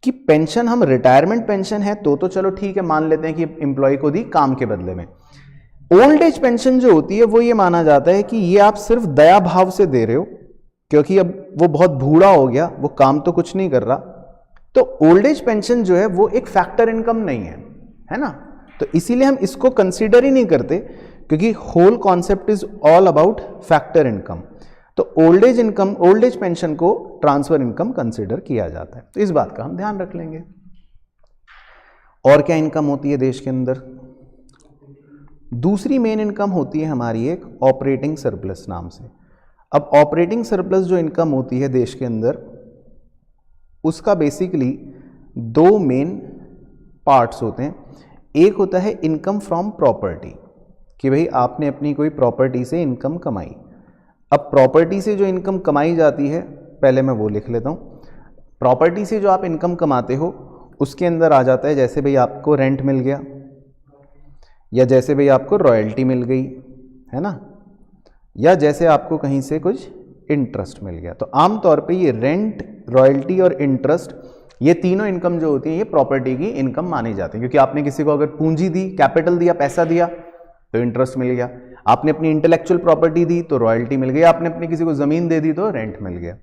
कि पेंशन हम रिटायरमेंट पेंशन है तो चलो ठीक है मान लेते हैं कि एम्प्लॉय को दी काम के बदले में। ओल्ड एज पेंशन जो होती है वो ये माना जाता है कि ये आप सिर्फ दया भाव से दे रहे हो, क्योंकि अब वो बहुत बूढ़ा हो गया, वो काम तो कुछ नहीं कर रहा, तो ओल्ड एज पेंशन जो है वो एक फैक्टर इनकम नहीं है ना। तो इसीलिए हम इसको कंसीडर ही नहीं करते, क्योंकि whole concept is all about factor income. तो old age income, old age pension को ट्रांसफर इनकम कंसीडर किया जाता है, तो इस बात का हम ध्यान रख लेंगे। और क्या इनकम होती है देश के अंदर? दूसरी मेन इनकम होती है हमारी एक ऑपरेटिंग सरप्लस नाम से। अब ऑपरेटिंग सरप्लस जो इनकम होती है देश के अंदर, उसका बेसिकली 2 मेन पार्ट्स होते हैं। एक होता है इनकम फ्रॉम प्रॉपर्टी, कि भाई आपने अपनी कोई प्रॉपर्टी से इनकम कमाई। अब प्रॉपर्टी से जो इनकम कमाई जाती है, पहले मैं वो लिख लेता हूँ। प्रॉपर्टी से जो आप इनकम कमाते हो उसके अंदर आ जाता है, जैसे भाई आपको रेंट मिल गया, या जैसे भाई आपको रॉयल्टी मिल गई, है ना, या जैसे आपको कहीं से कुछ इंटरेस्ट मिल गया। तो आमतौर पे ये रेंट, रॉयल्टी और इंटरेस्ट, ये तीनों इनकम जो होती है ये प्रॉपर्टी की इनकम मानी जाती है, क्योंकि आपने किसी को अगर पूंजी दी, कैपिटल दिया, पैसा दिया तो इंटरेस्ट मिल गया, आपने अपनी इंटेलेक्चुअल प्रॉपर्टी दी तो रॉयल्टी मिल गई, आपने अपनी किसी को जमीन दे दी तो रेंट मिल गया।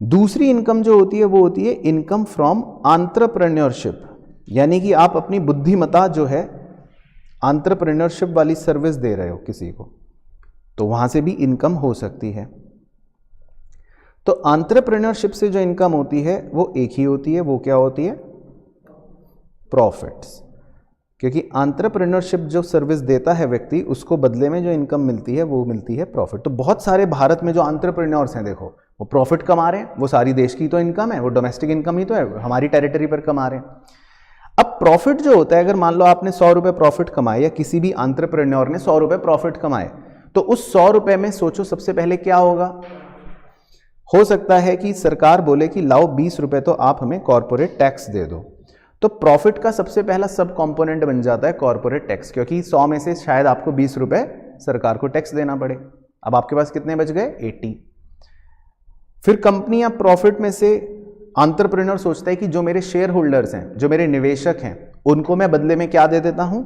दूसरी इनकम जो होती है वो होती है इनकम फ्रॉम एंटरप्रेन्योरशिप, यानी कि आप अपनी बुद्धिमत्ता जो है एंटरप्रेन्योरशिप वाली सर्विस दे रहे हो किसी को, तो वहां से भी इनकम हो सकती है। तो एंटरप्रेन्योरशिप से जो इनकम होती है वो एक ही होती है, वो क्या होती है? प्रॉफिट्स। क्योंकि एंटरप्रेन्योरशिप जो सर्विस देता है व्यक्ति, उसको बदले में जो इनकम मिलती है वो मिलती है प्रॉफिट। तो बहुत सारे भारत में जो एंटरप्रेन्योर्स हैं, देखो वो प्रॉफिट कमा रहे हैं, वो सारी देश की तो इनकम है, वो डोमेस्टिक इनकम ही तो है, हमारी टेरिटरी पर कमा रहे हैं। अब प्रॉफिट जो होता है, अगर मान लो आपने 100 रुपए प्रॉफिट कमाए, या किसी भी एंटरप्रेन्योर ने 100 रुपए प्रॉफिट कमाए, तो उस 100 रुपए में सोचो सबसे पहले क्या होगा। हो सकता है कि सरकार बोले कि लाओ 20 रुपए तो आप हमें कॉर्पोरेट टैक्स दे दो, तो प्रॉफिट का सबसे पहला सब कंपोनेंट बन जाता है कॉर्पोरेट टैक्स, क्योंकि 100 में से शायद आपको 20 रुपए सरकार को टैक्स देना पड़े। अब आपके पास कितने बच गए? 80। फिर कंपनी या प्रॉफिट में से एंटरप्रेन्योर सोचता है कि जो मेरे शेयर होल्डर्स हैं, जो मेरे निवेशक हैं, उनको मैं बदले में क्या दे देता हूं?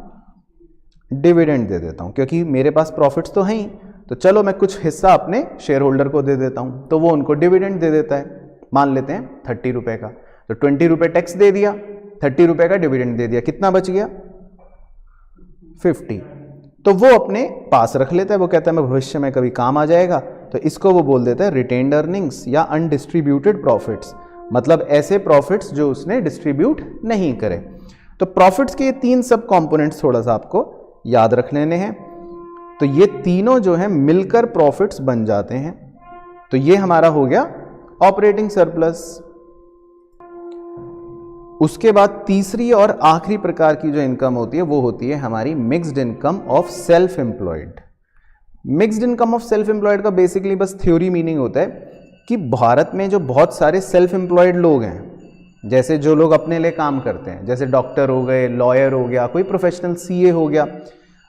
डिविडेंड दे देता हूं, क्योंकि मेरे पास प्रॉफिट्स तो हैं ही, तो चलो मैं कुछ हिस्सा अपने शेयर होल्डर को दे देता हूं, तो वो उनको डिविडेंड दे देता है। मान लेते हैं 30 रुपए का, तो 20 रुपए टैक्स दे दिया, 30 रुपए का डिविडेंड दे दिया, कितना बच गया? 50। तो वो अपने पास रख लेता है, वो कहता है मैं भविष्य में कभी काम आ जाएगा, तो इसको वो बोल देता है रिटेन्ड अर्निंग्स या अनडिस्ट्रीब्यूटेड प्रॉफिट्स, मतलब ऐसे प्रॉफिट्स जो उसने डिस्ट्रीब्यूट नहीं करे। तो प्रॉफिट्स के ये 3 सब कंपोनेंट्स थोड़ा सा आपको याद रख लेने हैं। तो ये तीनों जो है मिलकर प्रॉफिट्स बन जाते हैं, तो ये हमारा हो गया ऑपरेटिंग सरप्लस। उसके बाद तीसरी और आखिरी प्रकार की जो इनकम होती है वो होती है हमारी mixed income of self employed. Mixed income of self employed का बेसिकली बस थ्योरी मीनिंग होता है कि भारत में जो बहुत सारे सेल्फ एम्प्लॉयड लोग हैं, जैसे जो लोग अपने लिए काम करते हैं, जैसे डॉक्टर हो गए, लॉयर हो गया, कोई प्रोफेशनल सीए हो गया,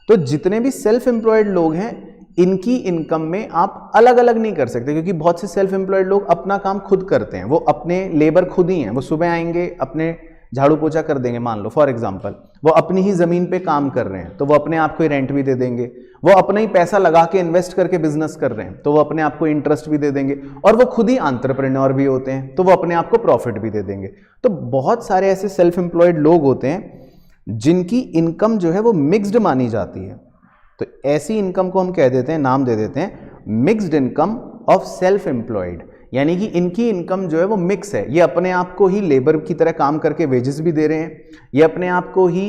तो जितने भी सेल्फ एम्प्लॉयड लोग हैं इनकी इनकम में आप अलग अलग नहीं कर सकते, क्योंकि बहुत से सेल्फ एम्प्लॉयड लोग अपना काम खुद करते हैं, वो अपने लेबर खुद ही हैं, वो सुबह आएंगे अपने झाड़ू पोछा कर देंगे, मान लो फॉर एग्जांपल, वो अपनी ही जमीन पे काम कर रहे हैं तो वो अपने आप को ही रेंट भी दे देंगे, वो अपना ही पैसा लगा के इन्वेस्ट करके बिजनेस कर रहे हैं तो वो अपने आप को इंटरेस्ट भी दे देंगे, और वो खुद ही एंटरप्रेन्योर भी होते हैं तो वो अपने आप को प्रॉफिट भी दे देंगे। तो बहुत सारे ऐसे सेल्फ एम्प्लॉयड लोग होते हैं जिनकी इनकम जो है वो मिक्स्ड मानी जाती है, तो ऐसी इनकम को हम कह देते हैं, नाम दे देते हैं mixed income of self employed, यानी कि इनकी इनकम जो है वो मिक्स है, ये अपने आप को ही लेबर की तरह काम करके वेजेस भी दे रहे हैं, ये अपने आप को ही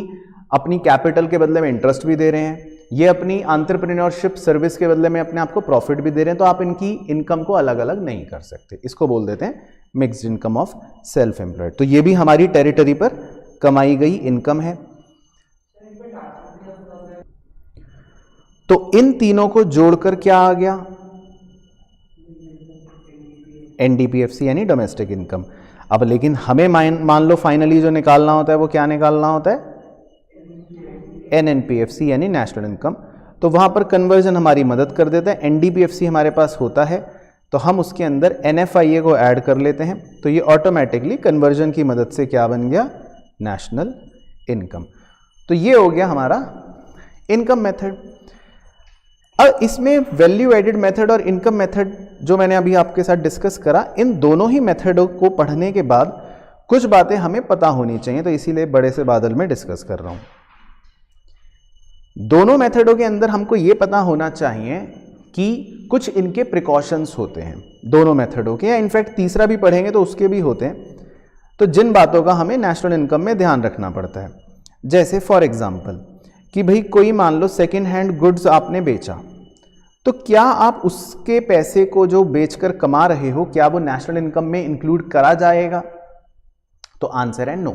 अपनी कैपिटल के बदले में इंटरेस्ट भी दे रहे हैं, ये अपनी एंटरप्रेन्योरशिप सर्विस के बदले में अपने आप को प्रॉफिट भी दे रहे हैं, तो आप इनकी इनकम को अलग अलग नहीं कर सकते, इसको बोल देते हैं mixed income of self employed. तो ये भी हमारी टेरिटरी पर कमाई गई इनकम है। तो इन तीनों को जोड़कर क्या आ गया, एनडीपीएफसी यानी डोमेस्टिक इनकम। अब लेकिन हमें मान लो फाइनली जो निकालना होता है वो क्या निकालना होता है, एनएनपीएफसी यानी नेशनल इनकम। तो वहां पर कन्वर्जन हमारी मदद कर देता है, एनडीपीएफसी हमारे पास होता है तो हम उसके अंदर एनएफआईए को ऐड कर लेते हैं, तो ये ऑटोमेटिकली कन्वर्जन की मदद से क्या बन गया, नेशनल इनकम। तो ये हो गया हमारा इनकम मेथड। अब इसमें वैल्यू एडेड मेथड और इनकम मेथड जो मैंने अभी आपके साथ डिस्कस करा, इन दोनों ही मेथडों को पढ़ने के बाद कुछ बातें हमें पता होनी चाहिए, तो इसीलिए बड़े से बादल में डिस्कस कर रहा हूं। दोनों मेथडों के अंदर हमको यह पता होना चाहिए कि कुछ इनके प्रिकॉशंस होते हैं दोनों मेथडों के, या इनफैक्ट तीसरा भी पढ़ेंगे तो उसके भी होते हैं, तो जिन बातों का हमें नेशनल इनकम में ध्यान रखना पड़ता है। जैसे फॉर एग्जाम्पल कि भाई कोई मान लो सेकेंड हैंड गुड्स आपने बेचा, तो क्या आप उसके पैसे को जो बेचकर कमा रहे हो क्या वो नेशनल इनकम में इंक्लूड करा जाएगा, तो आंसर है नो।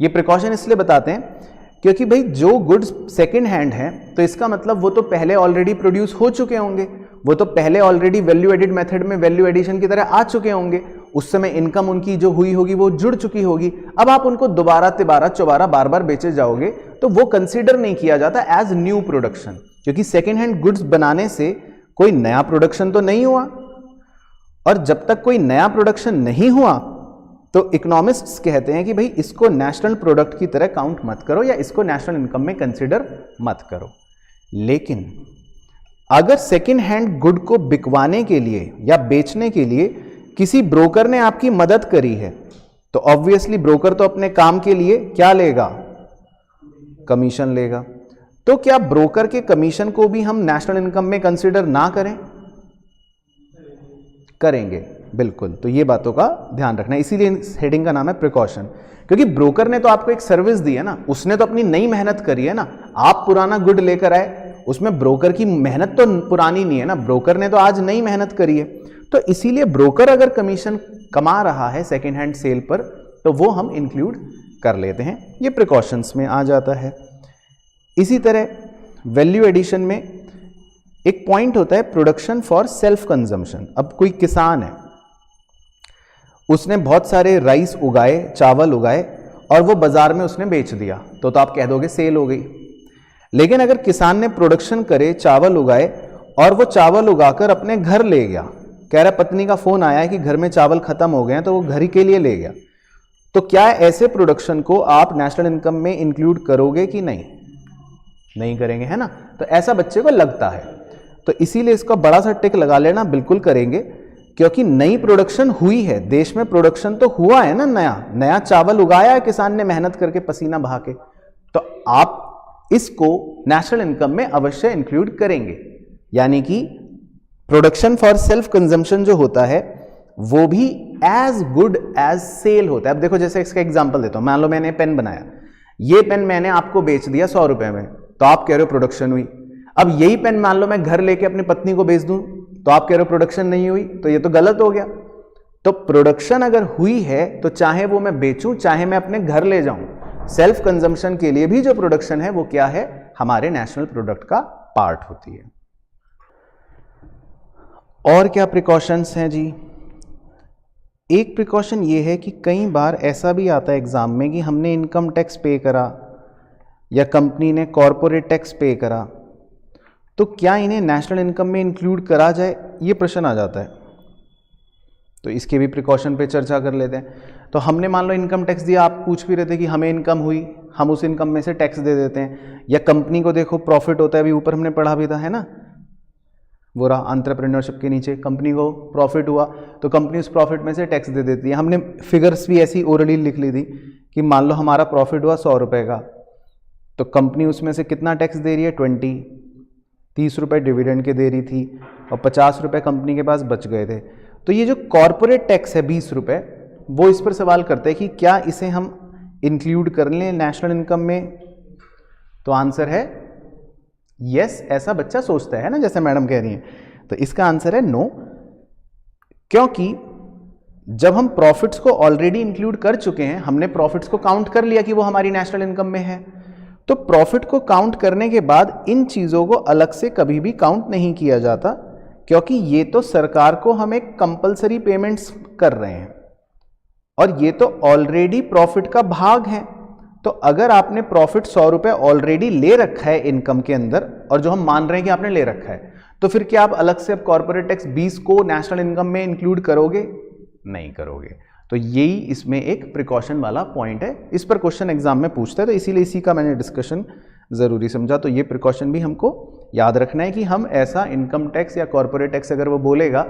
ये प्रिकॉशन इसलिए बताते हैं क्योंकि भाई जो गुड्स सेकेंड हैंड है तो इसका मतलब वो तो पहले ऑलरेडी प्रोड्यूस हो चुके होंगे, वो तो पहले ऑलरेडी वैल्यू एडिड मेथड में वैल्यू एडिशन की तरह आ चुके होंगे, उस समय इनकम उनकी जो हुई होगी वो जुड़ चुकी होगी। अब आप उनको दोबारा तिबारा चौबारा बार बार बेचे जाओगे तो वो कंसीडर नहीं किया जाता एज न्यू प्रोडक्शन, क्योंकि सेकेंड हैंड गुड्स बनाने से कोई नया प्रोडक्शन तो नहीं हुआ, और जब तक कोई नया प्रोडक्शन नहीं हुआ तो इकोनॉमिस्ट्स कहते हैं कि भाई इसको नेशनल प्रोडक्ट की तरह काउंट मत करो या इसको नेशनल इनकम में कंसीडर मत करो। लेकिन अगर सेकेंड हैंड गुड को बिकवाने के लिए या बेचने के लिए किसी ब्रोकर ने आपकी मदद करी है तो ऑब्वियसली ब्रोकर तो अपने काम के लिए क्या लेगा, कमीशन लेगा। तो क्या ब्रोकर के कमीशन को भी हम नेशनल इनकम में कंसीडर ना करें, करेंगे बिल्कुल। तो ये बातों का ध्यान रखना है, इसीलिए इस हेडिंग का नाम है प्रिकॉशन, क्योंकि ब्रोकर ने तो आपको एक सर्विस दी है ना, उसने तो अपनी नई मेहनत करी है ना, आप पुराना गुड लेकर आए, उसमें ब्रोकर की मेहनत तो पुरानी नहीं है ना, ब्रोकर ने तो आज नई मेहनत करी है। तो इसीलिए ब्रोकर अगर कमीशन कमा रहा है सेकेंड हैंड सेल पर तो वो हम इंक्लूड कर लेते हैं, ये प्रिकॉशंस में आ जाता है। इसी तरह वैल्यू एडिशन में एक पॉइंट होता है प्रोडक्शन फॉर सेल्फ कंजम्पशन। अब कोई किसान है, उसने बहुत सारे राइस उगाए, चावल उगाए और वो बाजार में उसने बेच दिया तो आप कह दोगे सेल हो गई। लेकिन अगर किसान ने प्रोडक्शन करे, चावल उगाए और वो चावल उगाकर अपने घर ले गया, कह रहा पत्नी का फोन आया है कि घर में चावल खत्म हो गए हैं तो वो घर के लिए ले गया, तो क्या ऐसे प्रोडक्शन को आप नेशनल इनकम में इंक्लूड करोगे कि नहीं, नहीं करेंगे, है ना। तो ऐसा बच्चे को लगता है, तो इसीलिए इसका बड़ा सा टिक लगा लेना, बिल्कुल करेंगे, क्योंकि नई प्रोडक्शन हुई है, देश में प्रोडक्शन तो हुआ है ना, नया चावल उगाया है किसान ने मेहनत करके पसीना बहा के, तो आप इसको नेशनल इनकम में अवश्य इंक्लूड करेंगे। यानी कि प्रोडक्शन फॉर सेल्फ कंजम्पशन जो होता है वो भी एज गुड एज सेल होता है। अब देखो जैसे इसका एग्जांपल देता हूं, मान लो मैंने पेन बनाया, ये पेन मैंने आपको बेच दिया 100 रुपए में, तो आप कह रहे हो प्रोडक्शन हुई। अब यही पेन मान लो मैं घर लेके अपनी पत्नी को बेच दूं तो आप कह रहे हो प्रोडक्शन नहीं हुई, तो ये तो गलत हो गया। तो प्रोडक्शन अगर हुई है तो चाहे वो मैं बेचूं चाहे मैं अपने घर ले जाऊं, सेल्फ कंजम्पशन के लिए भी जो प्रोडक्शन है वो क्या है, हमारे नेशनल प्रोडक्ट का पार्ट होती है। और क्या प्रिकॉशंस हैं जी? एक प्रिकॉशन ये है कि कई बार ऐसा भी आता है एग्जाम में कि हमने इनकम टैक्स पे करा या कंपनी ने कॉरपोरेट टैक्स पे करा, तो क्या इन्हें नेशनल इनकम में इंक्लूड करा जाए, ये प्रश्न आ जाता है। तो इसके भी प्रिकॉशन पे चर्चा कर लेते हैं। तो हमने मान लो इनकम टैक्स दिया, आप पूछ भी रहे थे कि हमें इनकम हुई, हम उस इनकम में से टैक्स दे देते हैं। या कंपनी को देखो प्रॉफिट होता है, अभी ऊपर हमने पढ़ा भी था, है ना, वो रहा एंटरप्रेन्योरशिप के नीचे, कंपनी को प्रॉफिट हुआ तो कंपनी उस प्रॉफिट में से टैक्स दे देती है। हमने फिगर्स भी ऐसी ओरली लिख ली थी कि मान लो हमारा प्रॉफिट हुआ 100 रुपये का, तो कंपनी उसमें से कितना टैक्स दे रही है, 20, 30 रुपये डिविडेंड के दे रही थी और 50 रुपये कंपनी के पास बच गए थे। तो ये जो कॉरपोरेट टैक्स है 20 रुपये, वो इस पर सवाल करते हैं कि क्या इसे हम इंक्लूड कर लें नेशनल इनकम में। तो आंसर है यस, ऐसा बच्चा सोचता है ना, जैसे मैडम कह रही हैं। तो इसका आंसर है नो, क्योंकि जब हम प्रॉफिट्स को ऑलरेडी इंक्लूड कर चुके हैं, हमने प्रॉफिट्स को काउंट कर लिया कि वो हमारी नेशनल इनकम में है, तो प्रॉफिट को काउंट करने के बाद इन चीज़ों को अलग से कभी भी काउंट नहीं किया जाता, क्योंकि ये तो सरकार को हम एक कंपलसरी पेमेंट्स कर रहे हैं और ये तो ऑलरेडी प्रॉफिट का भाग है। तो अगर आपने प्रॉफिट 100 रुपये ऑलरेडी ले रखा है इनकम के अंदर, और जो हम मान रहे हैं कि आपने ले रखा है, तो फिर क्या आप अलग से अब कॉर्पोरेट टैक्स 20 को नेशनल इनकम में इंक्लूड करोगे? नहीं करोगे। तो यही इसमें एक प्रिकॉशन वाला पॉइंट है। इस पर क्वेश्चन एग्जाम में पूछता है, तो इसीलिए इसी का मैंने डिस्कशन ज़रूरी समझा। तो ये प्रिकॉशन भी हमको याद रखना है कि हम ऐसा इनकम टैक्स या कॉर्पोरेट टैक्स अगर वो बोलेगा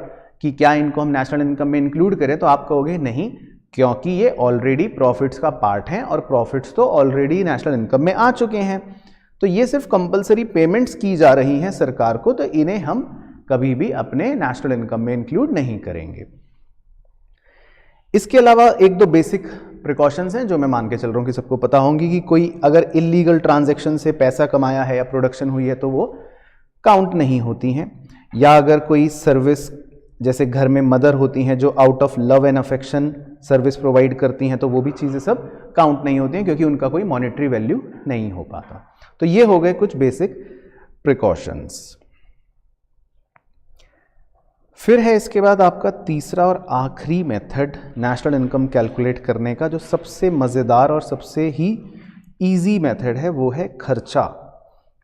कि क्या इनको हम नेशनल इनकम में इंक्लूड करें, तो आप कहोगे नहीं, क्योंकि ये ऑलरेडी प्रॉफिट्स का पार्ट है और प्रॉफिट्स तो ऑलरेडी नेशनल इनकम में आ चुके हैं। तो ये सिर्फ कंपलसरी पेमेंट्स की जा रही हैं सरकार को, तो इन्हें हम कभी भी अपने नेशनल इनकम में इंक्लूड नहीं करेंगे। इसके अलावा एक दो बेसिक प्रिकॉशंस हैं जो मैं मान के चल रहा हूं कि सबको पता होंगी, कि कोई अगर इलीगल ट्रांजैक्शन से पैसा कमाया है या प्रोडक्शन हुई है तो वो काउंट नहीं होती हैं। या अगर कोई सर्विस, जैसे घर में मदर होती हैं जो out of love and affection service provide करती हैं, तो वो भी चीज़ें सब काउंट नहीं होती हैं, क्योंकि उनका कोई मॉनेटरी वैल्यू नहीं हो पाता। तो ये हो गए कुछ बेसिक प्रिकॉशंस। फिर है इसके बाद आपका तीसरा और आखिरी मेथड नेशनल इनकम कैलकुलेट करने का, जो सबसे मज़ेदार और सबसे ही इजी मेथड है, वो है खर्चा।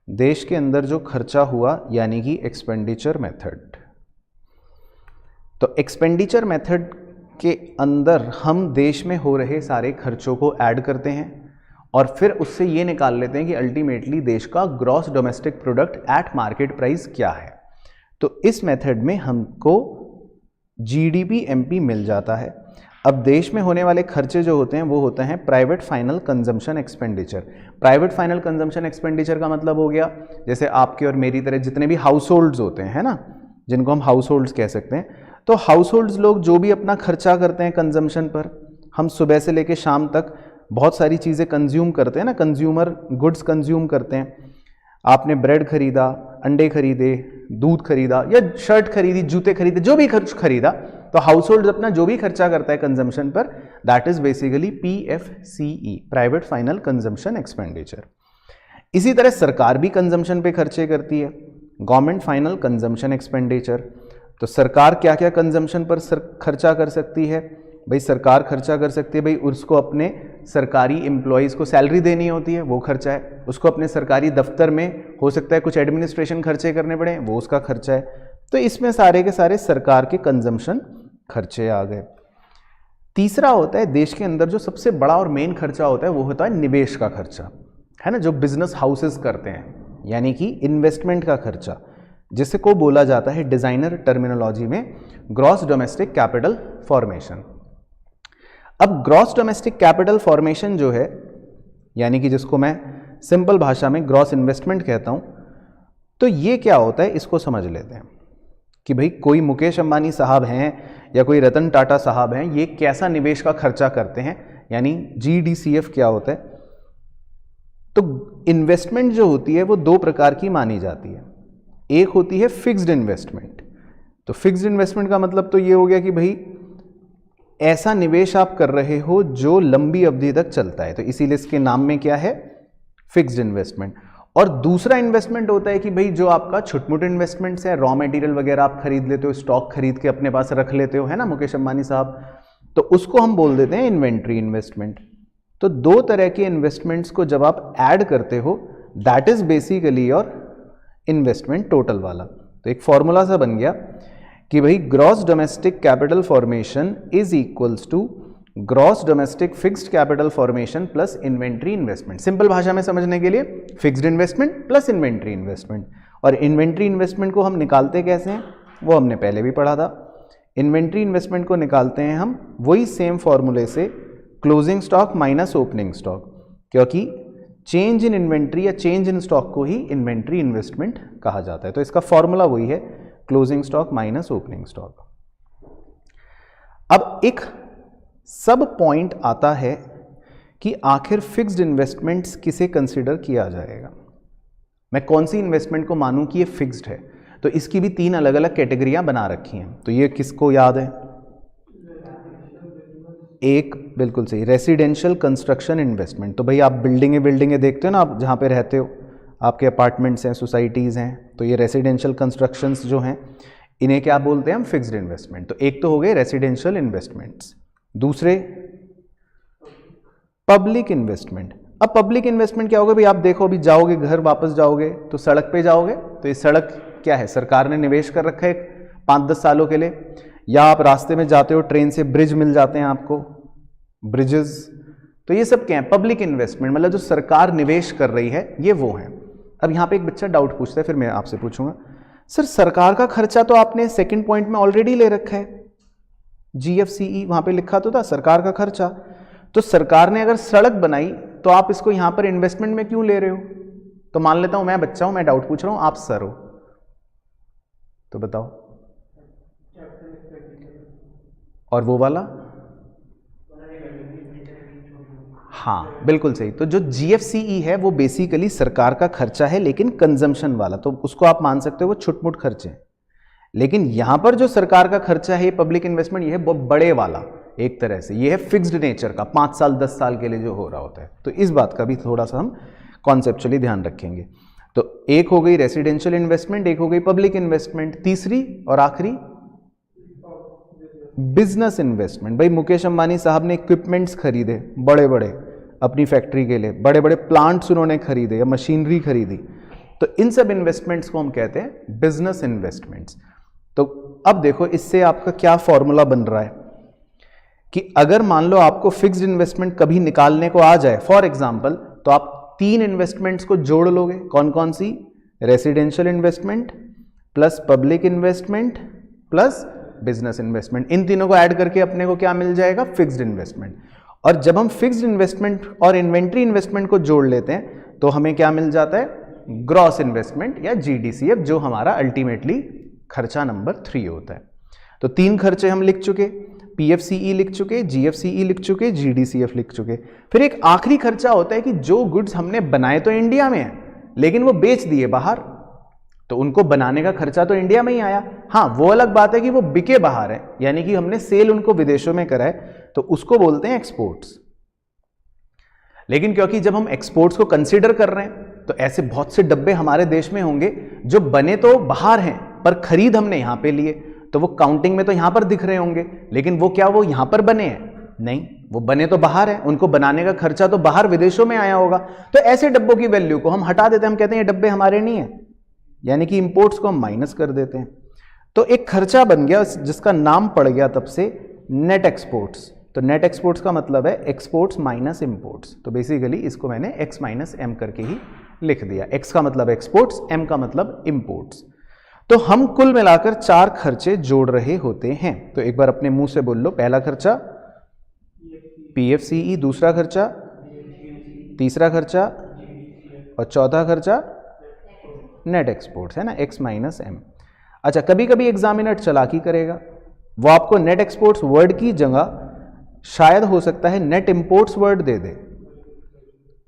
देश के अंदर जो खर्चा हुआ, यानी कि एक्सपेंडिचर मेथड। तो एक्सपेंडिचर मेथड के अंदर हम देश में हो रहे सारे खर्चों को ऐड करते हैं और फिर उससे ये निकाल लेते हैं कि अल्टीमेटली देश का gross domestic product at market price क्या है। तो इस मेथड में हमको जीडीपी एमपी मिल जाता है। अब देश में होने वाले खर्चे जो होते हैं वो होते हैं private final consumption expenditure. Private final consumption expenditure का मतलब हो गया जैसे आपके और मेरी तरह जितने भी हाउस होल्ड्स होते हैं, है ना, जिनको हम हाउस होल्ड्स कह सकते हैं। तो हाउस होल्ड्स लोग जो भी अपना खर्चा करते हैं कंजम्पशन पर, हम सुबह से लेकर शाम तक बहुत सारी चीज़ें कंज्यूम करते हैं ना, कंज्यूमर गुड्स कंज्यूम करते हैं। आपने ब्रेड खरीदा, अंडे खरीदे, दूध खरीदा या शर्ट खरीदी, जूते खरीदे, जो भी खर्च खरीदा, तो हाउस होल्ड अपना जो भी खर्चा करता है कंजम्पशन पर, that is basically PFCE, private final consumption expenditure. इसी तरह सरकार भी कंजम्पशन पे खर्चे करती है, गवर्नमेंट फाइनल कंजम्पशन एक्सपेंडिचर। तो सरकार क्या क्या कंजम्पशन पर खर्चा कर सकती है? भाई सरकार खर्चा कर सकती है, भाई उसको अपने सरकारी एम्प्लॉयज़ को सैलरी देनी होती है, वो खर्चा है। उसको अपने सरकारी दफ्तर में हो सकता है कुछ एडमिनिस्ट्रेशन खर्चे करने पड़े, वो उसका खर्चा है। तो इसमें सारे के सारे सरकार के कंजम्पशन खर्चे आ गए। तीसरा होता है देश के अंदर जो सबसे बड़ा और मेन खर्चा होता है, वो होता है निवेश का खर्चा, है ना, जो बिजनेस हाउसेस करते हैं, यानी कि इन्वेस्टमेंट का खर्चा, जिसे को बोला जाता है डिजाइनर टर्मिनोलॉजी में ग्रॉस डोमेस्टिक कैपिटल फॉर्मेशन। अब ग्रॉस डोमेस्टिक कैपिटल फॉर्मेशन जो है, यानी कि जिसको मैं सिंपल भाषा में ग्रॉस इन्वेस्टमेंट कहता हूं, तो ये क्या होता है इसको समझ लेते हैं कि भाई कोई मुकेश अंबानी साहब हैं या कोई रतन टाटा साहब हैं, ये कैसा निवेश का खर्चा करते हैं, यानी GDCF क्या होता है। तो इन्वेस्टमेंट जो होती है वो दो प्रकार की मानी जाती है। एक होती है फिक्स्ड इन्वेस्टमेंट। तो फिक्स्ड इन्वेस्टमेंट का मतलब तो ये हो गया कि भाई ऐसा निवेश आप कर रहे हो जो लंबी अवधि तक चलता है, तो इसीलिए इसके नाम में क्या है, फिक्स्ड इन्वेस्टमेंट। और दूसरा इन्वेस्टमेंट होता है कि भाई जो आपका छोटे-मोटे इन्वेस्टमेंट्स है, रॉ मटेरियल वगैरह आप खरीद लेते हो, स्टॉक खरीद के अपने पास रख लेते हो, है ना मुकेश अंबानी साहब, तो उसको हम बोल देते हैं इन्वेंट्री इन्वेस्टमेंट। तो दो तरह के इन्वेस्टमेंट्स को जब आप ऐड करते हो, that is basically your investment total वाला। तो एक फॉर्मूला सा बन गया कि भाई gross domestic capital formation is equals to gross domestic fixed capital formation plus inventory investment. Simple भाषा में समझने के लिए fixed investment plus inventory investment. और इन्वेंट्री इन्वेस्टमेंट को हम निकालते कैसे हैं, वो हमने पहले भी पढ़ा था। इन्वेंट्री इन्वेस्टमेंट को निकालते हैं हम वही सेम फॉर्मूले से, closing stock minus opening stock, क्योंकि चेंज इन इन्वेंट्री या चेंज इन स्टॉक को ही इन्वेंट्री इन्वेस्टमेंट कहा जाता है। तो इसका फॉर्मूला वही है, closing stock minus opening stock. अब एक सब पॉइंट आता है कि आखिर फिक्स्ड इन्वेस्टमेंट्स किसे कंसीडर किया जाएगा, मैं कौन सी इन्वेस्टमेंट को मानूं कि ये फिक्स्ड है। तो इसकी भी 3 अलग अलग कैटेगरियां बना रखी हैं। तो ये किसको याद है, एक बिल्कुल सही, रेसिडेंशियल कंस्ट्रक्शन इन्वेस्टमेंट। तो भाई आप बिल्डिंगें देखते हो ना, आप जहाँ पे रहते हो, आपके अपार्टमेंट्स हैं, सोसाइटीज़ हैं, तो ये रेसिडेंशियल कंस्ट्रक्शंस जो हैं, इन्हें क्या बोलते हैं हम, फिक्स्ड इन्वेस्टमेंट। तो एक तो हो गए रेसिडेंशियल इन्वेस्टमेंट्स, दूसरे पब्लिक इन्वेस्टमेंट। अब पब्लिक इन्वेस्टमेंट क्या होगा, भाई आप देखो, अभी जाओगे घर, वापस जाओगे तो सड़क पे जाओगे, तो ये सड़क क्या है, सरकार ने निवेश कर रखा है 5-10 सालों के लिए। या आप रास्ते में जाते हो, ट्रेन से ब्रिज मिल जाते हैं आपको, ब्रिजेस, तो ये सब क्या है, पब्लिक इन्वेस्टमेंट, मतलब जो सरकार निवेश कर रही है, ये वो है। अब यहाँ पे एक बच्चा डाउट पूछता है, फिर मैं आपसे पूछूंगा, सर सरकार का खर्चा तो आपने सेकंड पॉइंट में ऑलरेडी ले रखा है, GFCE वहां पे लिखा तो था सरकार का खर्चा। तो सरकार ने अगर सड़क बनाई तो आप इसको यहां पर इन्वेस्टमेंट में क्यों ले रहे हो। तो मान लेता हूं मैं बच्चा हूं, मैं डाउट पूछ रहा हूं, आप सर हो, तो बताओ। और वो वाला, हाँ बिल्कुल सही। तो जो GFCE है वो बेसिकली सरकार का खर्चा है, लेकिन कंजम्पशन वाला, तो उसको आप मान सकते हो वो छुटमुट खर्चे हैं। लेकिन यहां पर जो सरकार का खर्चा है पब्लिक इन्वेस्टमेंट, ये है बहुत बड़े वाला, एक तरह से ये है फिक्स्ड नेचर का, 5 साल 10 साल के लिए जो हो रहा होता है। तो इस बात का भी थोड़ा सा हम कॉन्सेप्चुअली ध्यान रखेंगे। तो एक हो गई रेसिडेंशियल इन्वेस्टमेंट, एक हो गई पब्लिक इन्वेस्टमेंट, तीसरी और आखिरी बिजनेस इन्वेस्टमेंट। भाई मुकेश अंबानी साहब ने इक्विपमेंट्स खरीदे बड़े बड़े अपनी फैक्ट्री के लिए, बड़े बड़े प्लांट्स उन्होंने खरीदे या मशीनरी खरीदी, तो इन सब इन्वेस्टमेंट्स को हम कहते हैं बिजनेस इन्वेस्टमेंट्स। तो अब देखो इससे आपका क्या फॉर्मूला बन रहा है कि अगर मान लो आपको फिक्स्ड इन्वेस्टमेंट कभी निकालने को आ जाए फॉर एग्जांपल, तो आप 3 इन्वेस्टमेंट्स को जोड़ लोगे। कौन कौन सी, residential investment plus public investment plus business investment, इन तीनों को ऐड करके अपने को क्या मिल जाएगा, फिक्स्ड इन्वेस्टमेंट। और जब हम फिक्स्ड इन्वेस्टमेंट और इन्वेंट्री इन्वेस्टमेंट को जोड़ लेते हैं तो हमें क्या मिल जाता है, ग्रॉस इन्वेस्टमेंट या GDCF, जो हमारा अल्टीमेटली खर्चा नंबर 3 होता है। तो 3 खर्चे हम लिख चुके, PFCE लिख चुके, GFCE लिख चुके, GDCF लिख चुके। फिर एक आखिरी खर्चा होता है कि जो गुड्स हमने बनाए तो इंडिया में है लेकिन वो बेच दिए बाहर, तो उनको बनाने का खर्चा तो इंडिया में ही आया। हाँ वो अलग बात है कि वो बिके बाहर है, यानी कि हमने सेल उनको विदेशों में करा है, तो उसको बोलते हैं एक्सपोर्ट्स। लेकिन क्योंकि जब हम एक्सपोर्ट्स को कंसीडर कर रहे हैं तो ऐसे बहुत से डब्बे हमारे देश में होंगे जो बने तो बाहर हैं पर खरीद हमने यहां पे लिए, तो वो काउंटिंग में तो यहां पर दिख रहे होंगे, लेकिन वो क्या वो यहां पर बने हैं, नहीं, वो बने तो बाहर है, उनको बनाने का खर्चा तो बाहर विदेशों में आया होगा। तो ऐसे डब्बों की वैल्यू को हम हटा देते हैं, हम कहते हैं ये डब्बे हमारे नहीं है, यानी कि इंपोर्ट्स को हम माइनस कर देते हैं। तो एक खर्चा बन गया जिसका नाम पड़ गया तब से नेट एक्सपोर्ट्स। तो नेट एक्सपोर्ट्स का मतलब है एक्सपोर्ट्स माइनस इंपोर्ट्स। तो बेसिकली इसको मैंने x माइनस एम करके ही लिख दिया, x का मतलब एक्सपोर्ट्स, m का मतलब इंपोर्ट्स। तो हम कुल मिलाकर 4 खर्चे जोड़ रहे होते हैं। तो एक बार अपने मुंह से बोल लो, पहला खर्चा PFCE, दूसरा खर्चा, तीसरा खर्चा और चौथा खर्चा नेट एक्सपोर्ट्स, है ना, x माइनस एम। अच्छा, कभी कभी एग्जामिनर चालाकी करेगा, वो आपको नेट एक्सपोर्ट्स वर्ड की जगह शायद हो सकता है नेट इंपोर्ट्स वर्ड दे दे।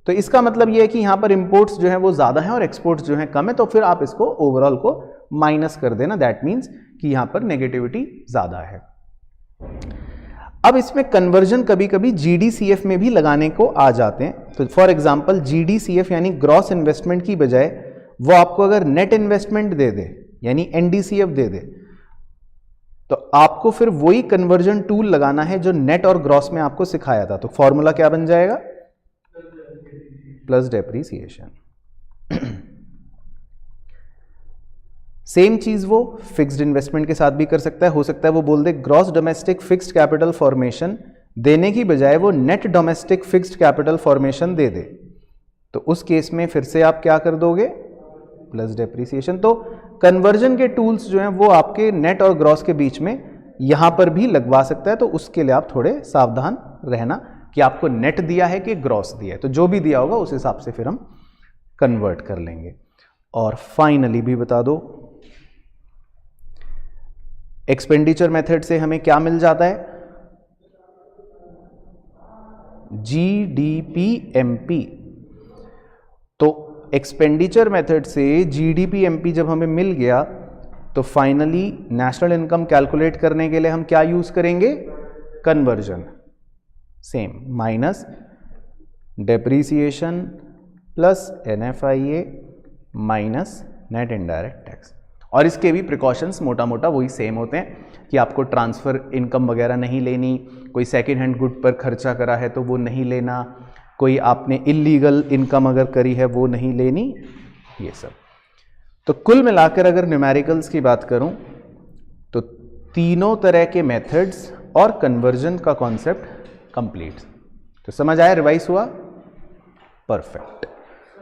तो इसका मतलब यह है कि यहां पर इंपोर्ट्स जो है वो ज्यादा है और एक्सपोर्ट्स जो है कम है, तो फिर आप इसको ओवरऑल को माइनस कर देना, दैट मीन्स कि यहां पर नेगेटिविटी ज्यादा है। अब इसमें कन्वर्जन कभी कभी जीडीसीएफ में भी लगाने को आ जाते हैं। तो फॉर एग्जांपल जीडीसीएफ यानी ग्रॉस इन्वेस्टमेंट की बजाय वो आपको अगर नेट इन्वेस्टमेंट दे दे यानी एनडीसीएफ दे दे, तो आपको फिर वही कन्वर्जन टूल लगाना है जो नेट और ग्रॉस में आपको सिखाया था। तो फॉर्मूला क्या बन जाएगा? Plus depreciation. सेम चीज वो फिक्स्ड इन्वेस्टमेंट के साथ भी कर सकता है। हो सकता है वो बोल दे gross domestic fixed capital formation देने की बजाय वो net domestic fixed capital formation दे दे, तो उस केस में फिर से आप क्या कर दोगे? Plus depreciation. तो कन्वर्जन के टूल्स जो हैं वो आपके नेट और ग्रॉस के बीच में यहां पर भी लगवा सकता है। तो उसके लिए आप थोड़े सावधान रहना कि आपको नेट दिया है कि ग्रॉस दिया है, तो जो भी दिया होगा उस हिसाब से फिर हम कन्वर्ट कर लेंगे। और फाइनली भी बता दो, एक्सपेंडिचर मेथड से हमें क्या मिल जाता है? जीडीपीएमपी। तो एक्सपेंडिचर मेथड से जीडीपीएमपी जब हमें मिल गया तो फाइनली नेशनल इनकम कैलकुलेट करने के लिए हम क्या यूज करेंगे? Conversion. Same minus depreciation plus NFIA minus net indirect tax. और इसके भी प्रिकॉशंस मोटा मोटा वही सेम होते हैं कि आपको ट्रांसफ़र इनकम वगैरह नहीं लेनी, कोई सेकेंड हैंड गुड पर खर्चा करा है तो वो नहीं लेना, कोई आपने इलीगल इनकम अगर करी है वो नहीं लेनी, ये सब। तो कुल मिलाकर अगर न्यूमेरिकल्स की बात करूं तो तीनों तरह के मेथड्स और कन्वर्जन का कॉन्सेप्ट कंप्लीट। तो समझ आया? रिवाइज हुआ? परफेक्ट।